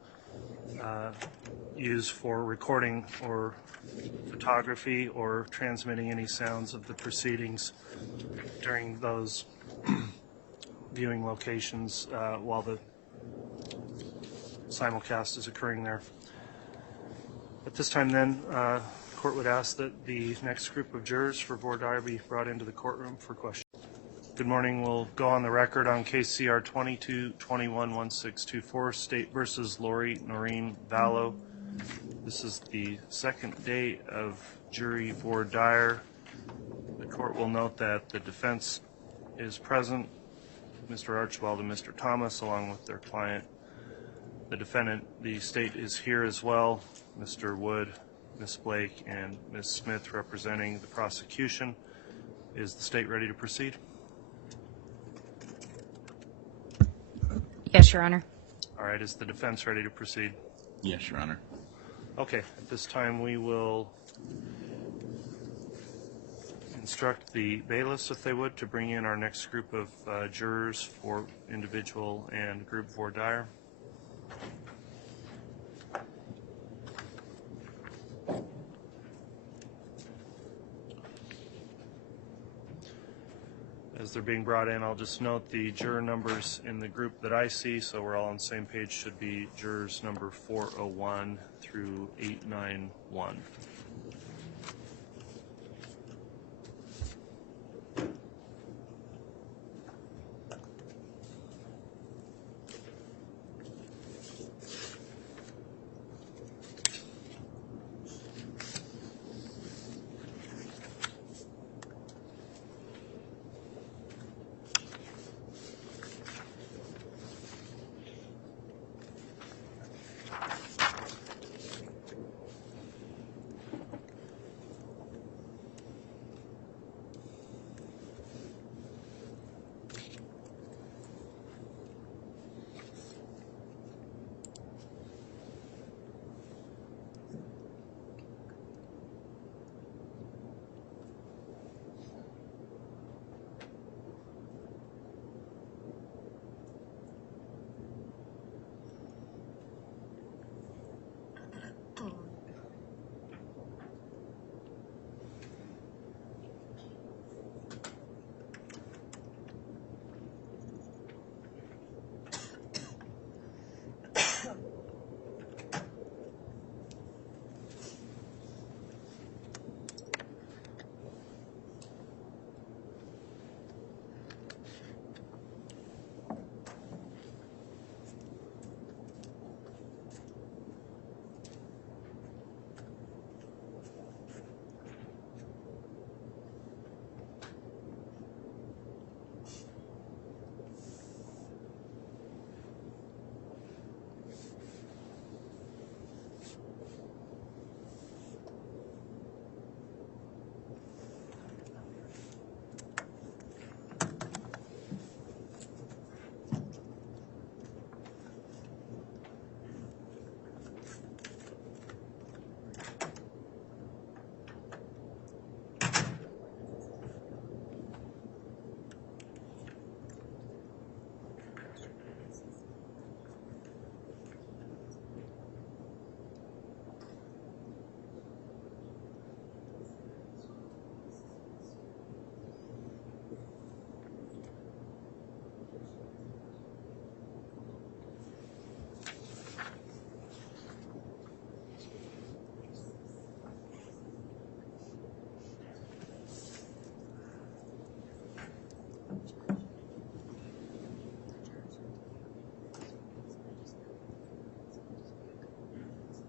use for recording or photography or transmitting any sounds of the proceedings during those viewing locations while the simulcast is occurring there. At this time then, court would ask that the next group of jurors for voir dire be brought into the courtroom for questions. Good morning. We'll go on the record on case CR 22-21-1624, State versus Lori Vallow. This is the second day of jury voir dire. The court will note that the defense is present, Mr. Archibald and Mr. Thomas, along with their client. The defendant, the state is here as well, Mr. Wood, Ms. Blake, and Ms. Smith representing the prosecution. Is the state ready to proceed? Yes, Your Honor. All right, is the defense ready to proceed? Yes, Your Honor. Okay, at this time we will instruct the bailiffs, if they would, to bring in our next group of jurors for individual and group voir dire. As they're being brought in, I'll just note the juror numbers in the group that I see, so we're all on the same page, should be jurors number 401 through 891.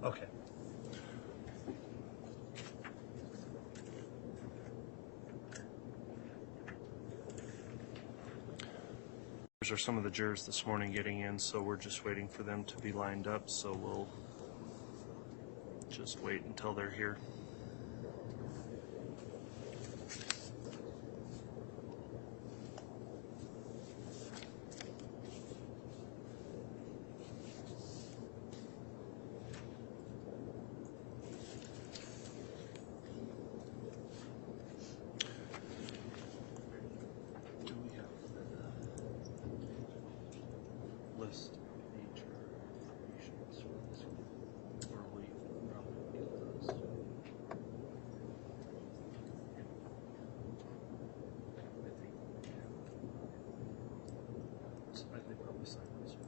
Okay. These are some of the jurors this morning getting in, so we're just waiting for them to be lined up, so we'll just wait until they're here. Do we have the list of the informations for this one? Or we probably get those? I think probably sign this one.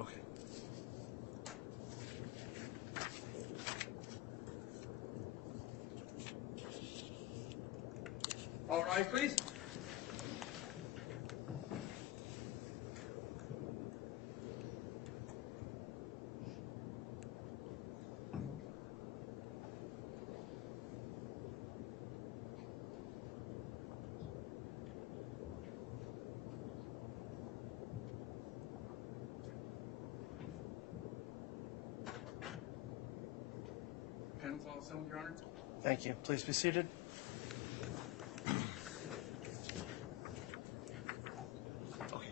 Okay. All rise, please. Panel's all assembled, Your Honor. Thank you. Please be seated. Okay.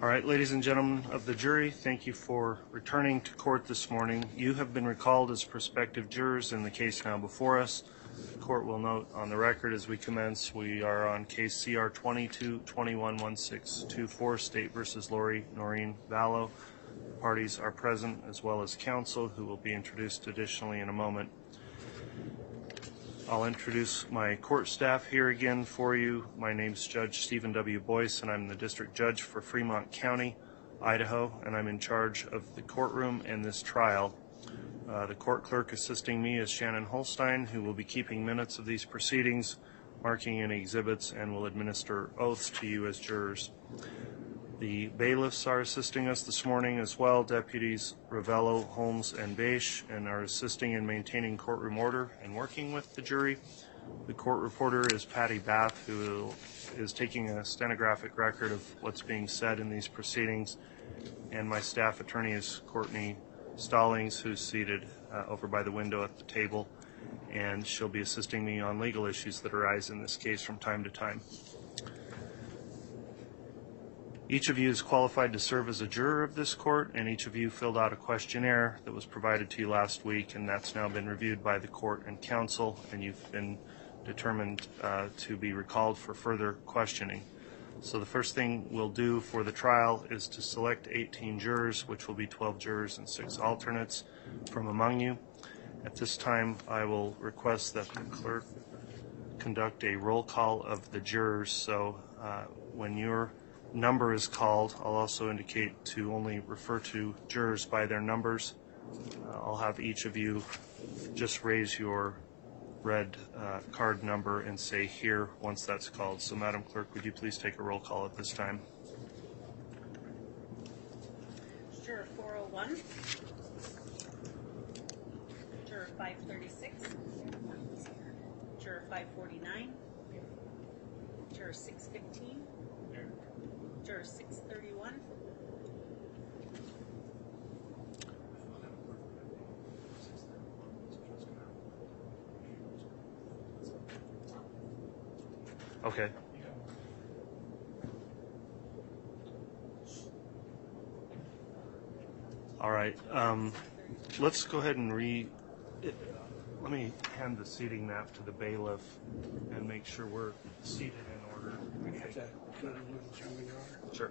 All right, ladies and gentlemen of the jury, thank you for returning to court this morning. You have been recalled as prospective jurors in the case now before us. The court will note on the record as we commence, we are on case CR 22-21-1624, State versus Lori Vallow. Parties are present as well as counsel who will be introduced additionally in a moment. I'll introduce my court staff here again for you. My name's Judge Stephen W. Boyce, and I'm the District Judge for Fremont County, Idaho, and I'm in charge of the courtroom and this trial. The court clerk assisting me is Shannon Holstein, who will be keeping minutes of these proceedings, marking any exhibits, and will administer oaths to you as jurors. The bailiffs are assisting us this morning as well, Deputies Ravello, Holmes, and Beish, and are assisting in maintaining courtroom order and working with the jury. The court reporter is Patty Bath, who is taking a stenographic record of what's being said in these proceedings. And my staff attorney is Courtney Stallings, who's seated over by the window at the table, and she'll be assisting me on legal issues that arise in this case from time to time. Each of you is qualified to serve as a juror of this court, and each of you filled out a questionnaire that was provided to you last week, and that's now been reviewed by the court and counsel, and you've been determined to be recalled for further questioning. So the first thing we'll do for the trial is to select 18 jurors, which will be 12 jurors and 6 alternates from among you. At this time, I will request that the clerk conduct a roll call of the jurors. So when your number is called, I'll also indicate to only refer to jurors by their numbers. I'll have each of you just raise your red card number and say here once that's called. So Madam Clerk, would you please take a roll call at this time? Juror 401. Juror 536. Juror 549. Juror 615. Juror 631. Okay. All right. Let's go ahead and let me hand the seating map to the bailiff and make sure we're seated in order. Sure.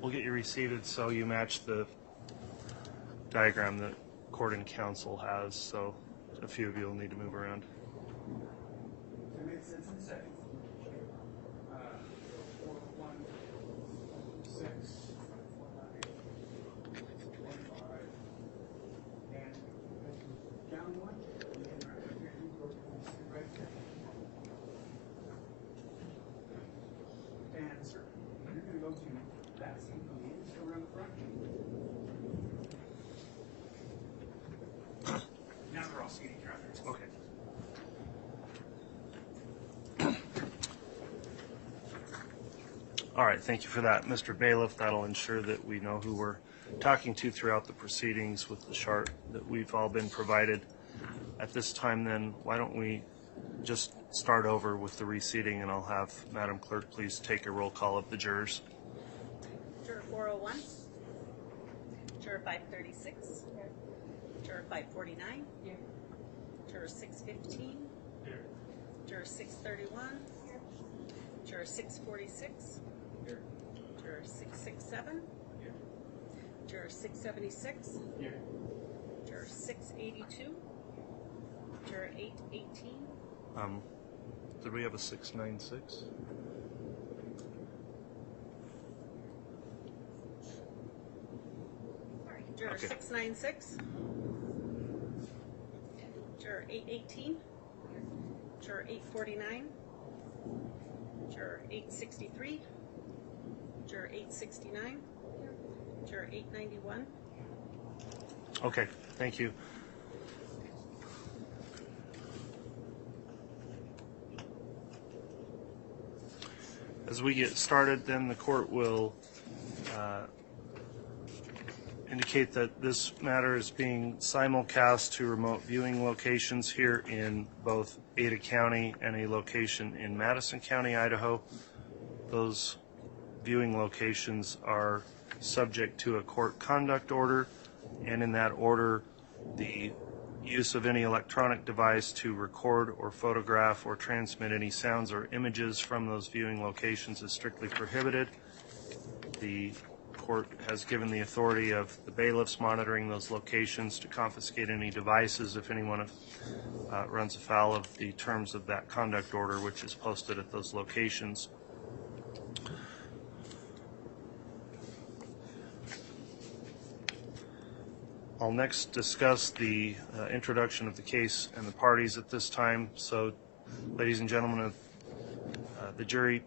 We'll get you reseated so you match the diagram that court and counsel has. So a few of you will need to move around. All right, thank you for that, Mr. Bailiff. That'll ensure that we know who we're talking to throughout the proceedings with the chart that we've all been provided. At this time, then, why don't we just start over with the reseating, and I'll have Madam Clerk please take a roll call of the jurors. Juror 401. Juror 536. Juror 549. Juror 615. Juror 631. Juror 646. Juror 667. Juror 676. Juror 682. Juror 818. Did we have a 696? Sorry. Juror 696. Juror 818. Juror 849. Juror 863. Juror 869. Juror 891. Okay, thank you. As we get started, then the court will indicate that this matter is being simulcast to remote viewing locations here in both Ada County and a location in Madison County, Idaho. Those viewing locations are subject to a court conduct order, and in that order, the use of any electronic device to record or photograph or transmit any sounds or images from those viewing locations is strictly prohibited. The court has given the authority of the bailiffs monitoring those locations to confiscate any devices if anyone runs afoul of the terms of that conduct order, which is posted at those locations. I'll next discuss the introduction of the case and the parties at this time. So, ladies and gentlemen of the jury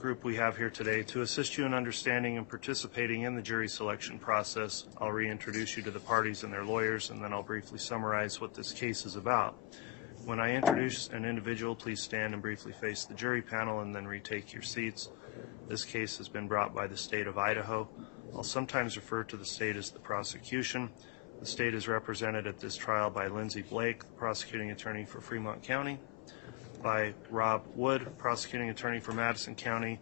group we have here today, to assist you in understanding and participating in the jury selection process, I'll reintroduce you to the parties and their lawyers, and then I'll briefly summarize what this case is about. When I introduce an individual, please stand and briefly face the jury panel and then retake your seats. This case has been brought by the state of Idaho. I'll sometimes refer to the state as the prosecution. The state is represented at this trial by Lindsay Blake, the prosecuting attorney for Fremont County, by Rob Wood, prosecuting attorney for Madison County,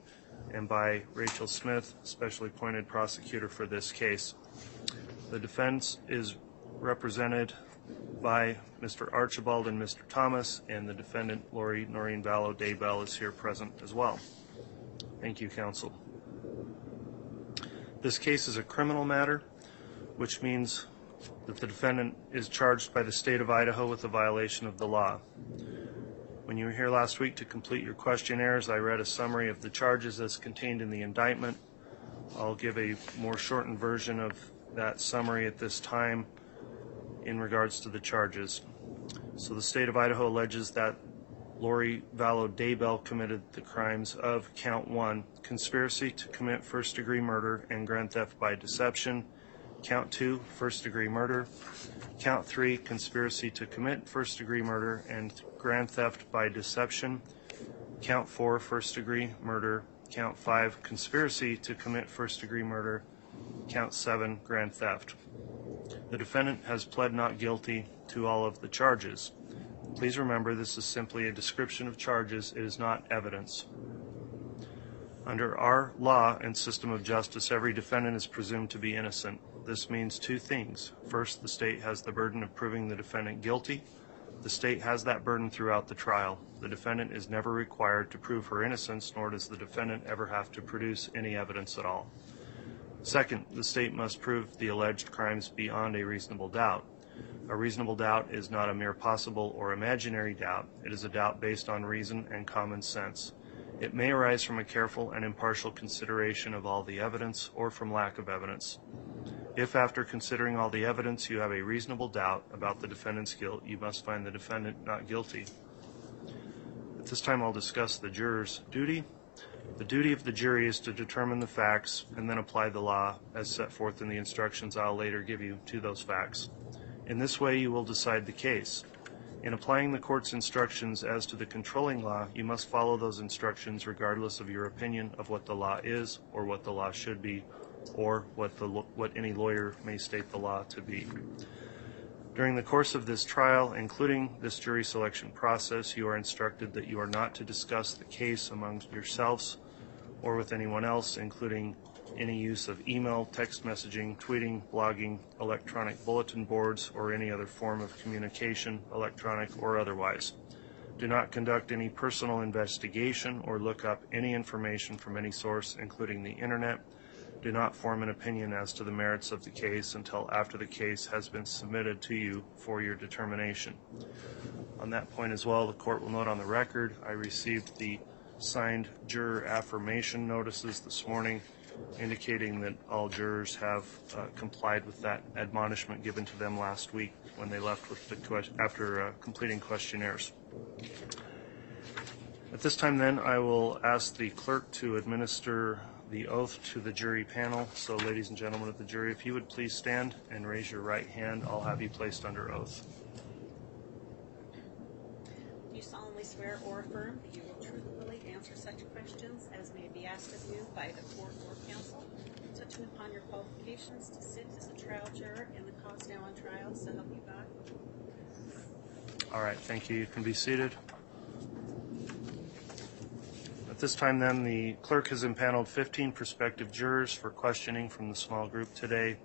and by Rachel Smith, specially appointed prosecutor for this case. The defense is represented by Mr. Archibald and Mr. Thomas, and the defendant, Lori Vallow Daybell, is here present as well. Thank you, counsel. This case is a criminal matter, which means that the defendant is charged by the state of Idaho with a violation of the law. When you were here last week to complete your questionnaires, I read a summary of the charges as contained in the indictment. I'll give a more shortened version of that summary at this time in regards to the charges. So the state of Idaho alleges that Lori Vallow Daybell committed the crimes of count 1, conspiracy to commit first-degree murder and grand theft by deception, count 2, first-degree murder, count 3, conspiracy to commit first-degree murder and grand theft by deception, count 4, first-degree murder, count 5, conspiracy to commit first-degree murder, count 7, grand theft. The defendant has pled not guilty to all of the charges. Please remember, this is simply a description of charges. It is not evidence. Under our law and system of justice, every defendant is presumed to be innocent. This means two things. First, the state has the burden of proving the defendant guilty. The state has that burden throughout the trial. The defendant is never required to prove her innocence, nor does the defendant ever have to produce any evidence at all. Second, the state must prove the alleged crimes beyond a reasonable doubt. A reasonable doubt is not a mere possible or imaginary doubt. It is a doubt based on reason and common sense. It may arise from a careful and impartial consideration of all the evidence or from lack of evidence. If after considering all the evidence you have a reasonable doubt about the defendant's guilt, you must find the defendant not guilty. At this time, I'll discuss the juror's duty. The duty of the jury is to determine the facts and then apply the law as set forth in the instructions I'll later give you to those facts. In this way, you will decide the case. In applying the court's instructions as to the controlling law, you must follow those instructions regardless of your opinion of what the law is or what the law should be or what any lawyer may state the law to be. During the course of this trial, including this jury selection process, you are instructed that you are not to discuss the case among yourselves or with anyone else, including any use of email, text messaging, tweeting, blogging, electronic bulletin boards, or any other form of communication, electronic or otherwise. Do not conduct any personal investigation or look up any information from any source, including the internet. Do not form an opinion as to the merits of the case until after the case has been submitted to you for your determination. On that point as well, the court will note on the record, I received the signed juror affirmation notices this morning indicating that all jurors have complied with that admonishment given to them last week when they left with after completing questionnaires. At this time then, I will ask the clerk to administer the oath to the jury panel. So ladies and gentlemen of the jury, if you would please stand and raise your right hand, I'll have you placed under oath. Do you solemnly swear or affirm that you will truthfully answer such questions as may be asked of you by the court or counsel, touching upon your qualifications to sit as a trial juror in the cause now on trial, so help you God? All right, thank you. You can be seated. At this time then, the clerk has impaneled 15 prospective jurors for questioning from the small group today.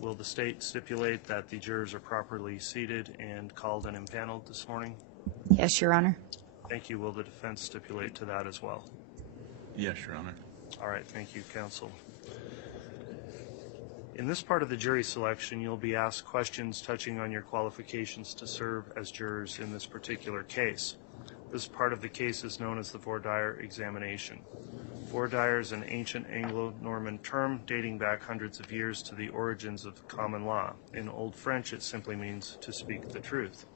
Will the state stipulate that the jurors are properly seated and called and impaneled this morning? Yes, Your Honor. Thank you. Will the defense stipulate to that as well? Yes, Your Honor. All right, thank you, counsel. In this part of the jury selection, you'll be asked questions touching on your qualifications to serve as jurors in this particular case. This part of the case is known as the voir dire examination. Voir dire is an ancient Anglo-Norman term dating back hundreds of years to the origins of common law. In Old French, it simply means to speak the truth.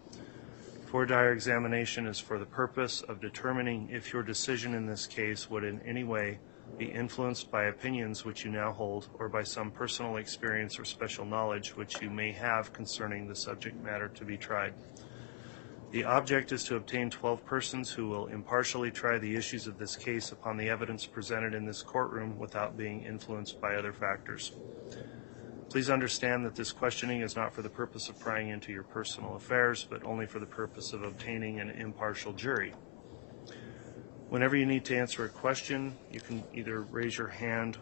Voir dire examination is for the purpose of determining if your decision in this case would in any way be influenced by opinions which you now hold or by some personal experience or special knowledge which you may have concerning the subject matter to be tried. The object is to obtain 12 persons who will impartially try the issues of this case upon the evidence presented in this courtroom without being influenced by other factors. Please understand that this questioning is not for the purpose of prying into your personal affairs, but only for the purpose of obtaining an impartial jury. Whenever you need to answer a question, you can either raise your hand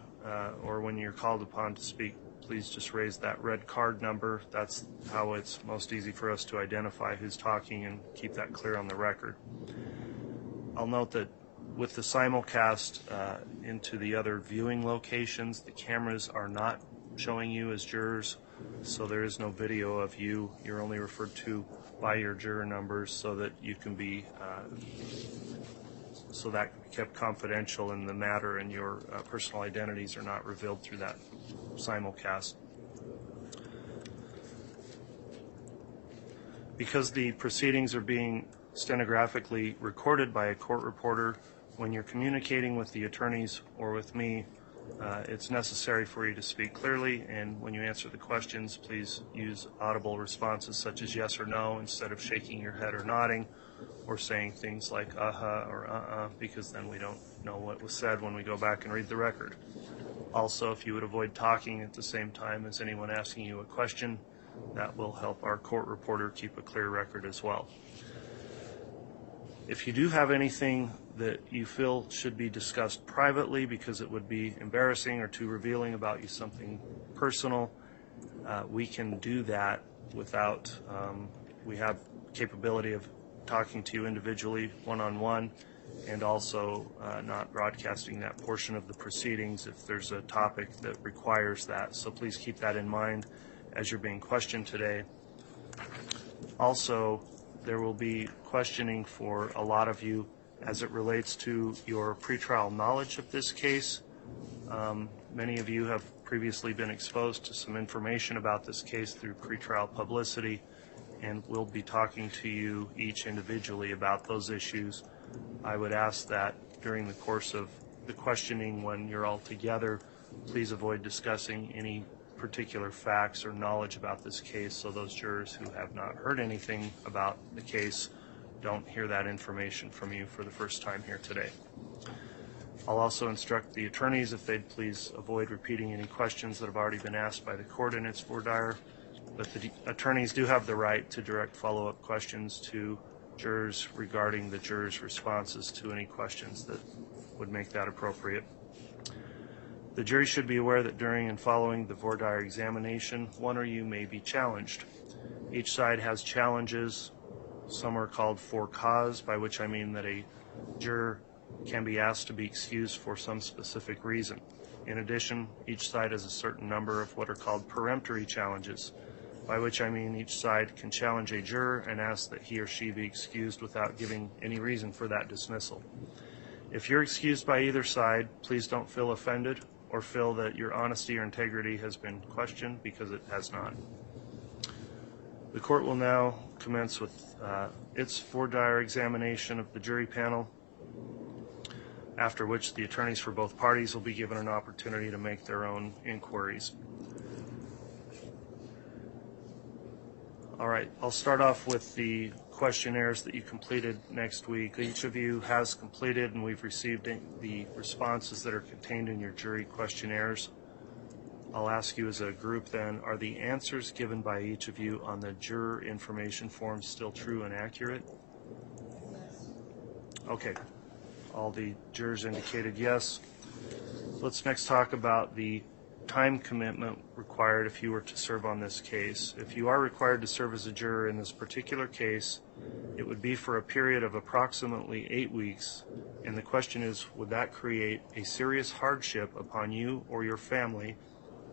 or when you're called upon to speak, please just raise that red card number. That's how it's most easy for us to identify who's talking and keep that clear on the record. I'll note that with the simulcast into the other viewing locations, the cameras are not showing you as jurors, so there is no video of you. You're only referred to by your juror numbers so that you can be so that can be kept confidential in the matter, and your personal identities are not revealed through that simulcast. Because the proceedings are being stenographically recorded by a court reporter, when you're communicating with the attorneys or with me, it's necessary for you to speak clearly, and when you answer the questions, please use audible responses such as yes or no instead of shaking your head or nodding or saying things like or because then we don't know what was said when we go back and read the record. Also, if you would avoid talking at the same time as anyone asking you a question, that will help our court reporter keep a clear record as well. If you do have anything that you feel should be discussed privately because it would be embarrassing or too revealing about you, something personal, we can do that without, we have capability of talking to you individually, one-on-one, and also not broadcasting that portion of the proceedings if there's a topic that requires that. So please keep that in mind as you're being questioned today. Also, there will be questioning for a lot of you as it relates to your pretrial knowledge of this case. Many of you have previously been exposed to some information about this case through pretrial publicity, and we'll be talking to you each individually about those issues. I would ask that during the course of the questioning, when you're all together, please avoid discussing any particular facts or knowledge about this case, so those jurors who have not heard anything about the case don't hear that information from you for the first time here today. I'll also instruct the attorneys if they'd please avoid repeating any questions that have already been asked by the court in its voir dire, but the attorneys do have the right to direct follow-up questions to jurors regarding the jurors' responses to any questions that would make that appropriate. The jury should be aware that during and following the voir dire examination, one or you may be challenged. Each side has challenges. Some are called for cause, by which I mean that a juror can be asked to be excused for some specific reason. In addition, each side has a certain number of what are called peremptory challenges, by which I mean each side can challenge a juror and ask that he or she be excused without giving any reason for that dismissal. If you're excused by either side, please don't feel offended or feel that your honesty or integrity has been questioned, because it has not. The court will now commence with its voir dire examination of the jury panel, after which the attorneys for both parties will be given an opportunity to make their own inquiries. All right, I'll start off with the questionnaires that you completed next week. Each of you has completed, and we've received the responses that are contained in your jury questionnaires. I'll ask you as a group then, are the answers given by each of you on the juror information form still true and accurate? Okay, all the jurors indicated yes. Let's next talk about the time commitment required if you were to serve on this case. If you are required to serve as a juror in this particular case, it would be for a period of approximately 8 weeks, and the question is, would that create a serious hardship upon you or your family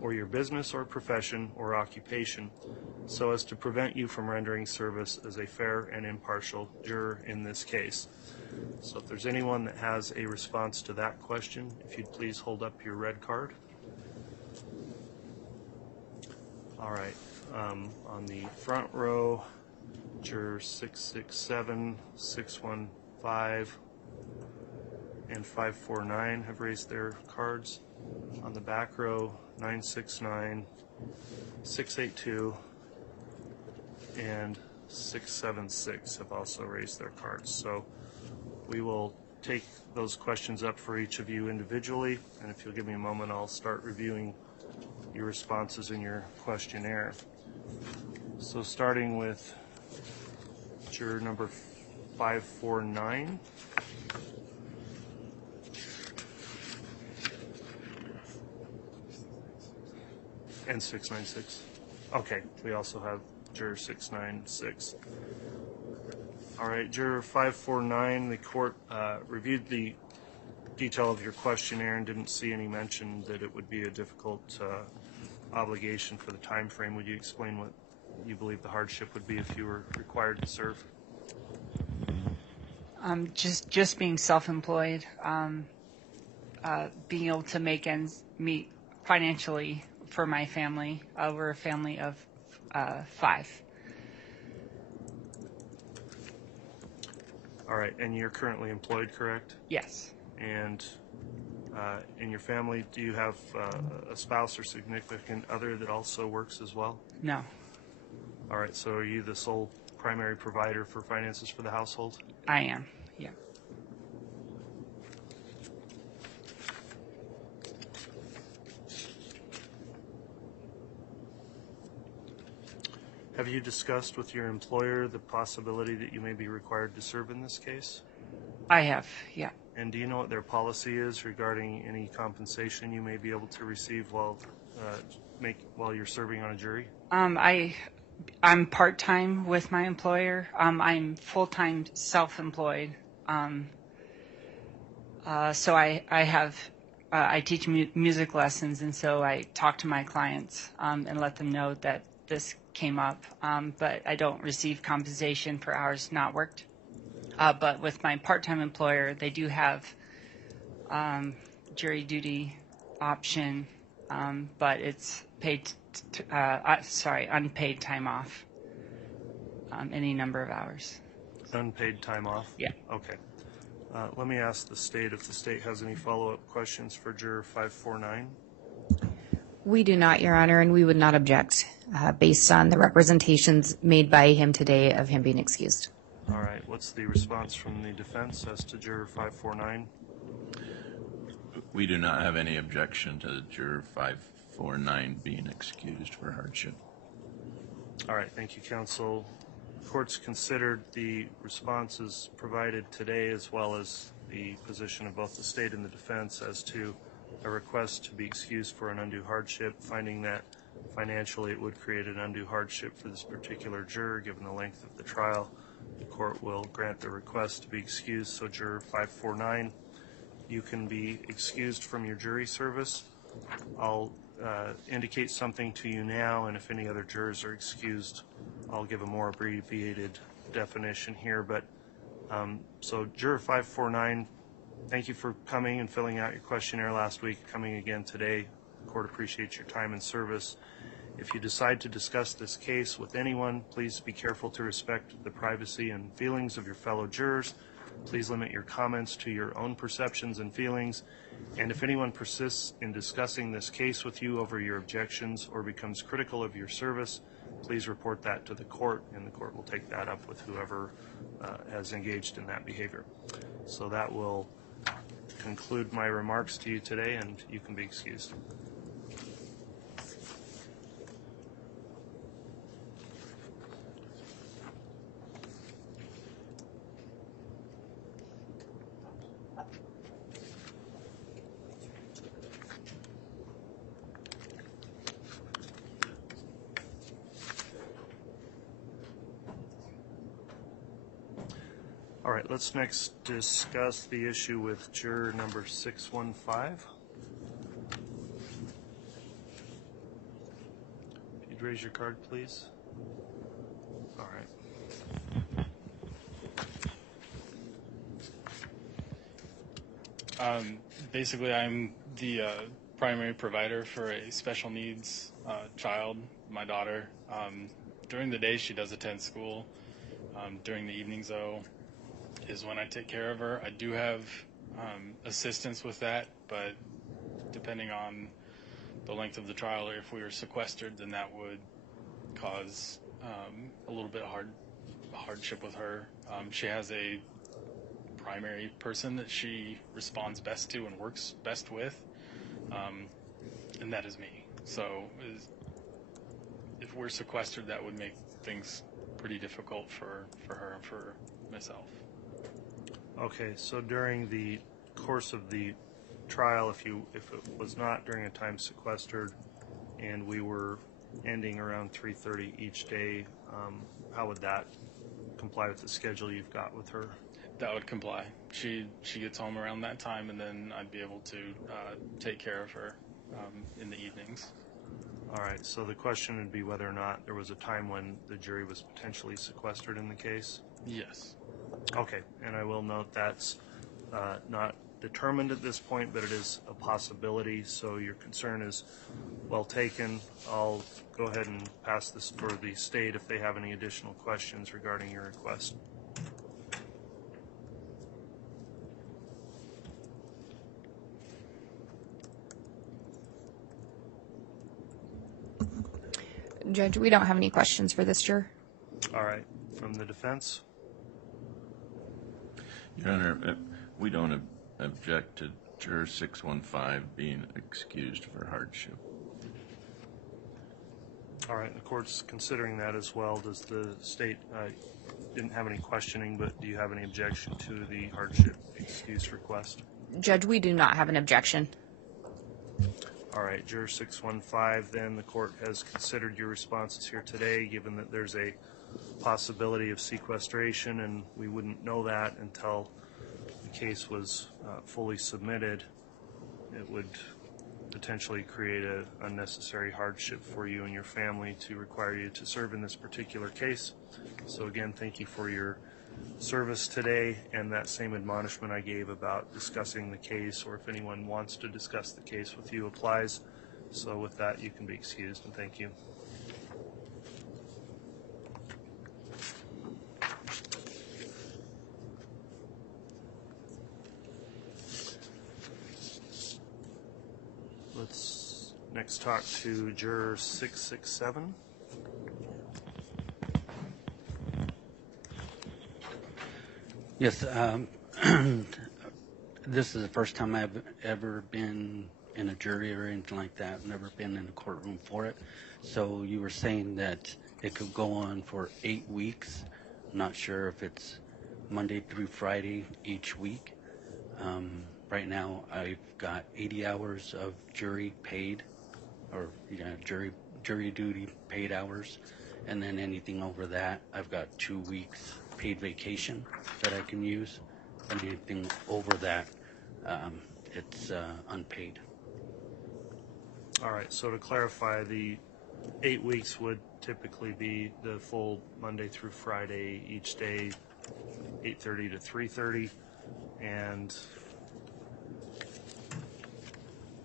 or your business or profession or occupation, so as to prevent you from rendering service as a fair and impartial juror in this case? So if there's anyone that has a response to that question, if you'd please hold up your red card. All right, on the front row, jurors 667, 615, and 549 have raised their cards. On the back row, 969, 682, and 676 have also raised their cards. So we will take those questions up for each of you individually, and if you'll give me a moment, I'll start reviewing your responses in your questionnaire. So starting with juror number 549. And 696. Okay, we also have juror 696. All right, juror 549, the court reviewed the detail of your questionnaire and didn't see any mention that it would be a difficult obligation for the time frame. Would you explain what you believe the hardship would be if you were required to serve? Just being self-employed, being able to make ends meet financially for my family. We're a family of 5. All right, and you're currently employed, correct? Yes. And in your family, do you have a spouse or significant other that also works as well? No. All right, so are you the sole primary provider for finances for the household? I am, yeah. Have you discussed with your employer the possibility that you may be required to serve in this case? I have, yeah. And do you know what their policy is regarding any compensation you may be able to receive while you're serving on a jury? I'm part-time with my employer. I'm full-time self-employed. So I teach music lessons, and so I talk to my clients and let them know that this came up, but I don't receive compensation for hours not worked. But with my part-time employer, they do have jury duty option, but it's paid, unpaid time off, any number of hours. Unpaid time off? Yeah. Okay. Let me ask the state if the state has any follow-up questions for juror 549. We do not, Your Honor, and we would not object based on the representations made by him today of him being excused. All right. What's the response from the defense as to juror 549? We do not have any objection to juror 549 being excused for hardship. All right. Thank you, counsel. The court's considered the responses provided today as well as the position of both the state and the defense as to a request to be excused for an undue hardship, finding that financially it would create an undue hardship for this particular juror given the length of the trial. The court will grant the request to be excused. So juror 549, you can be excused from your jury service. I'll indicate something to you now, and if any other jurors are excused, I'll give a more abbreviated definition here. But so juror 549, thank you for coming and filling out your questionnaire last week, coming again today. The court appreciates your time and service. If you decide to discuss this case with anyone, please be careful to respect the privacy and feelings of your fellow jurors. Please limit your comments to your own perceptions and feelings. And if anyone persists in discussing this case with you over your objections or becomes critical of your service, please report that to the court, and the court will take that up with whoever has engaged in that behavior. So that will conclude my remarks to you today, and you can be excused. All right, let's next discuss the issue with juror number 615. If you'd raise your card, please. All right. Basically, I'm the primary provider for a special needs child, my daughter. During the day, she does attend school. During the evenings, though, is when I take care of her. I do have assistance with that, but depending on the length of the trial or if we were sequestered, then that would cause a little bit hard hardship with her. She has a primary person that she responds best to and works best with, and that is me. So if we're sequestered, that would make things pretty difficult for her and for myself. Okay, so during the course of the trial, if it was not during a time sequestered and we were ending around 3:30 each day, how would that comply with the schedule you've got with her? That would comply. She gets home around that time, and then I'd be able to take care of her in the evenings. All right, so the question would be whether or not there was a time when the jury was potentially sequestered in the case? Yes. Okay, and I will note that's not determined at this point, but it is a possibility, so your concern is well taken. I'll go ahead and pass this for the state if they have any additional questions regarding your request. Judge, we don't have any questions for this juror. All right, from the defense? Your Honor, we don't object to Juror 615 being excused for hardship. All right, the court's considering that as well. Does the state, didn't have any questioning, but do you have any objection to the hardship excuse request? Judge, we do not have an objection. All right, Juror 615, then the court has considered your responses here today, given that there's a possibility of sequestration, and we wouldn't know that until the case was fully submitted. It would potentially create an unnecessary hardship for you and your family to require you to serve in this particular case. So again, thank you for your service today, and that same admonishment I gave about discussing the case, or if anyone wants to discuss the case with you, applies. So with that, you can be excused, and thank you. Let's next talk to Juror 667. Yes, this is the first time I've ever been in a jury or anything like that. I've never been in a courtroom for it. So you were saying that it could go on for 8 weeks. I'm not sure if it's Monday through Friday each week. Right now I've got 80 hours of jury paid, or jury duty paid hours, and then anything over that, I've got 2 weeks paid vacation that I can use, and anything over that, it's unpaid. All right, so to clarify, the 8 weeks would typically be the full Monday through Friday each day, 8:30 to 3:30, and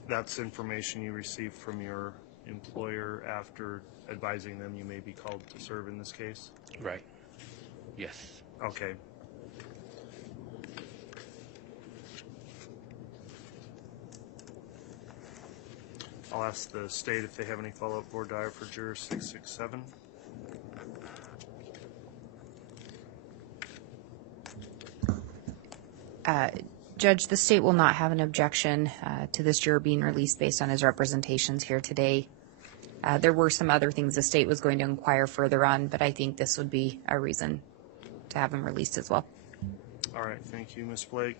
that's information you received from your employer after advising them you may be called to serve in this case? Right. Yes. Okay. I'll ask the state if they have any follow-up board dire for Juror 667. Judge, the state will not have an objection to this juror being released based on his representations here today. There were some other things the state was going to inquire further on, but I think this would be a reason to have him released as well. All right, thank you, Ms. Blake.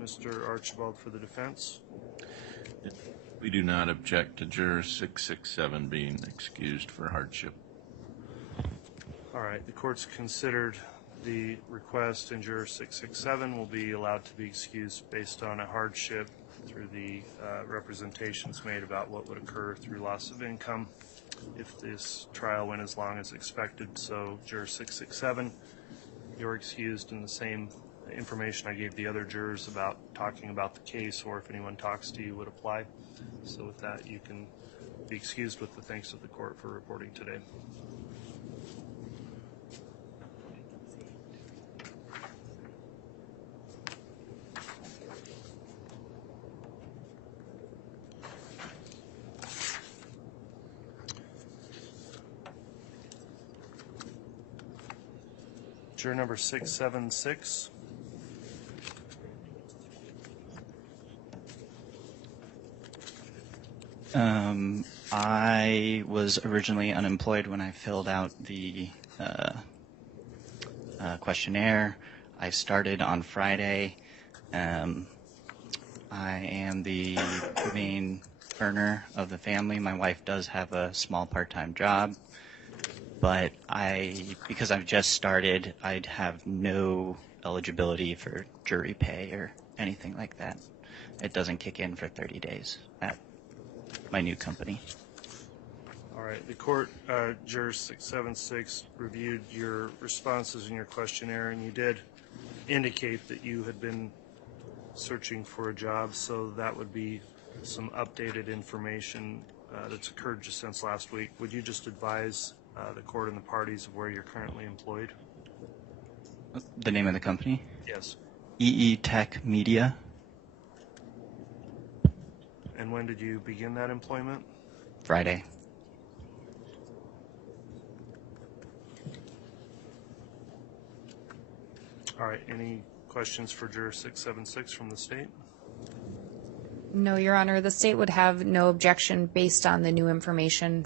Mr. Archibald for the defense. We do not object to Juror 667 being excused for hardship. All right, the court's considered the request, and Juror 667 will be allowed to be excused based on a hardship through the representations made about what would occur through loss of income if this trial went as long as expected. So Juror 667, you're excused, and the same information I gave the other jurors about talking about the case, or if anyone talks to you, would apply. So with that, you can be excused with the thanks of the court for reporting today. Juror number 676. I was originally unemployed when I filled out the questionnaire. I started on Friday. I am the main earner of the family. My wife does have a small part-time job, but because I've just started, I'd have no eligibility for jury pay or anything like that. It doesn't kick in for 30 days at my new company. All right. The court, Juror 676, reviewed your responses in your questionnaire, and you did indicate that you had been searching for a job, so that would be some updated information that's occurred just since last week. Would you just advise the court and the parties of where you're currently employed? The name of the company? Yes. EE Tech Media. And when did you begin that employment? Friday. All right. Any questions for Juror 676 from the state? No, Your Honor. The state would have no objection based on the new information